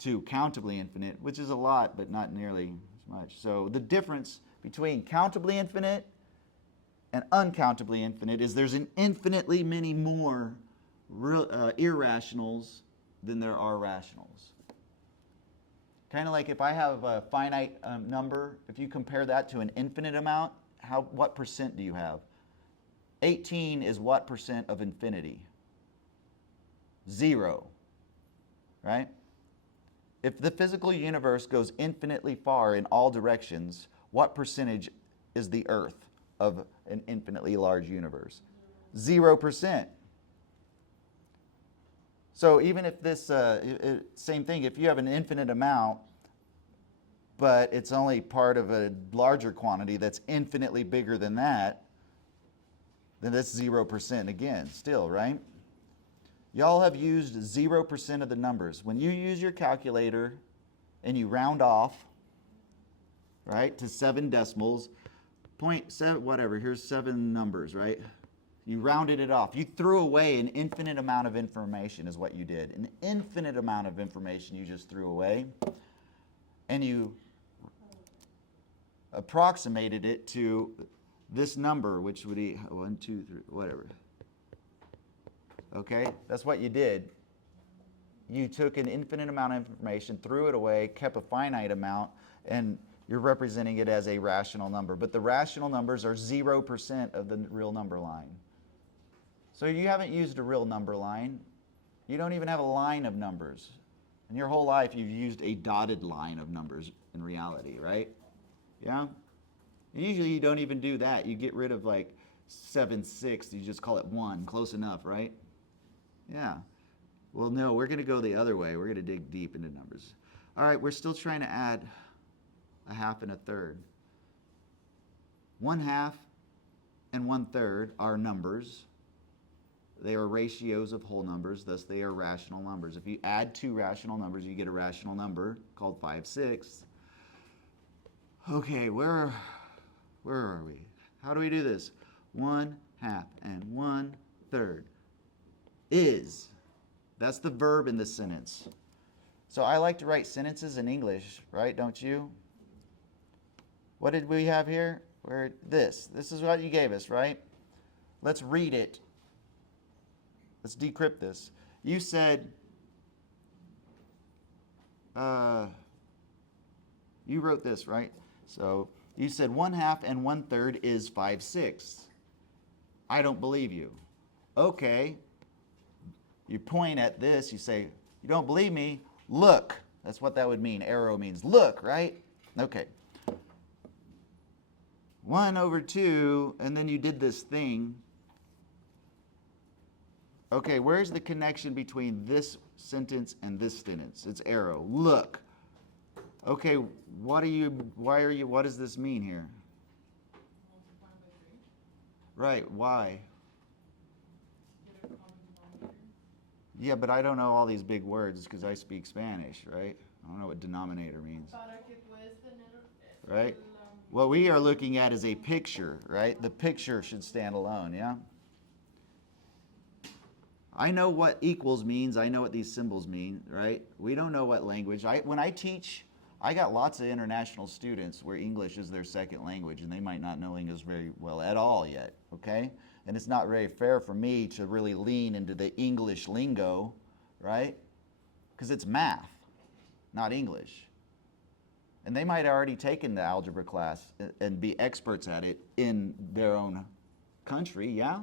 to countably infinite, which is a lot, but not nearly as much. So the difference between countably infinite and uncountably infinite is there's an infinitely many more irrationals than there are rationals. Kind of like if I have a finite number, if you compare that to an infinite amount, what percent do you have? 18 is what percent of infinity? 0, right? If the physical universe goes infinitely far in all directions, what percentage is the Earth of an infinitely large universe? 0%. So even if this, same thing, if you have an infinite amount, but it's only part of a larger quantity that's infinitely bigger than that, then that's 0% again, still, right? Y'all have used 0% of the numbers. When you use your calculator and you round off, right, to 7 decimals, 0.7, whatever, here's 7 numbers, right? You rounded it off. You threw away an infinite amount of information is what you did. An infinite amount of information you just threw away. And you approximated it to this number, which would be 1, 2, 3, whatever. Okay, that's what you did. You took an infinite amount of information, threw it away, kept a finite amount, and you're representing it as a rational number. But the rational numbers are 0% of the real number line. So you haven't used a real number line. You don't even have a line of numbers. In your whole life, you've used a dotted line of numbers in reality, right? Yeah? And usually you don't even do that. You get rid of like 7, 6. You just call it 1. Close enough, right? Yeah. Well, no, we're going to go the other way. We're going to dig deep into numbers. All right, we're still trying to add a half and a third. 1/2 and 1/3 are numbers. They are ratios of whole numbers, thus they are rational numbers. If you add 2 rational numbers, you get a rational number called 5/6. Okay, where are we? How do we do this? 1/2 and 1/3 is. That's the verb in the sentence. So I like to write sentences in English, right? Don't you? What did we have here? This is what you gave us, right? Let's read it. Let's decrypt this. You said, you wrote this, right? So you said 1/2 and 1/3 is 5/6. I don't believe you. Okay. You point at this, you say, you don't believe me? Look. That's what that would mean. Arrow means look, right? Okay. 1/2, and then you did this thing. Okay, where's the connection between this sentence and this sentence? It's arrow. Look. Okay, what does this mean here? Right, why? Yeah, but I don't know all these big words because I speak Spanish, right? I don't know what denominator means. Right? What we are looking at is a picture, right? The picture should stand alone, yeah? I know what equals means. I know what these symbols mean, right? We don't know what language. When I teach, I got lots of international students where English is their second language, and they might not know English very well at all yet, okay? And it's not very fair for me to really lean into the English lingo, right? Because it's math, not English. And they might have already taken the algebra class and be experts at it in their own country, yeah?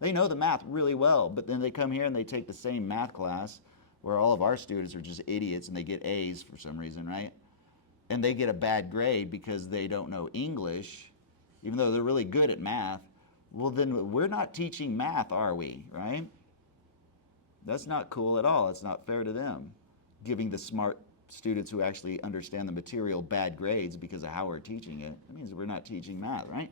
They know the math really well, but then they come here and they take the same math class where all of our students are just idiots and they get A's for some reason, right? And they get a bad grade because they don't know English, even though they're really good at math. Well, then we're not teaching math, are we, right? That's not cool at all. It's not fair to them, giving the smart students who actually understand the material bad grades because of how we're teaching it. That means we're not teaching math, right?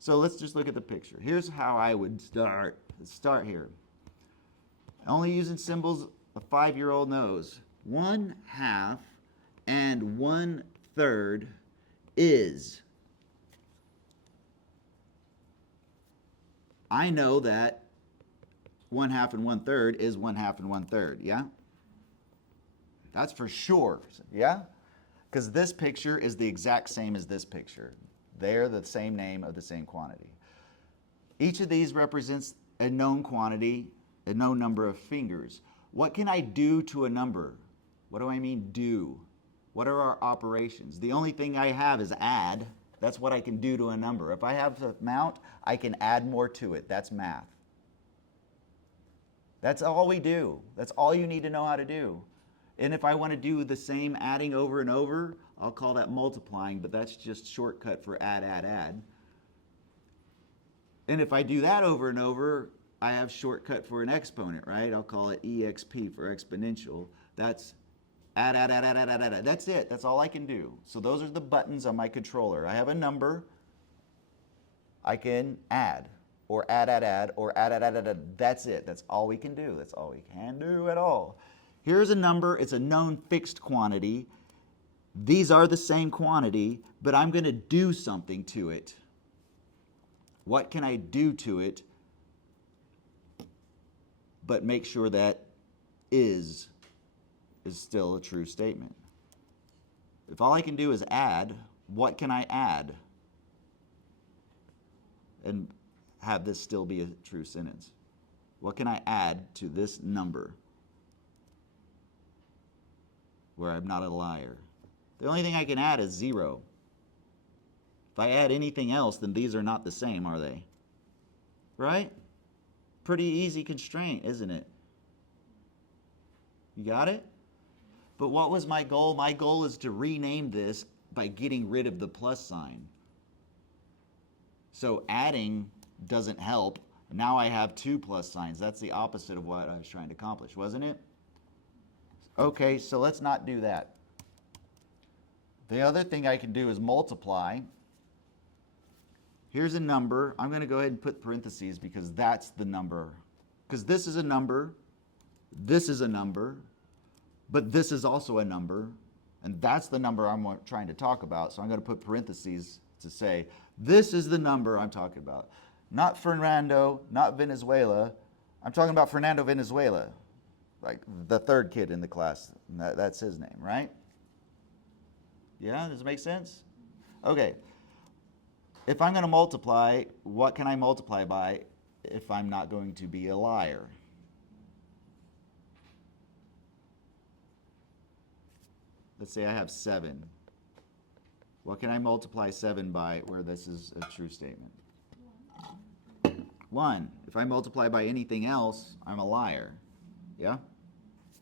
So let's just look at the picture. Here's how I would start. Let's start here. Only using symbols a 5-year-old knows. 1/2 and 1/3 is. I know that 1/2 and 1/3 is 1/2 and 1/3, yeah? That's for sure, yeah? Because this picture is the exact same as this picture. They're the same name of the same quantity. Each of these represents a known quantity, a known number of fingers. What can I do to a number? What do I mean do? What are our operations? The only thing I have is add. That's what I can do to a number. If I have the amount, I can add more to it. That's math. That's all we do. That's all you need to know how to do. And if I want to do the same adding over and over, I'll call that multiplying, but that's just shortcut for add, add, add. And if I do that over and over, I have shortcut for an exponent, right? I'll call it EXP for exponential. That's add, add, add, add, add, add, add. That's it. That's all I can do. So those are the buttons on my controller. I have a number. I can add, or add, add, add, or add, add, add, add, add. That's it. That's all we can do. That's all we can do at all. Here's a number. It's a known fixed quantity. These are the same quantity, but I'm going to do something to it. What can I do to it, but make sure that is still a true statement? If all I can do is add, what can I add and have this still be a true sentence? What can I add to this number where I'm not a liar? The only thing I can add is 0. If I add anything else, then these are not the same, are they? Right? Pretty easy constraint, isn't it? You got it? But what was my goal? My goal is to rename this by getting rid of the plus sign. So adding doesn't help. Now I have 2 plus signs. That's the opposite of what I was trying to accomplish, wasn't it? Okay, so let's not do that. The other thing I can do is multiply. Here's a number. I'm going to go ahead and put parentheses because that's the number. Because this is a number, this is a number, but this is also a number, and that's the number I'm trying to talk about. So I'm going to put parentheses to say, this is the number I'm talking about. Not Fernando, not Venezuela. I'm talking about Fernando Venezuela, like the third kid in the class. That's his name, right? Yeah, does it make sense? Okay. If I'm going to multiply, what can I multiply by if I'm not going to be a liar? Let's say I have 7. What can I multiply 7 by where this is a true statement? 1. If I multiply by anything else, I'm a liar. Yeah?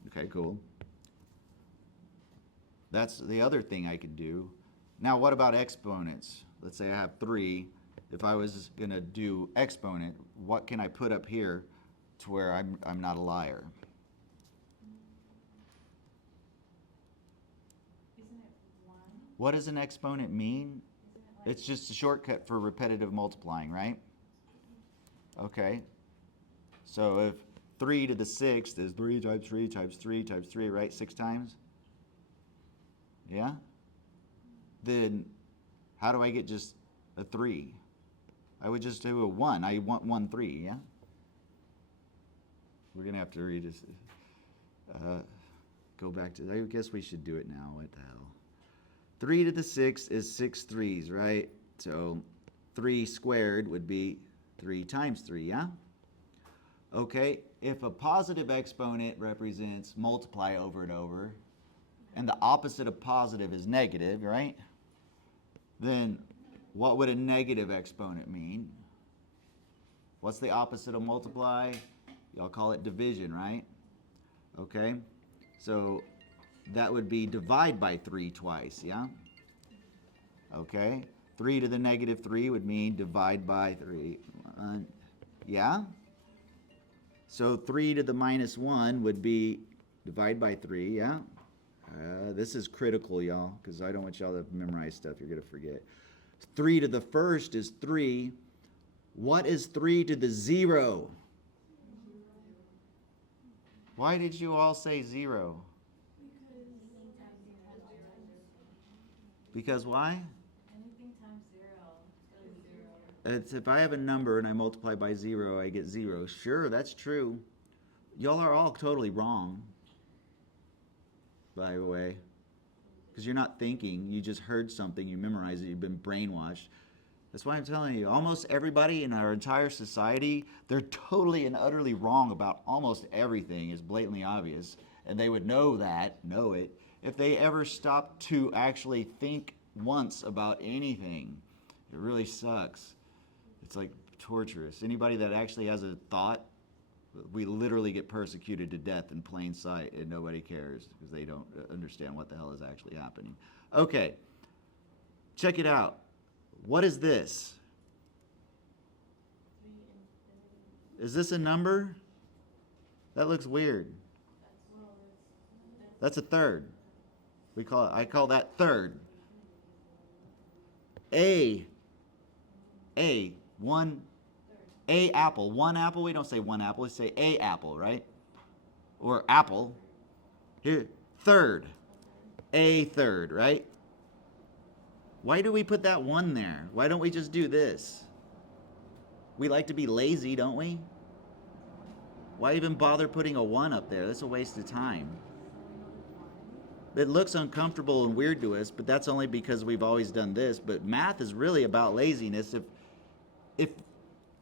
Okay, cool. That's the other thing I could do. Now, what about exponents? Let's say I have 3. If I was going to do exponent, what can I put up here to where I'm not a liar? Isn't it 1? What does an exponent mean? It's just a shortcut for repetitive multiplying, right? Okay. So if 3 to the 6th is 3 times 3 times 3 times 3, right? 6 times? Yeah? Then how do I get just a 3? I would just do a 1. I want 1 3, yeah? We're going to have to read this. Go back to, I guess we should do it now. What the hell? 3 to the 6 is 6 threes, right? So 3 squared would be 3 times 3, yeah? Okay, if a positive exponent represents multiply over and over, and the opposite of positive is negative, right? Then what would a negative exponent mean? What's the opposite of multiply? Y'all call it division, right? Okay, so that would be divide by 3 twice, yeah? Okay, 3 to the negative 3 would mean divide by 3. Yeah? So 3 to the minus 1 would be divide by 3, yeah? This is critical, y'all, because I don't want y'all to memorize stuff you're going to forget. 3 to the first is 3. What is 3 to the 0? Why did you all say 0? Because why? Anything times 0 is 0. It's if I have a number and I multiply by 0, I get 0. Sure, that's true. Y'all are all totally wrong, by the way. Because you're not thinking. You just heard something. You memorized it. You've been brainwashed. That's why I'm telling you, almost everybody in our entire society, they're totally and utterly wrong about almost everything. It's blatantly obvious. And they would know it, if they ever stopped to actually think once about anything. It really sucks. It's like torturous. Anybody that actually has a thought, we literally get persecuted to death in plain sight, and nobody cares because they don't understand what the hell is actually happening. Okay, check it out. What is this? Is this a number? That looks weird. That's a third. I call that third. A apple. One apple, we don't say one apple, we say a apple, right? Or apple. Here, third. A third, right? Why do we put that 1 there? Why don't we just do this? We like to be lazy, don't we? Why even bother putting a 1 up there? That's a waste of time. It looks uncomfortable and weird to us, but that's only because we've always done this. But math is really about laziness. If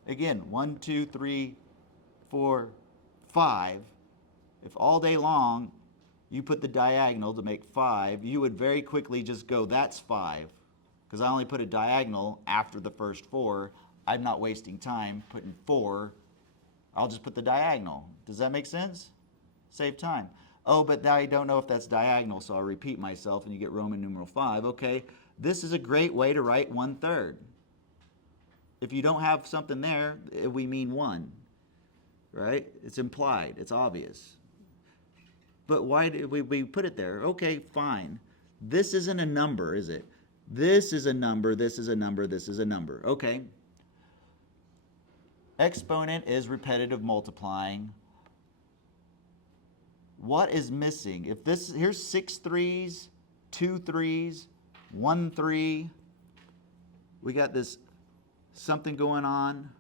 again, 1, 2, 3, 4, 5, if all day long you put the diagonal to make 5, you would very quickly just go, that's 5. Because I only put a diagonal after the first 4. I'm not wasting time putting 4. I'll just put the diagonal. Does that make sense? Save time. Oh, but now I don't know if that's diagonal, so I'll repeat myself and you get Roman numeral 5. Okay, this is a great way to write 1/3. If you don't have something there, we mean 1, right? It's implied, it's obvious. But why did we put it there? Okay, fine. This isn't a number, is it? This is a number, this is a number, this is a number. Okay. Exponent is repetitive multiplying. What is missing? If this, here's 6 3s, 2 3s, 1 3. We got this something going on.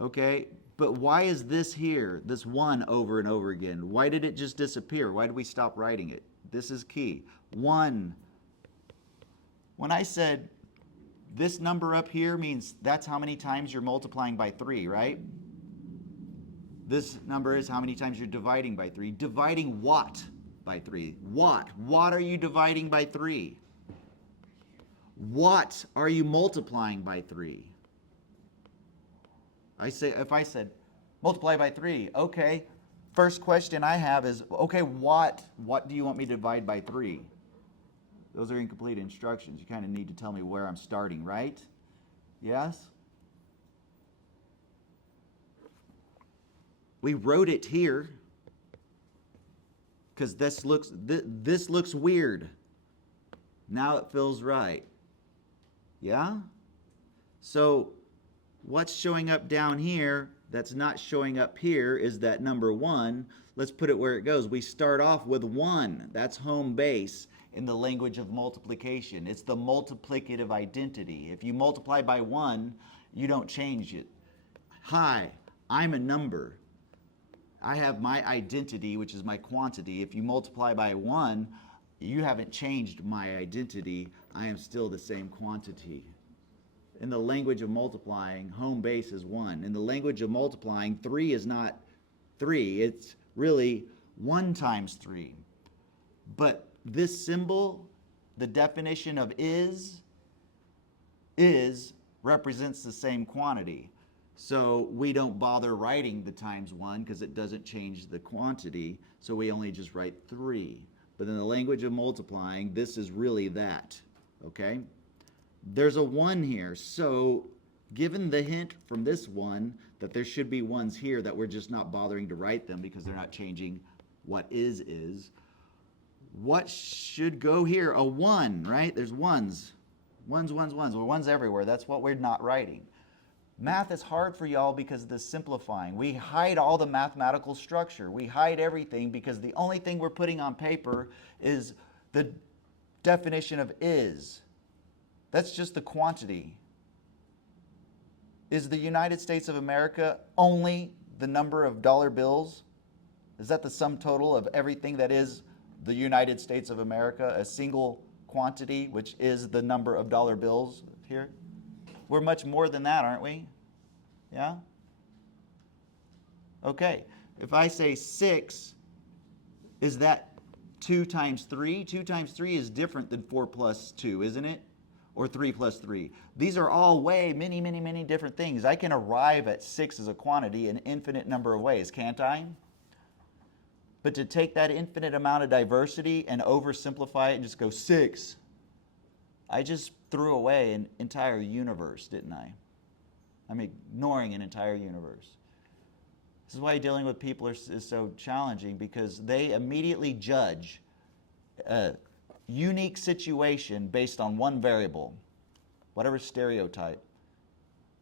Okay, but why is this here, this 1 over and over again? Why did it just disappear? Why did we stop writing it? This is key. 1. When I said this number up here means that's how many times you're multiplying by 3, right? This number is how many times you're dividing by 3. Dividing what by 3? What? What are you dividing by 3? What are you multiplying by 3? If I said multiply by 3, okay, first question I have is, okay, what do you want me to divide by 3? Those are incomplete instructions. You kind of need to tell me where I'm starting, right? Yes? We wrote it here because this looks weird. Now it feels right. Yeah? So what's showing up down here that's not showing up here is that number 1. Let's put it where it goes. We start off with 1. That's home base in the language of multiplication. It's the multiplicative identity. If you multiply by 1, you don't change it. Hi, I'm a number. I have my identity, which is my quantity. If you multiply by 1, you haven't changed my identity. I am still the same quantity. In the language of multiplying, home base is 1. In the language of multiplying, 3 is not 3. It's really 1 times 3. But this symbol, the definition of is represents the same quantity. So we don't bother writing the times 1 because it doesn't change the quantity. So we only just write 3. But in the language of multiplying, this is really that. Okay? There's a 1 here. So given the hint from this one that there should be 1s here, that we're just not bothering to write them because they're not changing what is. What should go here? A 1, right? There's 1s. 1s. Well, 1s everywhere. That's what we're not writing. Math is hard for y'all because of the simplifying. We hide all the mathematical structure. We hide everything because the only thing we're putting on paper is the definition of is. That's just the quantity. Is the United States of America only the number of dollar bills? Is that the sum total of everything that is the United States of America, a single quantity, which is the number of dollar bills here? We're much more than that, aren't we? Yeah? Okay. If I say 6, is that 2 times 3? 2 times 3 is different than 4 plus 2, isn't it? Or 3 plus 3. These are all many different things. I can arrive at 6 as a quantity an infinite number of ways, can't I? But to take that infinite amount of diversity and oversimplify it and just go 6, I just threw away an entire universe, didn't I? I'm ignoring an entire universe. This is why dealing with people is so challenging, because they immediately judge a unique situation based on one variable, whatever stereotype.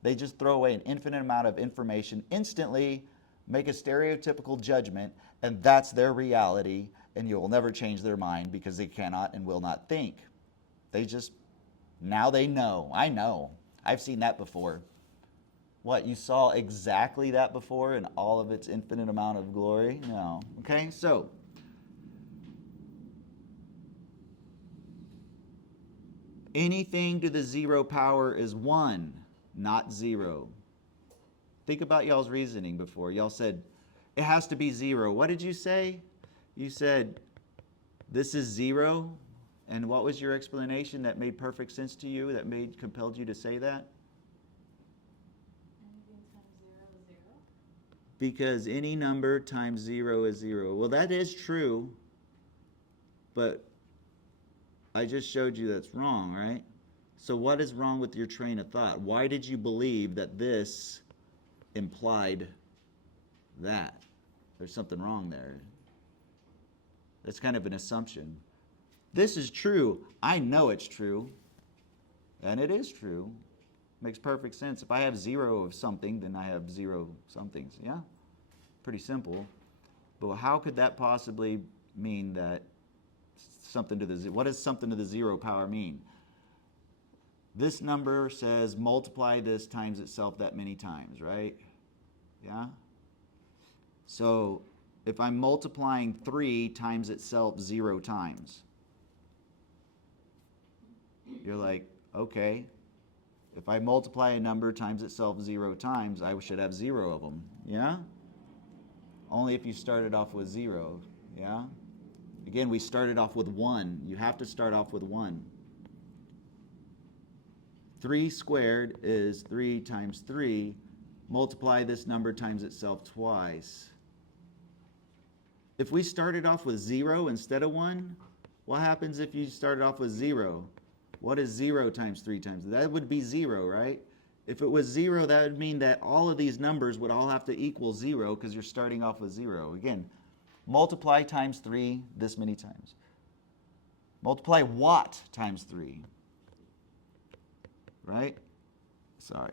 They just throw away an infinite amount of information, instantly make a stereotypical judgment, and that's their reality, and you will never change their mind because they cannot and will not think. They just, now they know. I know. I've seen that before. What, you saw exactly that before in all of its infinite amount of glory? No. Okay, so anything to the 0 power is 1, not 0. Think about y'all's reasoning before. Y'all said, it has to be 0. What did you say? You said, this is 0. And what was your explanation that made perfect sense to you, that compelled you to say that? Anything times 0 is 0. Because any number times 0 is 0. Well, that is true, but I just showed you that's wrong, right? So what is wrong with your train of thought? Why did you believe that this implied that? There's something wrong there. That's kind of an assumption. This is true. I know it's true. And it is true. Makes perfect sense. If I have 0 of something, then I have 0 somethings. Yeah? Pretty simple. But how could that possibly mean that something to the, what does something to the 0 power mean? This number says multiply this times itself that many times, right? Yeah? So if I'm multiplying 3 times itself 0 times, you're like, okay, if I multiply a number times itself 0 times, I should have 0 of them. Yeah? Only if you started off with 0. Yeah? Again, we started off with 1. You have to start off with 1. 3 squared is 3 times 3. Multiply this number times itself twice. If we started off with 0 instead of 1, what happens if you started off with 0? What is 0 times 3 times? That would be 0, right? If it was 0, that would mean that all of these numbers would all have to equal 0 because you're starting off with 0. Again, multiply times 3 this many times. Multiply what times 3? Right? Sorry.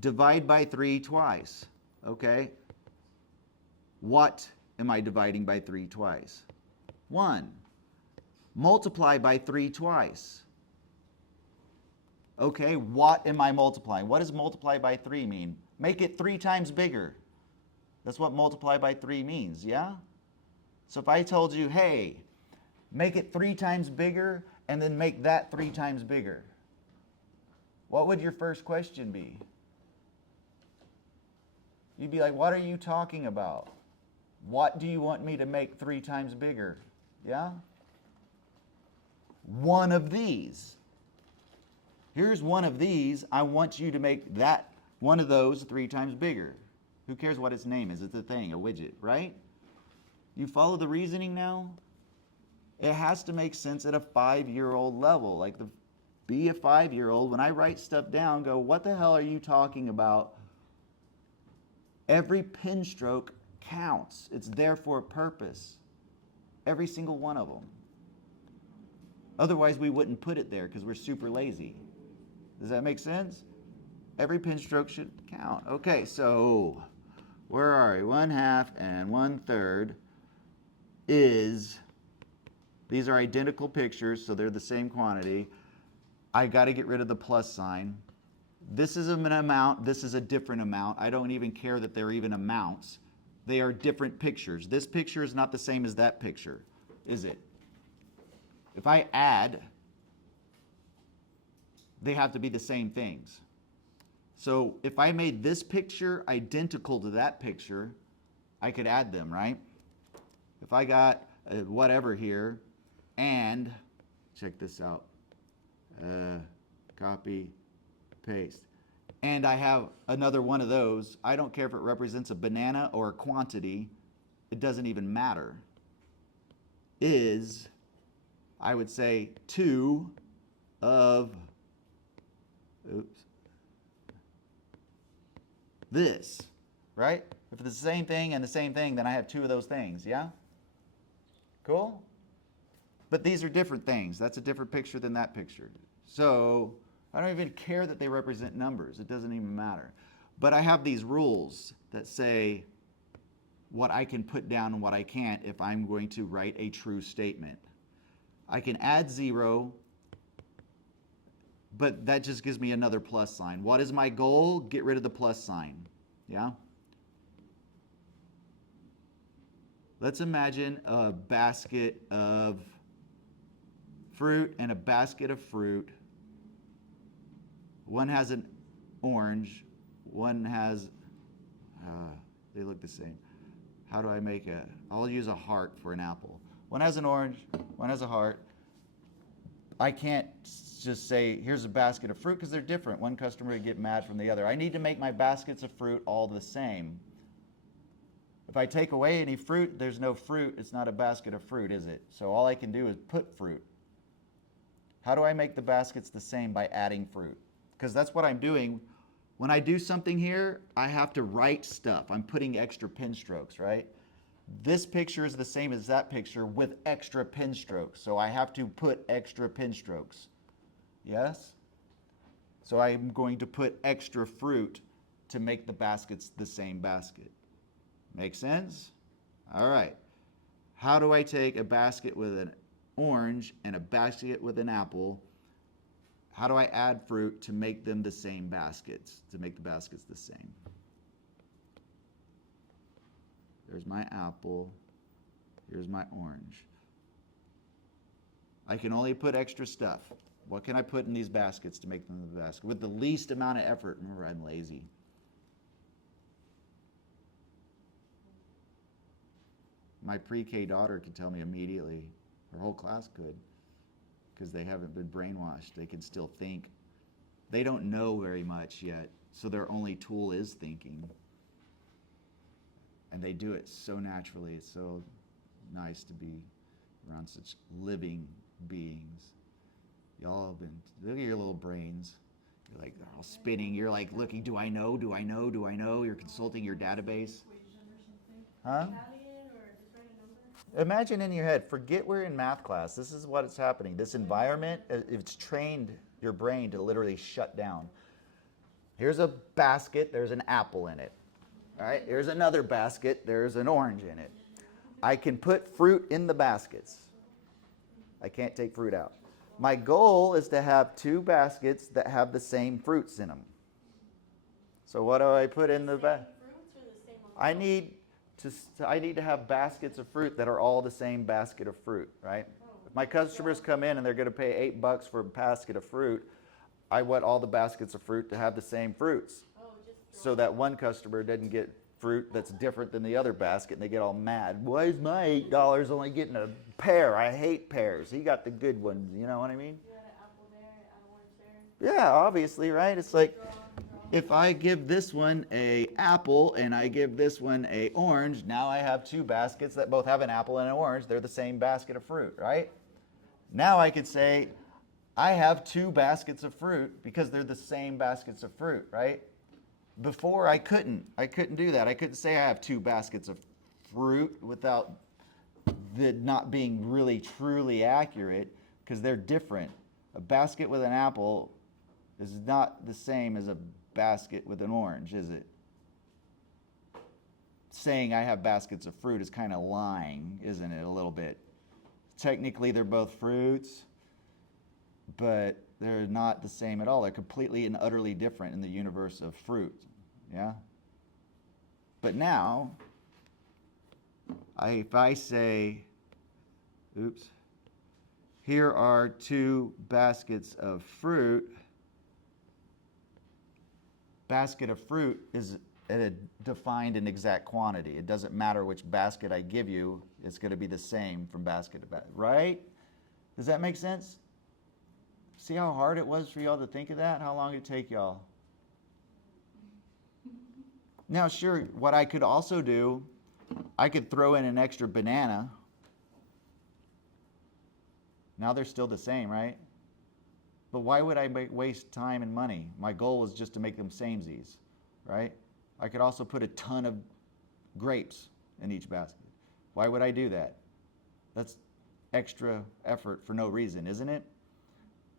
Divide by 3 twice. Okay. What am I dividing by 3 twice? 1. Multiply by 3 twice. Okay, what am I multiplying? What does multiply by 3 mean? Make it 3 times bigger. That's what multiply by 3 means, yeah? So if I told you, hey, make it 3 times bigger and then make that 3 times bigger, what would your first question be? You'd be like, what are you talking about? What do you want me to make 3 times bigger? Yeah? One of these. Here's one of these. I want you to make that one of those 3 times bigger. Who cares what its name is? It's a thing, a widget, right? You follow the reasoning now? It has to make sense at a 5-year-old level. Like, be a 5-year-old. When I write stuff down, go, what the hell are you talking about? Every pen stroke counts. It's there for a purpose. Every single one of them. Otherwise, we wouldn't put it there because we're super lazy. Does that make sense? Every pen stroke should count. Okay, so where are we? 1/2 and 1/3 is, these are identical pictures, so they're the same quantity. I got to get rid of the plus sign. This is an amount, this is a different amount. I don't even care that they're even amounts. They are different pictures. This picture is not the same as that picture, is it? If I add, they have to be the same things. So if I made this picture identical to that picture, I could add them, right? If I got whatever here, and, check this out, copy, paste, and I have another one of those, I don't care if it represents a banana or a quantity, it doesn't even matter, is, I would say, 2 of, this, right? If it's the same thing and the same thing, then I have 2 of those things, yeah? Cool? But these are different things. That's a different picture than that picture. So I don't even care that they represent numbers. It doesn't even matter. But I have these rules that say what I can put down and what I can't if I'm going to write a true statement. I can add 0, but that just gives me another plus sign. What is my goal? Get rid of the plus sign. Yeah? Let's imagine a basket of fruit and a basket of fruit. One has an orange, one has, they look the same. How do I make a, I'll use a heart for an apple. One has an orange, one has a heart. I can't just say, here's a basket of fruit, because they're different. One customer would get mad from the other. I need to make my baskets of fruit all the same. If I take away any fruit, there's no fruit. It's not a basket of fruit, is it? So all I can do is put fruit. How do I make the baskets the same? By adding fruit. Because that's what I'm doing. When I do something here, I have to write stuff. I'm putting extra pen strokes, right? This picture is the same as that picture with extra pen strokes. So I have to put extra pen strokes. Yes? So I'm going to put extra fruit to make the baskets the same basket. Make sense? All right. How do I take a basket with an orange and a basket with an apple? How do I add fruit to make them the same baskets, to make the baskets the same? There's my apple. Here's my orange. I can only put extra stuff. What can I put in these baskets to make them the basket with the least amount of effort? Remember, I'm lazy. My pre-K daughter could tell me immediately. Her whole class could, because they haven't been brainwashed. They can still think. They don't know very much yet, so their only tool is thinking. And they do it so naturally. It's so nice to be around such living beings. Y'all have been, look at your little brains. You're like, they're all spinning. You're like looking, do I know, do I know, do I know? You're consulting your database. Huh? Imagine in your head, forget we're in math class. This is what's happening. This environment, it's trained your brain to literally shut down. Here's a basket, there's an apple in it. All right, here's another basket, there's an orange in it. I can put fruit in the baskets. I can't take fruit out. My goal is to have 2 baskets that have the same fruits in them. So what do I put in the basket? I need to have baskets of fruit that are all the same basket of fruit, right? If my customers come in and they're going to pay $8 for a basket of fruit, I want all the baskets of fruit to have the same fruits, so that one customer doesn't get fruit that's different than the other basket and they get all mad. Why is my $8 only getting a pear? I hate pears. He got the good ones. You know what I mean? You got an apple there, an orange there. Yeah, obviously, right? It's like if I give this one a apple and I give this one a orange, now I have two baskets that both have an apple and an orange. They're the same basket of fruit, right? Now I could say I have two baskets of fruit because they're the same baskets of fruit, right? Before I couldn't do that. I couldn't say I have two baskets of fruit without it not being really truly accurate, because they're different. A basket with an apple is not the same as a basket with an orange, is it? Saying I have baskets of fruit is kind of lying, isn't it, a little bit? Technically, they're both fruits, but they're not the same at all. They're completely and utterly different in the universe of fruit, yeah? But now, if I say, oops, here are two baskets of fruit. Basket of fruit is a defined and exact quantity. It doesn't matter which basket I give you, it's going to be the same from basket to basket, right? Does that make sense? See how hard it was for y'all to think of that? How long did it take y'all? Now, sure, what I could also do, I could throw in an extra banana. Now they're still the same, right? But why would I waste time and money? My goal was just to make them samesies, right? I could also put a ton of grapes in each basket. Why would I do that? That's extra effort for no reason, isn't it?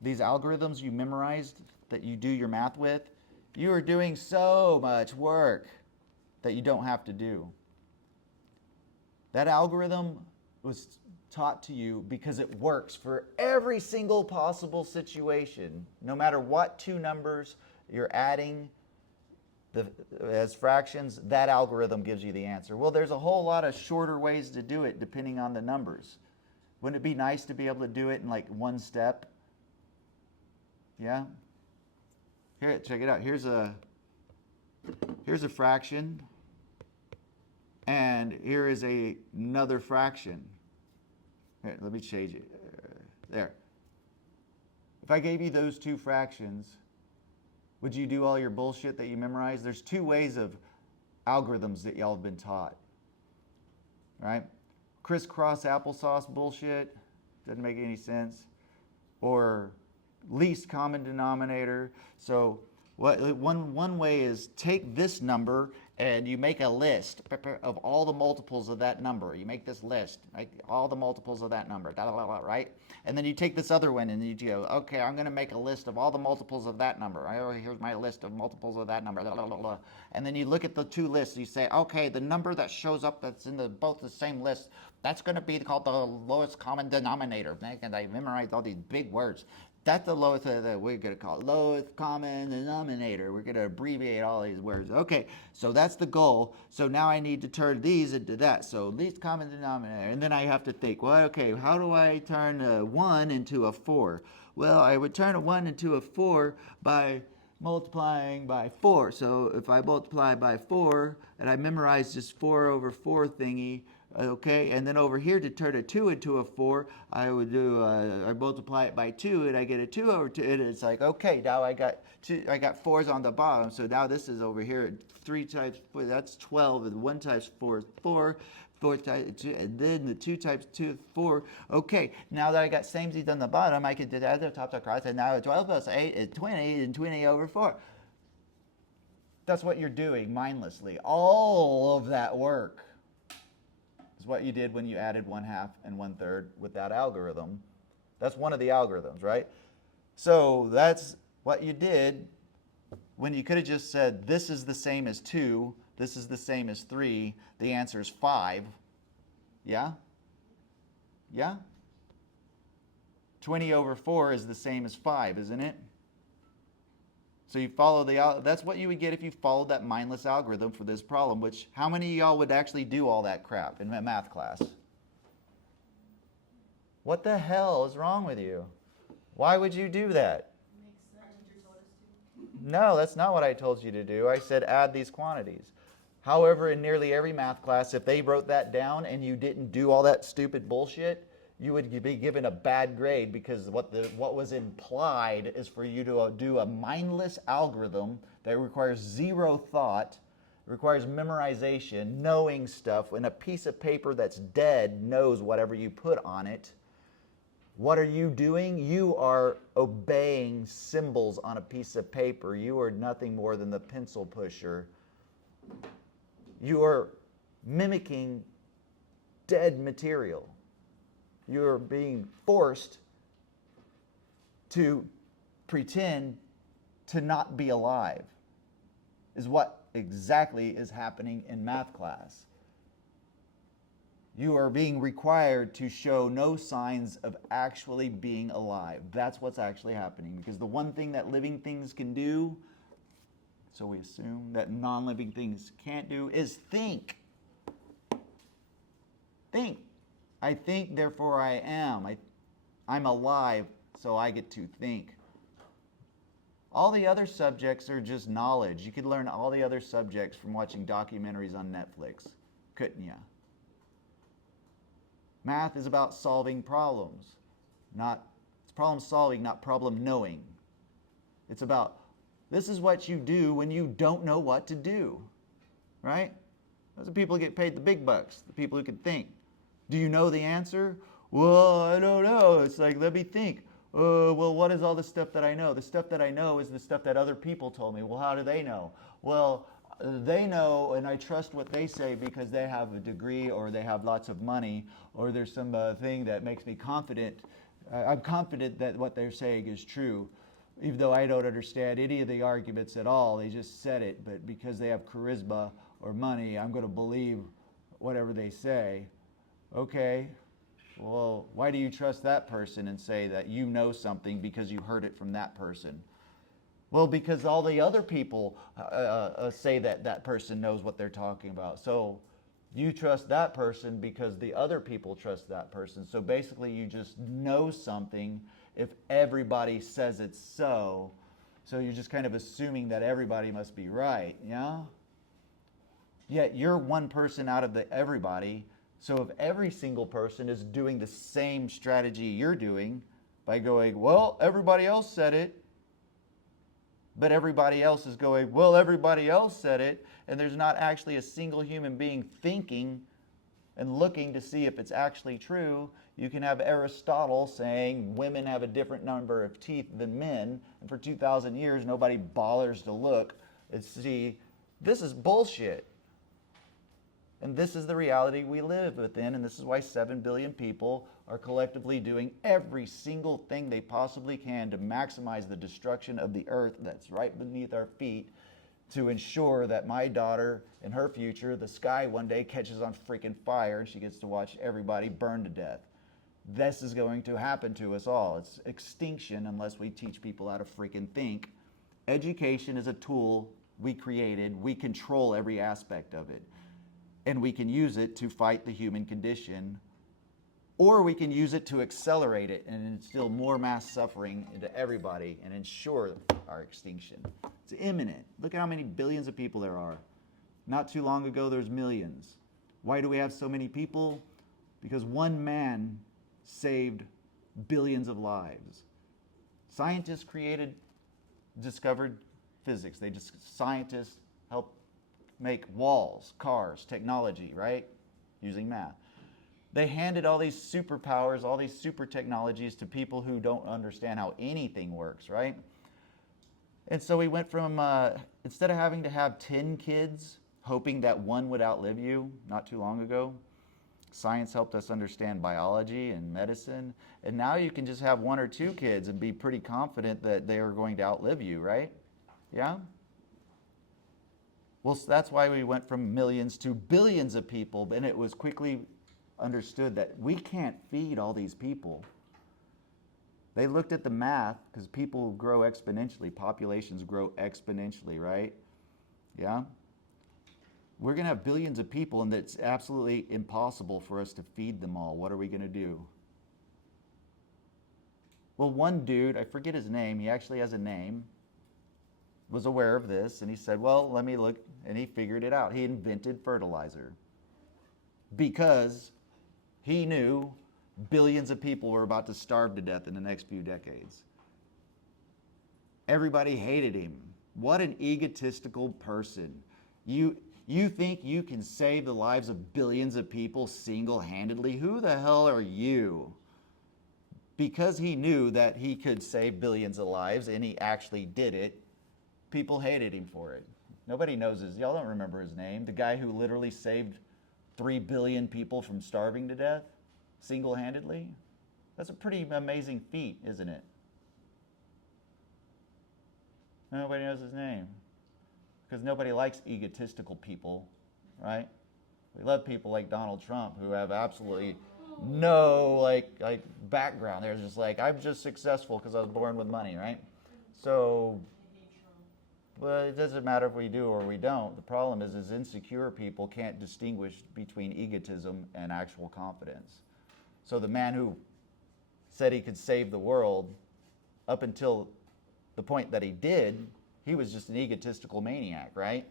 These algorithms you memorized that you do your math with, you are doing so much work that you don't have to do. That algorithm was taught to you because it works for every single possible situation. No matter what two numbers you're adding as fractions, that algorithm gives you the answer. Well, there's a whole lot of shorter ways to do it depending on the numbers. Wouldn't it be nice to be able to do it in like one step? Yeah? Here, check it out. Here's a fraction, and here is another fraction. Here, let me change it. There. If I gave you those two fractions, would you do all your bullshit that you memorized? There's two ways of algorithms that y'all have been taught. Right? Crisscross applesauce bullshit. Doesn't make any sense. Or least common denominator. So one way is take this number and you make a list of all the multiples of that number. You make this list, right? All the multiples of that number, right? And then you take this other one and you go, okay, I'm going to make a list of all the multiples of that number. Here's my list of multiples of that number. And then you look at the two lists. You say, okay, the number that shows up that's in both the same list, that's going to be called the lowest common denominator. And I memorized all these big words. That's the lowest that we're going to call it. Lowest common denominator. We're going to abbreviate all these words. Okay, so that's the goal. So now I need to turn these into that. So least common denominator. And then I have to think, well, okay, how do I turn a 1 into a 4? Well, I would turn a 1 into a 4 by multiplying by 4. So if I multiply by 4, and I memorize this 4 over 4 thingy, okay, and then over here to turn a 2 into a 4, I would do, I multiply it by 2 and I get a 2 over 2, and it's like, okay, now I got 4s on the bottom, so now this is over here, 3 times 4, that's 12, and 1 times 4 is 4, 4 times 2, and then the 2 times 2 is 4. Okay, now that I got samesies on the bottom, I can do that at the top across, and now 12 plus 8 is 20, and 20 over 4. That's what you're doing mindlessly. All of that work is what you did when you added 1/2 and 1/3 with that algorithm. That's one of the algorithms, right? So that's what you did when you could have just said, this is the same as 2, this is the same as 3, the answer is 5. Yeah? Yeah? 20 over 4 is the same as 5, isn't it? So you follow that's what you would get if you followed that mindless algorithm for this problem, which how many of y'all would actually do all that crap in math class? What the hell is wrong with you? Why would you do that? No, that's not what I told you to do. I said add these quantities. However, in nearly every math class, if they wrote that down and you didn't do all that stupid bullshit, you would be given a bad grade because what was implied is for you to do a mindless algorithm that requires zero thought, requires memorization, knowing stuff, and a piece of paper that's dead knows whatever you put on it. What are you doing? You are obeying symbols on a piece of paper. You are nothing more than the pencil pusher. You are mimicking dead material. You are being forced to pretend to not be alive, is what exactly is happening in math class. You are being required to show no signs of actually being alive. That's what's actually happening. Because the one thing that living things can do, so we assume that non-living things can't do, is think. Think. I think, therefore I am. I'm alive, so I get to think. All the other subjects are just knowledge. You could learn all the other subjects from watching documentaries on Netflix, couldn't you? Math is about solving problems. It's problem solving, not problem knowing. It's about, this is what you do when you don't know what to do, right? Those are people who get paid the big bucks, the people who can think. Do you know the answer? Well, I don't know. It's like, let me think. Well, what is all the stuff that I know? The stuff that I know is the stuff that other people told me. Well, how do they know? Well, they know, and I trust what they say because they have a degree or they have lots of money or there's some thing that makes me confident. I'm confident that what they're saying is true, even though I don't understand any of the arguments at all. They just said it, but because they have charisma or money, I'm going to believe whatever they say. Okay, well, why do you trust that person and say that you know something because you heard it from that person? Well, because all the other people say that that person knows what they're talking about. So you trust that person because the other people trust that person. So basically you just know something if everybody says it's so. So you're just kind of assuming that everybody must be right, yeah? Yet you're one person out of the everybody. So if every single person is doing the same strategy you're doing by going, well, everybody else said it, but everybody else is going, well, everybody else said it, and there's not actually a single human being thinking and looking to see if it's actually true. You can have Aristotle saying women have a different number of teeth than men, and for 2,000 years nobody bothers to look and see. This is bullshit. And this is the reality we live within, and this is why 7 billion people are collectively doing every single thing they possibly can to maximize the destruction of the earth that's right beneath our feet to ensure that my daughter, in her future, the sky one day catches on freaking fire and she gets to watch everybody burn to death. This is going to happen to us all. It's extinction unless we teach people how to freaking think. Education is a tool we created. We control every aspect of it. And we can use it to fight the human condition, or we can use it to accelerate it and instill more mass suffering into everybody and ensure our extinction. It's imminent. Look at how many billions of people there are. Not too long ago, there's millions. Why do we have so many people? Because one man saved billions of lives. Scientists discovered physics. Scientists helped make walls, cars, technology, right? Using math. They handed all these superpowers, all these super technologies to people who don't understand how anything works, right? And so we went from, instead of having to have 10 kids, hoping that one would outlive you not too long ago, science helped us understand biology and medicine. And now you can just have 1 or 2 kids and be pretty confident that they are going to outlive you, right? Yeah? Well, that's why we went from millions to billions of people, and it was quickly understood that we can't feed all these people. They looked at the math, because people grow exponentially, populations grow exponentially, right? Yeah? We're going to have billions of people, and it's absolutely impossible for us to feed them all. What are we going to do? Well, one dude, I forget his name, he actually has a name, was aware of this, and he said, well, let me look, and he figured it out. He invented fertilizer because he knew billions of people were about to starve to death in the next few decades. Everybody hated him. What an egotistical person. You think you can save the lives of billions of people single-handedly? Who the hell are you? Because he knew that he could save billions of lives, and he actually did it, people hated him for it. Nobody knows y'all don't remember his name. The guy who literally saved 3 billion people from starving to death single-handedly? That's a pretty amazing feat, isn't it? Nobody knows his name. Because nobody likes egotistical people, right? We love people like Donald Trump who have absolutely no like background. They're just like, I'm just successful because I was born with money, right? So, well, it doesn't matter if we do or we don't. The problem is insecure people can't distinguish between egotism and actual confidence. So the man who said he could save the world, up until the point that he did, he was just an egotistical maniac, right?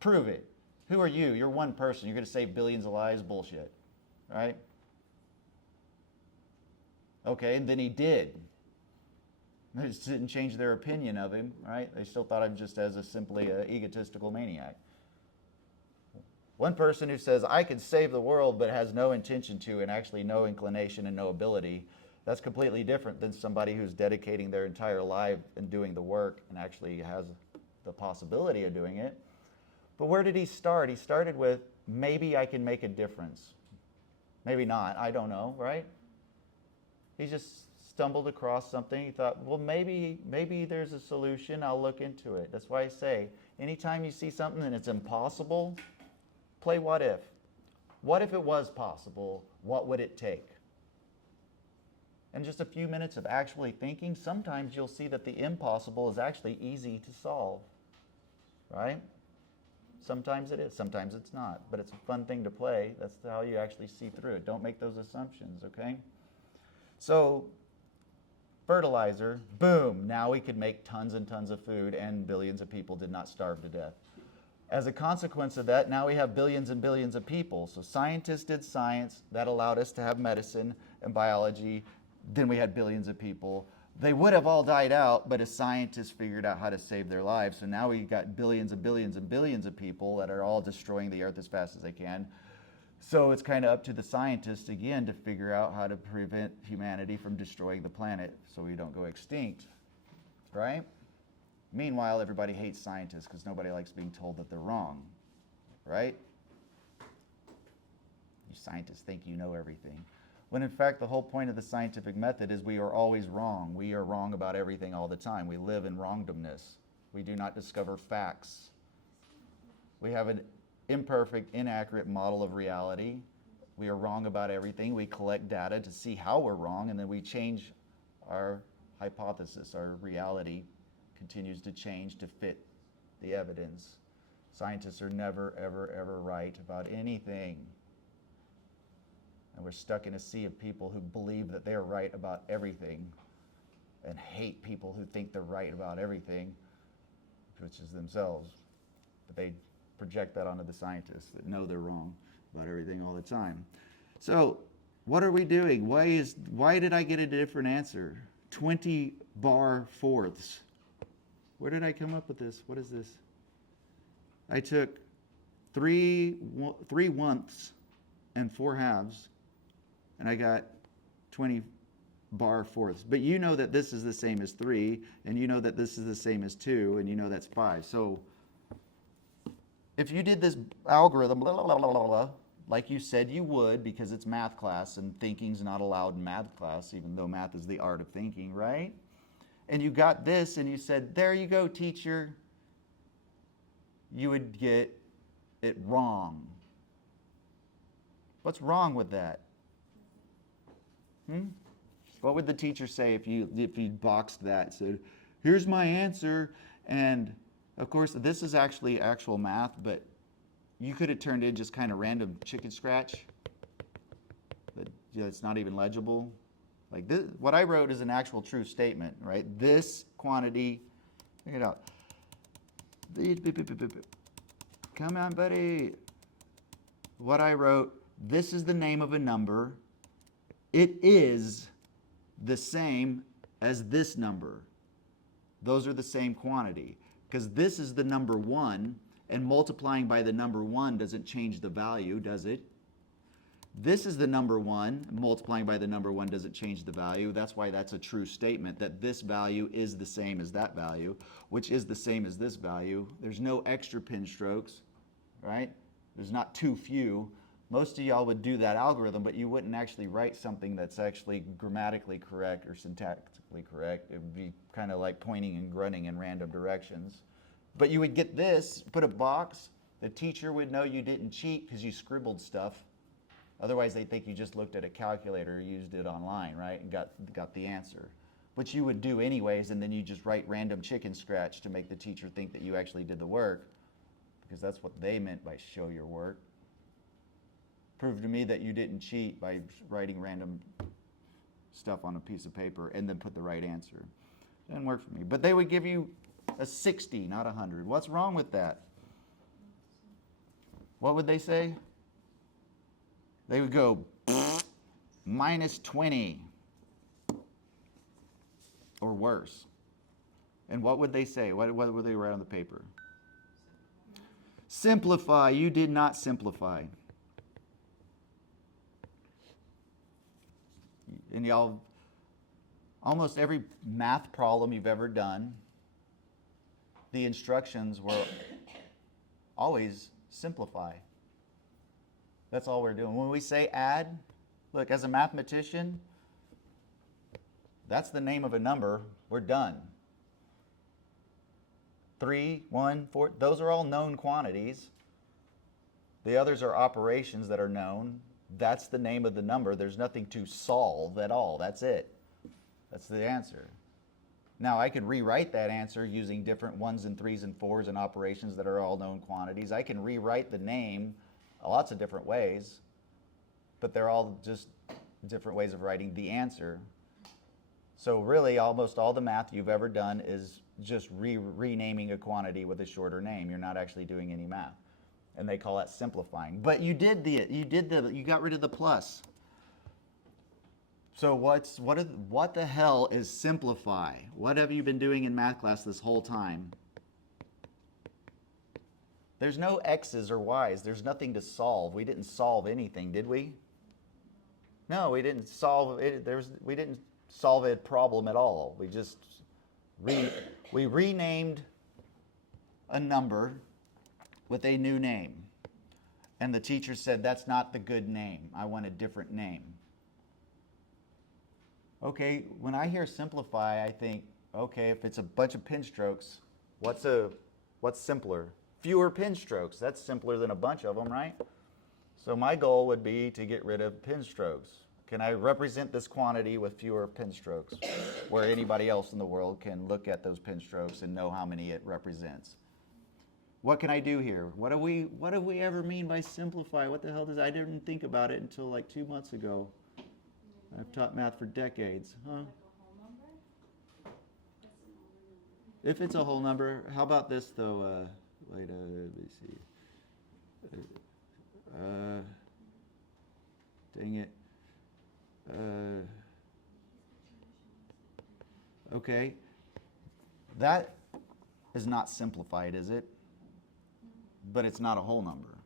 Prove it. Who are you? You're one person. You're going to save billions of lives? Bullshit, right? Okay, and then he did. They just didn't change their opinion of him, right? They still thought of him just as simply an egotistical maniac. One person who says, I could save the world, but has no intention to, and actually no inclination and no ability, that's completely different than somebody who's dedicating their entire life and doing the work and actually has the possibility of doing it. But where did he start? He started with, maybe I can make a difference. Maybe not, I don't know, right? He just stumbled across something. He thought, well, maybe there's a solution. I'll look into it. That's why I say, anytime you see something and it's impossible, play what if. What if it was possible? What would it take? And just a few minutes of actually thinking, sometimes you'll see that the impossible is actually easy to solve, right? Sometimes it is, sometimes it's not, but it's a fun thing to play. That's how you actually see through it. Don't make those assumptions, okay? So, fertilizer, boom, now we could make tons and tons of food, and billions of people did not starve to death. As a consequence of that, now we have billions and billions of people. So scientists did science, that allowed us to have medicine and biology. Then we had billions of people. They would have all died out, but a scientist figured out how to save their lives. So now we got billions and billions and billions of people that are all destroying the earth as fast as they can. So it's kind of up to the scientists again to figure out how to prevent humanity from destroying the planet so we don't go extinct, right? Meanwhile, everybody hates scientists because nobody likes being told that they're wrong, right? You scientists think you know everything. When in fact, the whole point of the scientific method is we are always wrong. We are wrong about everything all the time. We live in wrongdomness. We do not discover facts. We have an imperfect, inaccurate model of reality. We are wrong about everything. We collect data to see how we're wrong, and then we change our hypothesis. Our reality continues to change to fit the evidence. Scientists are never, ever, ever right about anything. And we're stuck in a sea of people who believe that they're right about everything and hate people who think they're right about everything, which is themselves. But they project that onto the scientists that know they're wrong about everything all the time. So what are we doing? Why did I get a different answer? 20 bar fourths. Where did I come up with this? What is this? I took 3 1/8 and 4 halves, and I got 20 bar fourths. But you know that this is the same as 3, and you know that this is the same as 2, and you know that's 5. So if you did this algorithm, blah, blah, blah, blah, blah, like you said you would, because it's math class, and thinking's not allowed in math class, even though math is the art of thinking, right? And you got this, and you said, there you go, teacher, you would get it wrong. What's wrong with that? What would the teacher say if you boxed that? Said, here's my answer. And of course, this is actually actual math, but you could have turned in just kind of random chicken scratch. But it's not even legible. Like this, what I wrote is an actual true statement, right? This quantity, check it out. Come on, buddy. What I wrote, this is the name of a number. It is the same as this number. Those are the same quantity. Because this is the number 1, and multiplying by the number 1 doesn't change the value, does it? This is the number 1, multiplying by the number 1 doesn't change the value. That's why that's a true statement, that this value is the same as that value, which is the same as this value. There's no extra pin strokes, right? There's not too few. Most of y'all would do that algorithm, but you wouldn't actually write something that's actually grammatically correct or syntactically correct. It would be kind of like pointing and grunting in random directions. But you would get this, put a box. The teacher would know you didn't cheat because you scribbled stuff. Otherwise, they'd think you just looked at a calculator or used it online, right, and got the answer. Which you would do anyways, and then you just write random chicken scratch to make the teacher think that you actually did the work, because that's what they meant by show your work. Prove to me that you didn't cheat by writing random stuff on a piece of paper and then put the right answer. Didn't work for me. But they would give you a 60, not 100. What's wrong with that? What would they say? They would go minus 20 or worse. And what would they say? What would they write on the paper? Simplify. You did not simplify. And y'all, almost every math problem you've ever done, the instructions were always simplify. That's all we're doing. When we say add, look, as a mathematician, that's the name of a number. We're done. 3, 1, 4, those are all known quantities. The others are operations that are known. That's the name of the number. There's nothing to solve at all. That's it. That's the answer. Now, I could rewrite that answer using different 1s and 3s and 4s and operations that are all known quantities. I can rewrite the name lots of different ways, but they're all just different ways of writing the answer. So really, almost all the math you've ever done is just renaming a quantity with a shorter name. You're not actually doing any math. And they call that simplifying. But you got rid of the plus. So what the hell is simplify? What have you been doing in math class this whole time? There's no x's or y's. There's nothing to solve. We didn't solve anything, did we? No, we didn't solve it. We didn't solve a problem at all. We just we renamed a number with a new name. And the teacher said, that's not the good name. I want a different name. Okay, when I hear simplify, I think, okay, if it's a bunch of pin strokes, what's simpler? Fewer pin strokes. That's simpler than a bunch of them, right? So my goal would be to get rid of pin strokes. Can I represent this quantity with fewer pin strokes, where anybody else in the world can look at those pin strokes and know how many it represents? What can I do here? What do we ever mean by simplify? What the hell does I didn't think about it until like 2 months ago. I've taught math for decades, huh? If it's a whole number, how about this though? Wait, let me see. Dang it. Okay. That is not simplified, is it? But it's not a whole number,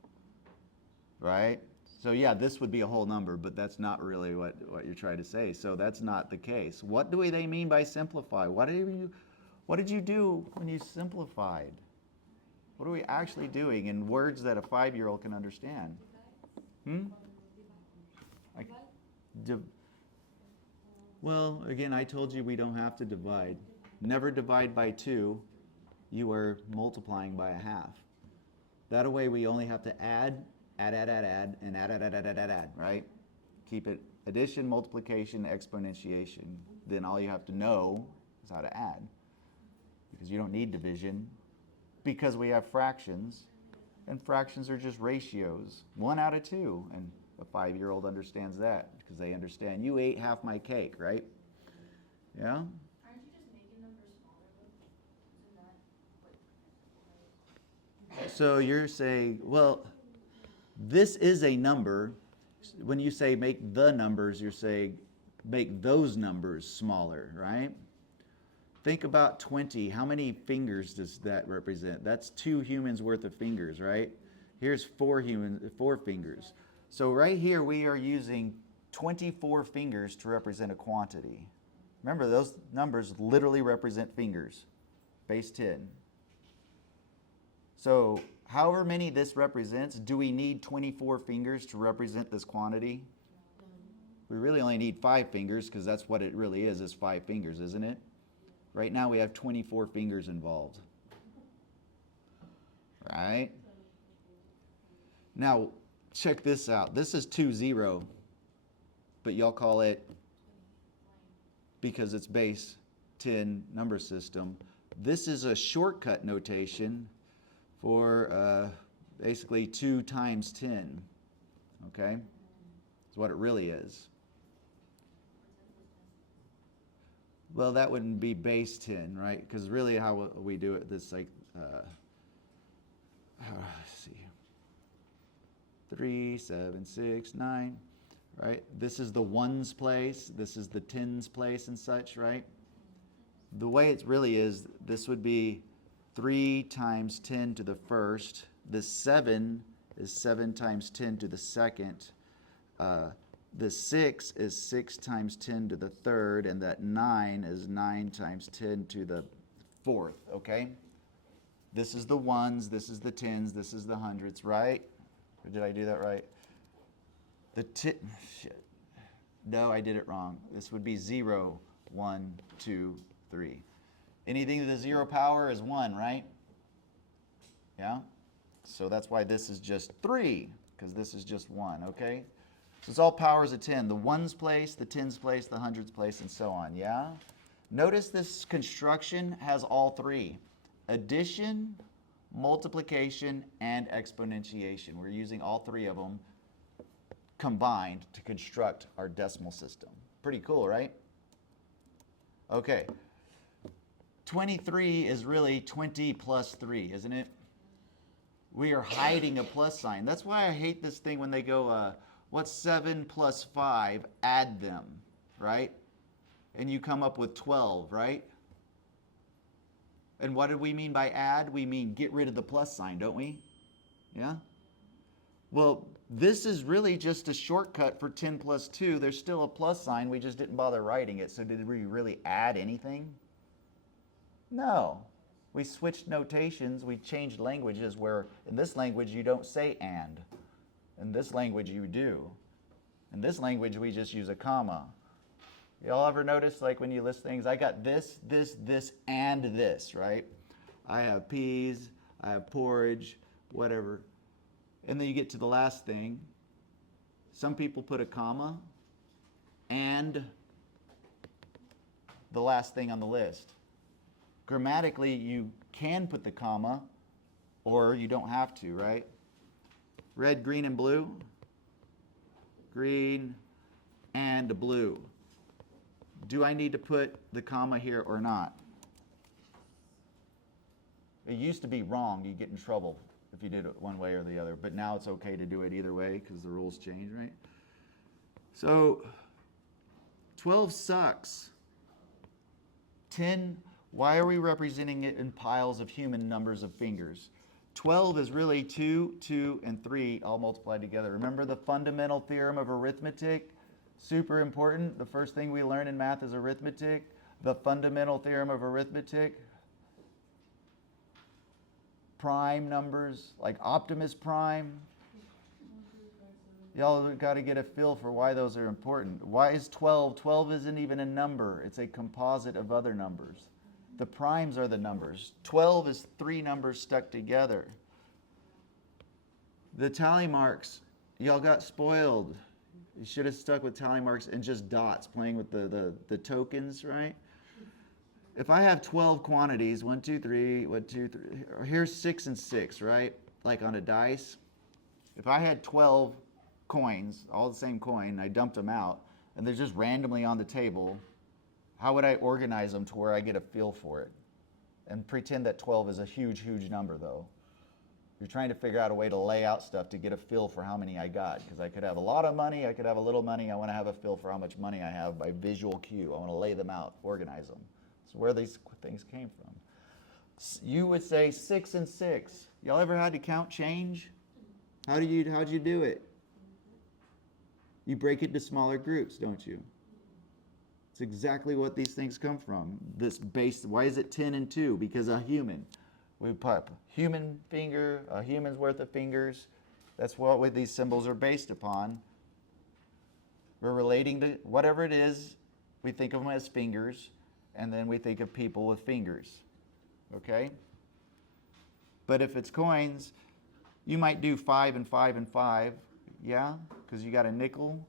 right? So yeah, this would be a whole number, but that's not really what you're trying to say. So that's not the case. What do they mean by simplify? What did you do when you simplified? What are we actually doing in words that a 5-year-old can understand? Well, again, I told you we don't have to divide. Never divide by 2. You are multiplying by a half. That way we only have to add, and add, right? Keep it addition, multiplication, exponentiation. Then all you have to know is how to add. Because you don't need division. Because we have fractions. And fractions are just ratios. 1 out of 2. And a 5-year-old understands that. Because they understand, you ate half my cake, right? Yeah? Aren't you just making numbers smaller? Isn't that So you're saying, well, this is a number. When you say make the numbers, you're saying make those numbers smaller, right? Think about 20. How many fingers does that represent? That's 2 humans worth of fingers, right? Here's 4 fingers. So right here we are using 24 fingers to represent a quantity. Remember, those numbers literally represent fingers. Base 10. So however many this represents, do we need 24 fingers to represent this quantity? We really only need 5 fingers because that's what it really is 5 fingers, isn't it? Right now we have 24 fingers involved. Right? Now, check this out. This is 2, 0. But y'all call it, because it's base 10 number system, this is a shortcut notation for basically 2 times 10. Okay? That's what it really is. Well, that wouldn't be base 10, right? Because really how we do it, this like, let's see, 3, 7, 6, 9, right? This is the ones place, this is the tens place and such, right? The way it really is, this would be 3 times 10 to the first. This 7 is 7 times 10 to the second. The 6 is 6 times 10 to the third, and that 9 is 9 times 10 to the fourth, okay? This is the ones, this is the tens, this is the hundreds, right? Or did I do that right? Shit. No, I did it wrong. This would be 0, 1, 2, 3. Anything to the 0 power is 1, right? Yeah? So that's why this is just 3, because this is just 1, okay? So it's all powers of 10. The ones place, the tens place, the hundreds place, and so on, yeah? Notice this construction has all 3. Addition, multiplication, and exponentiation. We're using all 3 of them combined to construct our decimal system. Pretty cool, right? Okay. 23 is really 20 plus 3, isn't it? We are hiding a plus sign. That's why I hate this thing when they go, what's 7 plus 5? Add them, right? And you come up with 12, right? And what do we mean by add? We mean get rid of the plus sign, don't we? Yeah? Well, this is really just a shortcut for 10 plus 2. There's still a plus sign. We just didn't bother writing it. So did we really add anything? No. We switched notations. We changed languages where in this language you don't say and. In this language you do. In this language we just use a comma. Y'all ever notice, like when you list things, I got this, this, this, and this, right? I have peas, I have porridge, whatever. And then you get to the last thing. Some people put a comma and the last thing on the list. Grammatically, you can put the comma or you don't have to, right? Red, green, and blue. Green and blue. Do I need to put the comma here or not? It used to be wrong. You get in trouble if you did it one way or the other. But now it's okay to do it either way because the rules change, right? So 12 sucks. 10, why are we representing it in piles of human numbers of fingers? 12 is really 2, 2, and 3 all multiplied together. Remember the fundamental theorem of arithmetic? Super important. The first thing we learn in math is arithmetic. The fundamental theorem of arithmetic. Prime numbers, like Optimus Prime. Y'all got to get a feel for why those are important. Why is 12? 12 isn't even a number. It's a composite of other numbers. The primes are the numbers. 12 is 3 numbers stuck together. The tally marks, y'all got spoiled. You should have stuck with tally marks and just dots, playing with the tokens, right? If I have 12 quantities, 1, 2, 3, 1, 2, 3, here's 6 and 6, right? Like on a dice. If I had 12 coins, all the same coin, and I dumped them out, and they're just randomly on the table, how would I organize them to where I get a feel for it? And pretend that 12 is a huge, huge number, though. You're trying to figure out a way to lay out stuff to get a feel for how many I got. Because I could have a lot of money, I could have a little money. I want to have a feel for how much money I have by visual cue. I want to lay them out, organize them. That's where these things came from. You would say 6 and 6. Y'all ever had to count change? How'd you do it? You break it into smaller groups, don't you? It's exactly what these things come from. This base, why is it 10 and 2? Because a human. We put human finger, a human's worth of fingers. That's what these symbols are based upon. We're relating to whatever it is. We think of them as fingers, and then we think of people with fingers. Okay? But if it's coins, you might do 5 and 5 and 5. Yeah? Because you got a nickel.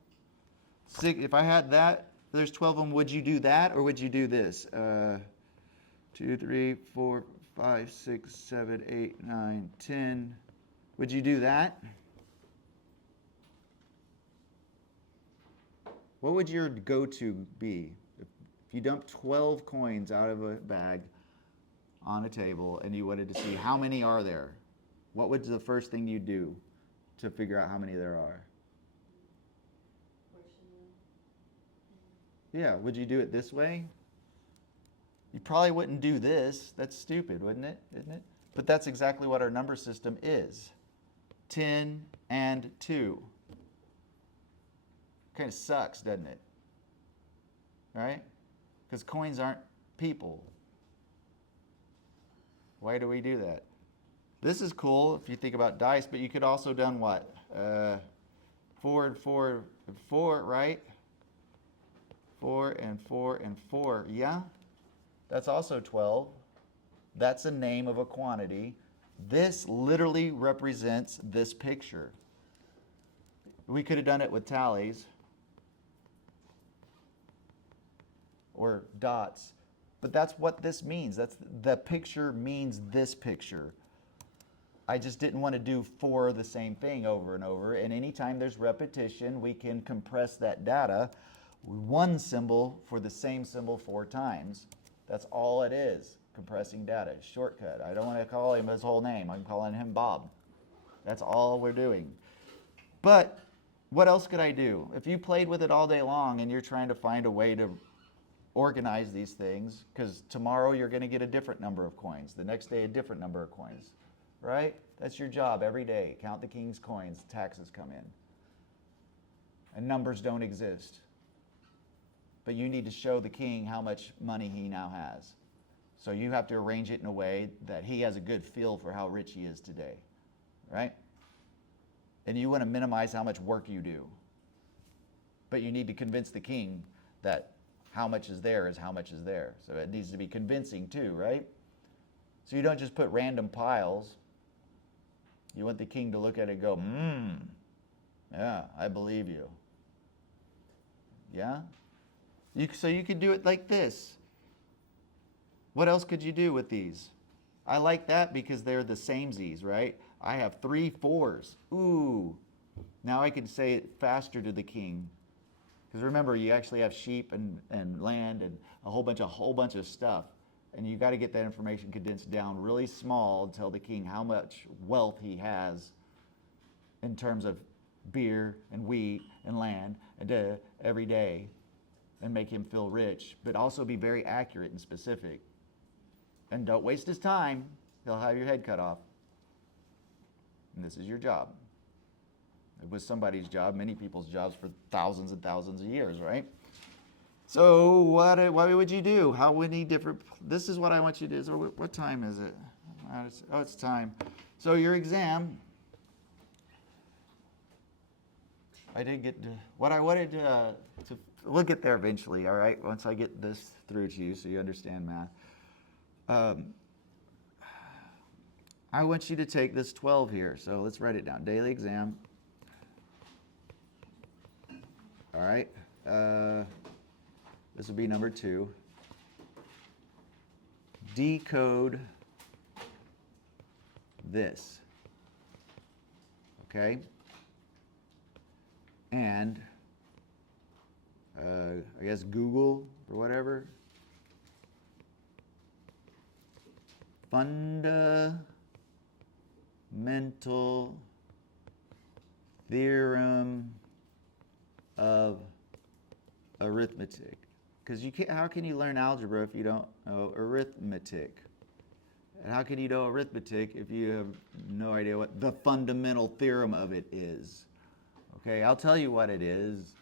If I had that, there's 12 of them. Would you do that, or would you do this? 2, 3, 4, 5, 6, 7, 8, 9, 10. Would you do that? What would your go-to be? If you dumped 12 coins out of a bag on a table and you wanted to see how many are there, what would the first thing you do to figure out how many there are? Yeah, would you do it this way? You probably wouldn't do this. That's stupid, wouldn't it? Isn't it? But that's exactly what our number system is. 10 and 2. Kind of sucks, doesn't it? Right? Because coins aren't people. Why do we do that? This is cool if you think about dice, but you could also done what? 4 and 4 and 4, right? 4 and 4 and 4. Yeah? That's also 12. That's a name of a quantity. This literally represents this picture. We could have done it with tallies or dots, but that's what this means. The picture means this picture. I just didn't want to do 4 the same thing over and over, and anytime there's repetition, we can compress that data. One symbol for the same symbol 4 times. That's all it is, compressing data. Shortcut. I don't want to call him his whole name. I'm calling him Bob. That's all we're doing. But what else could I do? If you played with it all day long and you're trying to find a way to organize these things, because tomorrow you're going to get a different number of coins, the next day a different number of coins, right? That's your job every day. Count the king's coins, taxes come in. And numbers don't exist. But you need to show the king how much money he now has. So you have to arrange it in a way that he has a good feel for how rich he is today, right? And you want to minimize how much work you do. But you need to convince the king that how much is there is how much is there. So it needs to be convincing too, right? So you don't just put random piles. You want the king to look at it and go, yeah, I believe you. Yeah? So you could do it like this. What else could you do with these? I like that because they're the samesies, right? I have 3 4s. Ooh. Now I can say it faster to the king. Because remember, you actually have sheep and land and a whole bunch of stuff. And you got to get that information condensed down really small and tell the king how much wealth he has in terms of beer and wheat and land and every day. And make him feel rich, but also be very accurate and specific. And don't waste his time. He'll have your head cut off. And this is your job. It was somebody's job, many people's jobs for thousands and thousands of years, right? So what would you do? How many different, this is what I want you to do. So what time is it? Oh, it's time. So your exam, I did get to, what I wanted to we'll get there eventually, all right? Once I get this through to you so you understand math. I want you to take this 12 here. So let's write it down. Daily exam. right? This will be number 2. Decode this. Okay? And I guess Google or whatever. Fundamental theorem of arithmetic. Because you can't. How can you learn algebra if you don't know arithmetic? And how can you know arithmetic if you have no idea what the fundamental theorem of it is? Okay, I'll tell you what it is.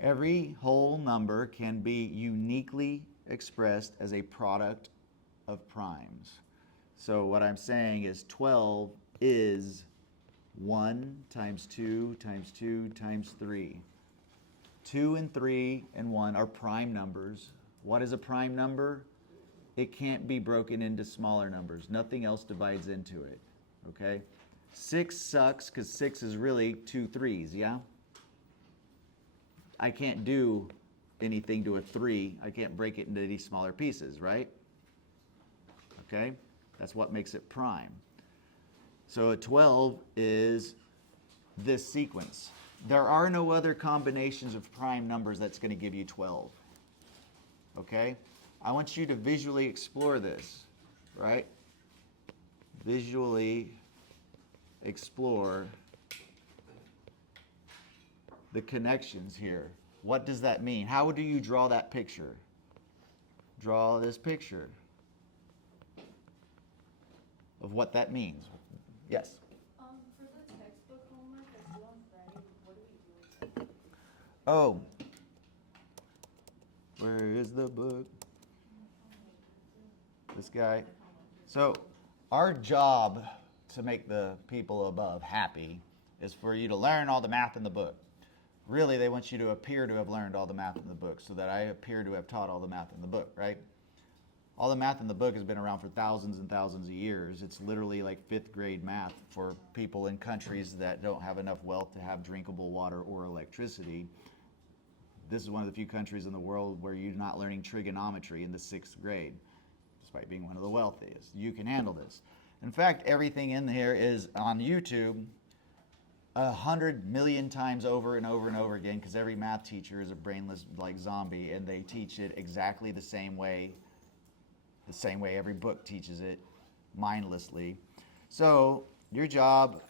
Every whole number can be uniquely expressed as a product of primes. So what I'm saying is 12 is 1 times 2 times 2 times 3. 2 and 3 and 1 are prime numbers. What is a prime number? It can't be broken into smaller numbers. Nothing else divides into it. Okay? 6 sucks because 6 is really 2 3s, yeah? I can't do anything to a 3. I can't break it into any smaller pieces, right? Okay? That's what makes it prime. So a 12 is this sequence. There are no other combinations of prime numbers that's going to give you 12. Okay? I want you to visually explore this, right? Visually explore the connections here. What does that mean? How do you draw that picture? Draw this picture of what that means. Yes? For the textbook homework that's due on Friday, what do we do with it? Oh, where is the book? This guy. So, our job to make the people above happy is for you to learn all the math in the book. Really, they want you to appear to have learned all the math in the book so that I appear to have taught all the math in the book, right? All the math in the book has been around for thousands and thousands of years. It's literally like 5th grade math for people in countries that don't have enough wealth to have drinkable water or electricity. This is one of the few countries in the world where you're not learning trigonometry in the 6th grade, despite being one of the wealthiest. You can handle this. In fact, everything in here is on YouTube 100 million times over and over and over again, because every math teacher is a brainless like zombie, and they teach it exactly the same way every book teaches it, mindlessly. So your job,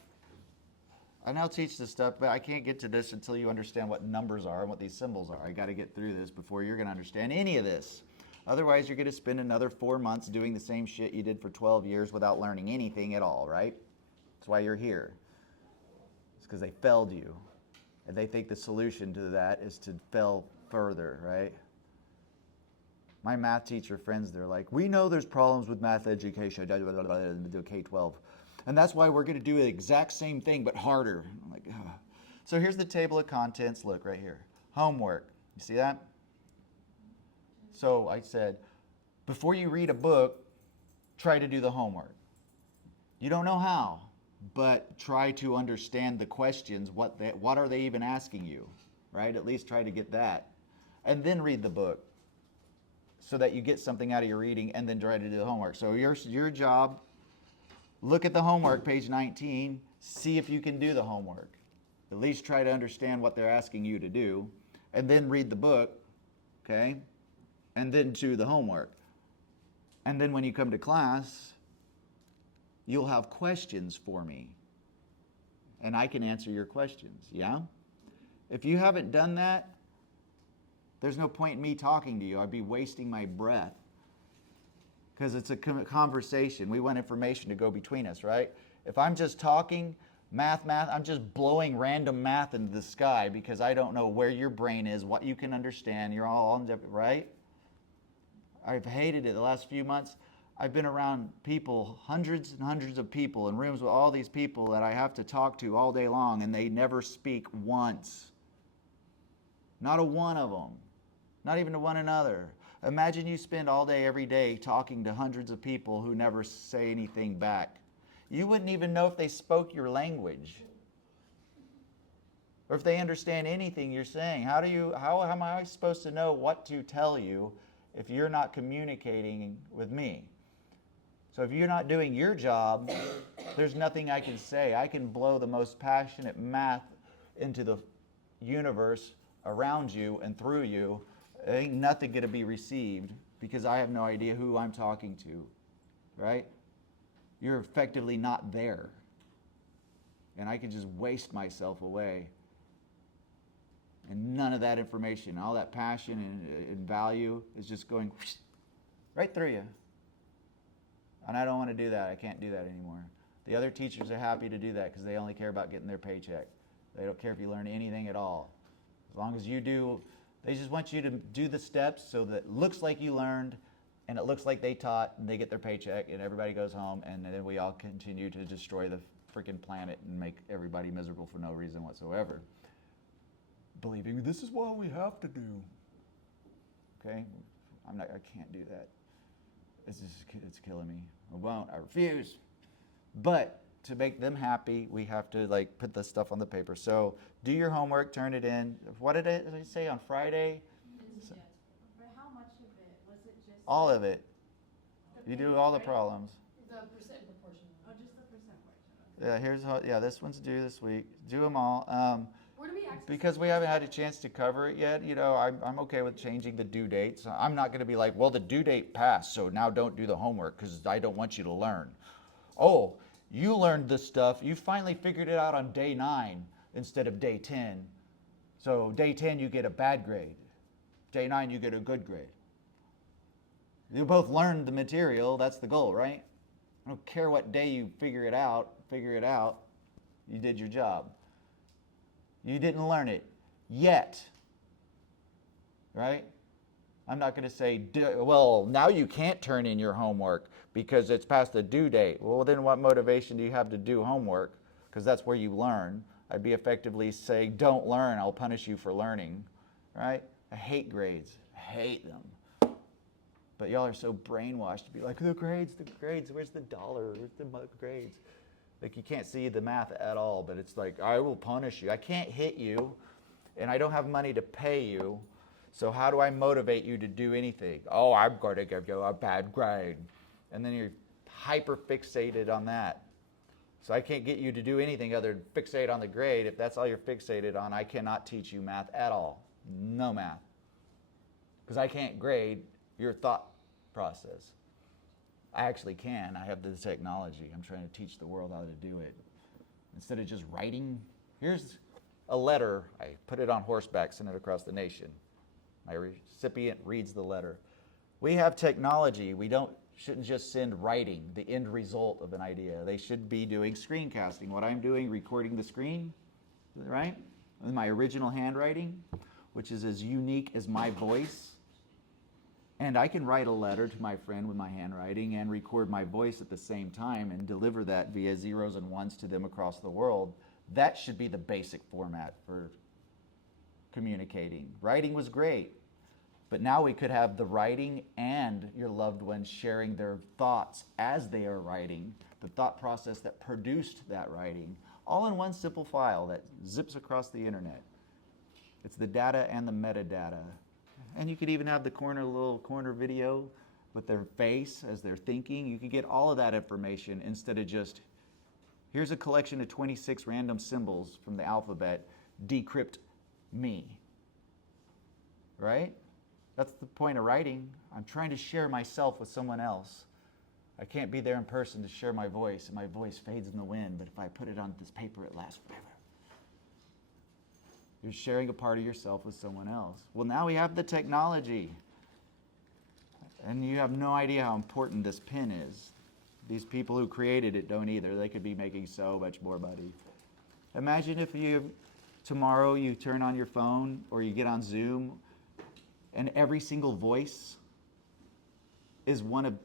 and I'll teach this stuff, but I can't get to this until you understand what numbers are and what these symbols are. I got to get through this before you're going to understand any of this. Otherwise, you're going to spend another 4 months doing the same shit you did for 12 years without learning anything at all, right? That's why you're here. It's because they failed you. And they think the solution to that is to fail further, right? My math teacher friends, they're like, we know there's problems with math education, K-12. And that's why we're going to do the exact same thing, but harder. I'm like, ugh. So here's the table of contents. Look right here. Homework. You see that? So I said, before you read a book, try to do the homework. You don't know how, but try to understand the questions. What are they even asking you, right? At least try to get that. And then read the book so that you get something out of your reading, and then try to do the homework. So your job, look at the homework, page 19, see if you can do the homework. At least try to understand what they're asking you to do, and then read the book, okay? And then do the homework. And then when you come to class, you'll have questions for me, and I can answer your questions, yeah? If you haven't done that, there's no point in me talking to you. I'd be wasting my breath, because it's a conversation. We want information to go between us, right? If I'm just talking math, I'm just blowing random math into the sky because I don't know where your brain is, what you can understand. You're all on, right? I've hated it the last few months. I've been around people, hundreds and hundreds of people, in rooms with all these people that I have to talk to all day long, and they never speak once. Not a one of them. Not even to one another. Imagine you spend all day, every day, talking to hundreds of people who never say anything back. You wouldn't even know if they spoke your language. or if they understand anything you're saying. How am I supposed to know what to tell you if you're not communicating with me? So if you're not doing your job, there's nothing I can say. I can blow the most passionate math into the universe around you and through you. Ain't nothing going to be received because I have no idea who I'm talking to, right? You're effectively not there. And I can just waste myself away. And none of that information, all that passion and value is just going right through you. And I don't want to do that. I can't do that anymore. The other teachers are happy to do that because they only care about getting their paycheck. They don't care if you learn anything at all. As long as you do, they just want you to do the steps so that it looks like you learned and it looks like they taught and they get their paycheck and everybody goes home and then we all continue to destroy the freaking planet and make everybody miserable for no reason whatsoever. Believing this is what we have to do. Okay? I can't do that. It's killing me. I won't. I refuse. But to make them happy, we have to like put the stuff on the paper. So do your homework, turn it in. What did I say on Friday? For how much of it? Was it just All of it. You do all the problems. The percent proportion. Oh, just the percent portion. This one's due this week. Do them all. Where do we access Because we haven't had a chance to cover it yet, I'm okay with changing the due date. So I'm not going to be like, well, the due date passed, so now don't do the homework because I don't want you to learn. Oh, you learned this stuff. You finally figured it out on day 9 instead of day 10. So day 10, you get a bad grade. Day 9, you get a good grade. You both learned the material. That's the goal, right? I don't care what day you figure it out. You did your job. You didn't learn it yet, right? I'm not going to say, well, now you can't turn in your homework because it's past the due date. Well, then what motivation do you have to do homework? Because that's where you learn. I'd be effectively saying, don't learn, I'll punish you for learning, right? I hate grades. I hate them. But y'all are so brainwashed to be like, the grades, where's the dollar? Where's the grades? Like you can't see the math at all, but it's like, I will punish you. I can't hit you, and I don't have money to pay you, so how do I motivate you to do anything? Oh, I'm going to give you a bad grade. And then you're hyper fixated on that. So I can't get you to do anything other than fixate on the grade. If that's all you're fixated on, I cannot teach you math at all. No math. Because I can't grade your thought process. I actually can. I have the technology. I'm trying to teach the world how to do it. Instead of just writing, here's a letter. I put it on horseback, send it across the nation. My recipient reads the letter. We have technology. We shouldn't just send writing, the end result of an idea. They should be doing screencasting. What I'm doing, recording the screen, right? With my original handwriting, which is as unique as my voice. And I can write a letter to my friend with my handwriting and record my voice at the same time and deliver that via zeros and ones to them across the world. That should be the basic format for communicating. Writing was great, but now we could have the writing and your loved ones sharing their thoughts as they are writing, the thought process that produced that writing, all in one simple file that zips across the internet. It's the data and the metadata. And you could even have the little corner video with their face as they're thinking. You could get all of that information instead of just, here's a collection of 26 random symbols from the alphabet, decrypt me. Right? That's the point of writing. I'm trying to share myself with someone else. I can't be there in person to share my voice, and my voice fades in the wind, but if I put it on this paper, it lasts forever. You're sharing a part of yourself with someone else. Well, now we have the technology. And you have no idea how important this pen is. These people who created it don't either. They could be making so much more money. Imagine if tomorrow you turn on your phone or you get on Zoom and every single voice is one of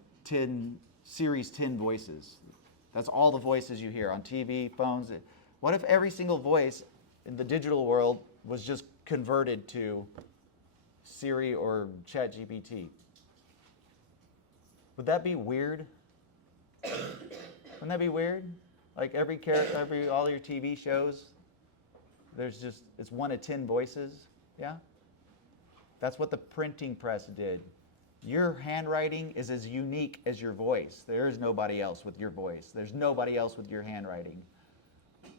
series 10 voices. That's all the voices you hear on TV, phones. What if every single voice in the digital world was just converted to Siri or ChatGPT? Would that be weird? Wouldn't that be weird? Like all your TV shows, It's 1 to 10 voices, yeah? That's what the printing press did. Your handwriting is as unique as your voice. There is nobody else with your voice. There's nobody else with your handwriting.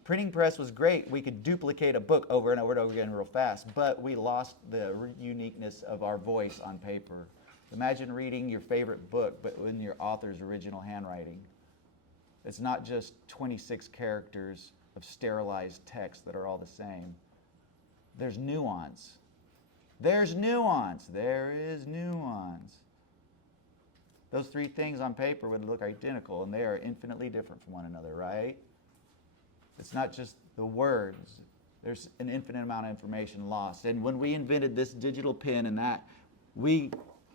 Printing press was great. We could duplicate a book over and over and over again real fast, but we lost the uniqueness of our voice on paper. Imagine reading your favorite book, but in your author's original handwriting. It's not just 26 characters of sterilized text that are all the same. There's nuance. There's nuance. There is nuance. Those 3 things on paper would look identical, and they are infinitely different from one another, right? It's not just the words. There's an infinite amount of information lost. And when we invented this digital pen and that, we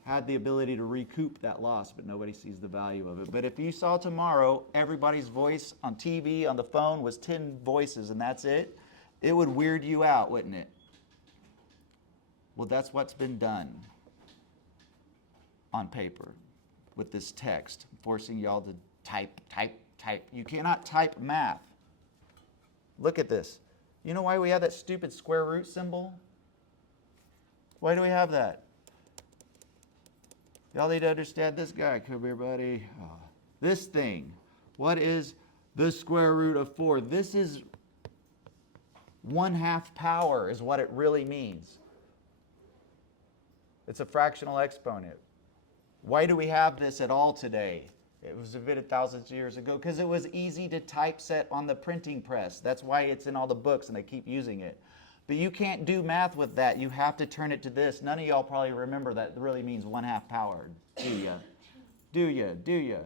had the ability to recoup that loss, but nobody sees the value of it. But if you saw tomorrow everybody's voice on TV, on the phone, was 10 voices and that's it, it would weird you out, wouldn't it? Well, that's what's been done on paper with this text, forcing y'all to type. You cannot type math. Look at this. You know why we have that stupid square root symbol? Why do we have that? Y'all need to understand this guy. Come here, buddy. Oh. This thing. What is the square root of 4? This is 1/2 power is what it really means. It's a fractional exponent. Why do we have this at all today? It was invented thousands of years ago because it was easy to typeset on the printing press. That's why it's in all the books and they keep using it. But you can't do math with that. You have to turn it to this. None of y'all probably remember that really means 1/2 power. Do ya? Do ya? Do ya?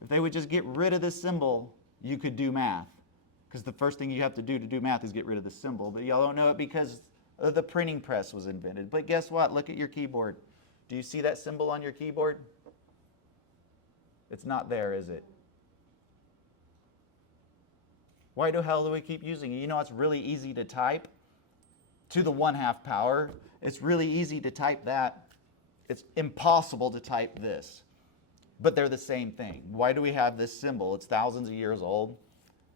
If they would just get rid of this symbol, you could do math. Because the first thing you have to do math is get rid of the symbol. But y'all don't know it because the printing press was invented. But guess what? Look at your keyboard. Do you see that symbol on your keyboard? It's not there, is it? Why the hell do we keep using it? You know it's really easy to type to the 1/2 power. It's really easy to type that. It's impossible to type this. But they're the same thing. Why do we have this symbol? It's thousands of years old.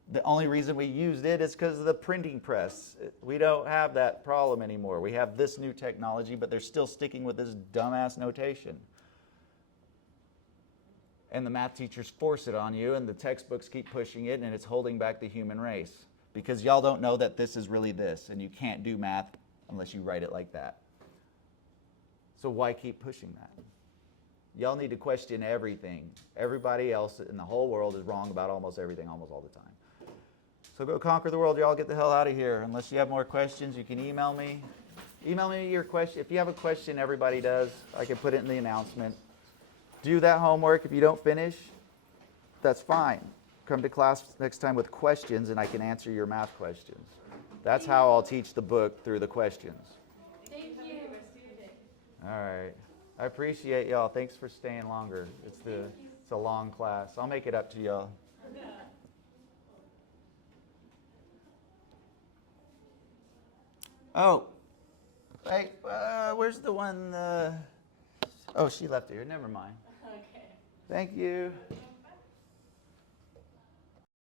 The only reason we used it is because of the printing press. We don't have that problem anymore. We have this new technology, but they're still sticking with this dumbass notation. And the math teachers force it on you, and the textbooks keep pushing it, and it's holding back the human race. Because y'all don't know that this is really this, and you can't do math unless you write it like that. So why keep pushing that? Y'all need to question everything. Everybody else in the whole world is wrong about almost everything, almost all the time. So go conquer the world. Y'all get the hell out of here. Unless you have more questions, you can email me. Email me your question. If you have a question, everybody does. I can put it in the announcement. Do that homework. If you don't finish, that's fine. Come to class next time with questions, and I can answer your math questions. That's how I'll teach the book, through the questions. Thank you. All right. I appreciate y'all. Thanks for staying longer. It's a long class. I'll make it up to y'all. Oh, hey, where's the one? Oh, she left here. Never mind. Okay. Thank you.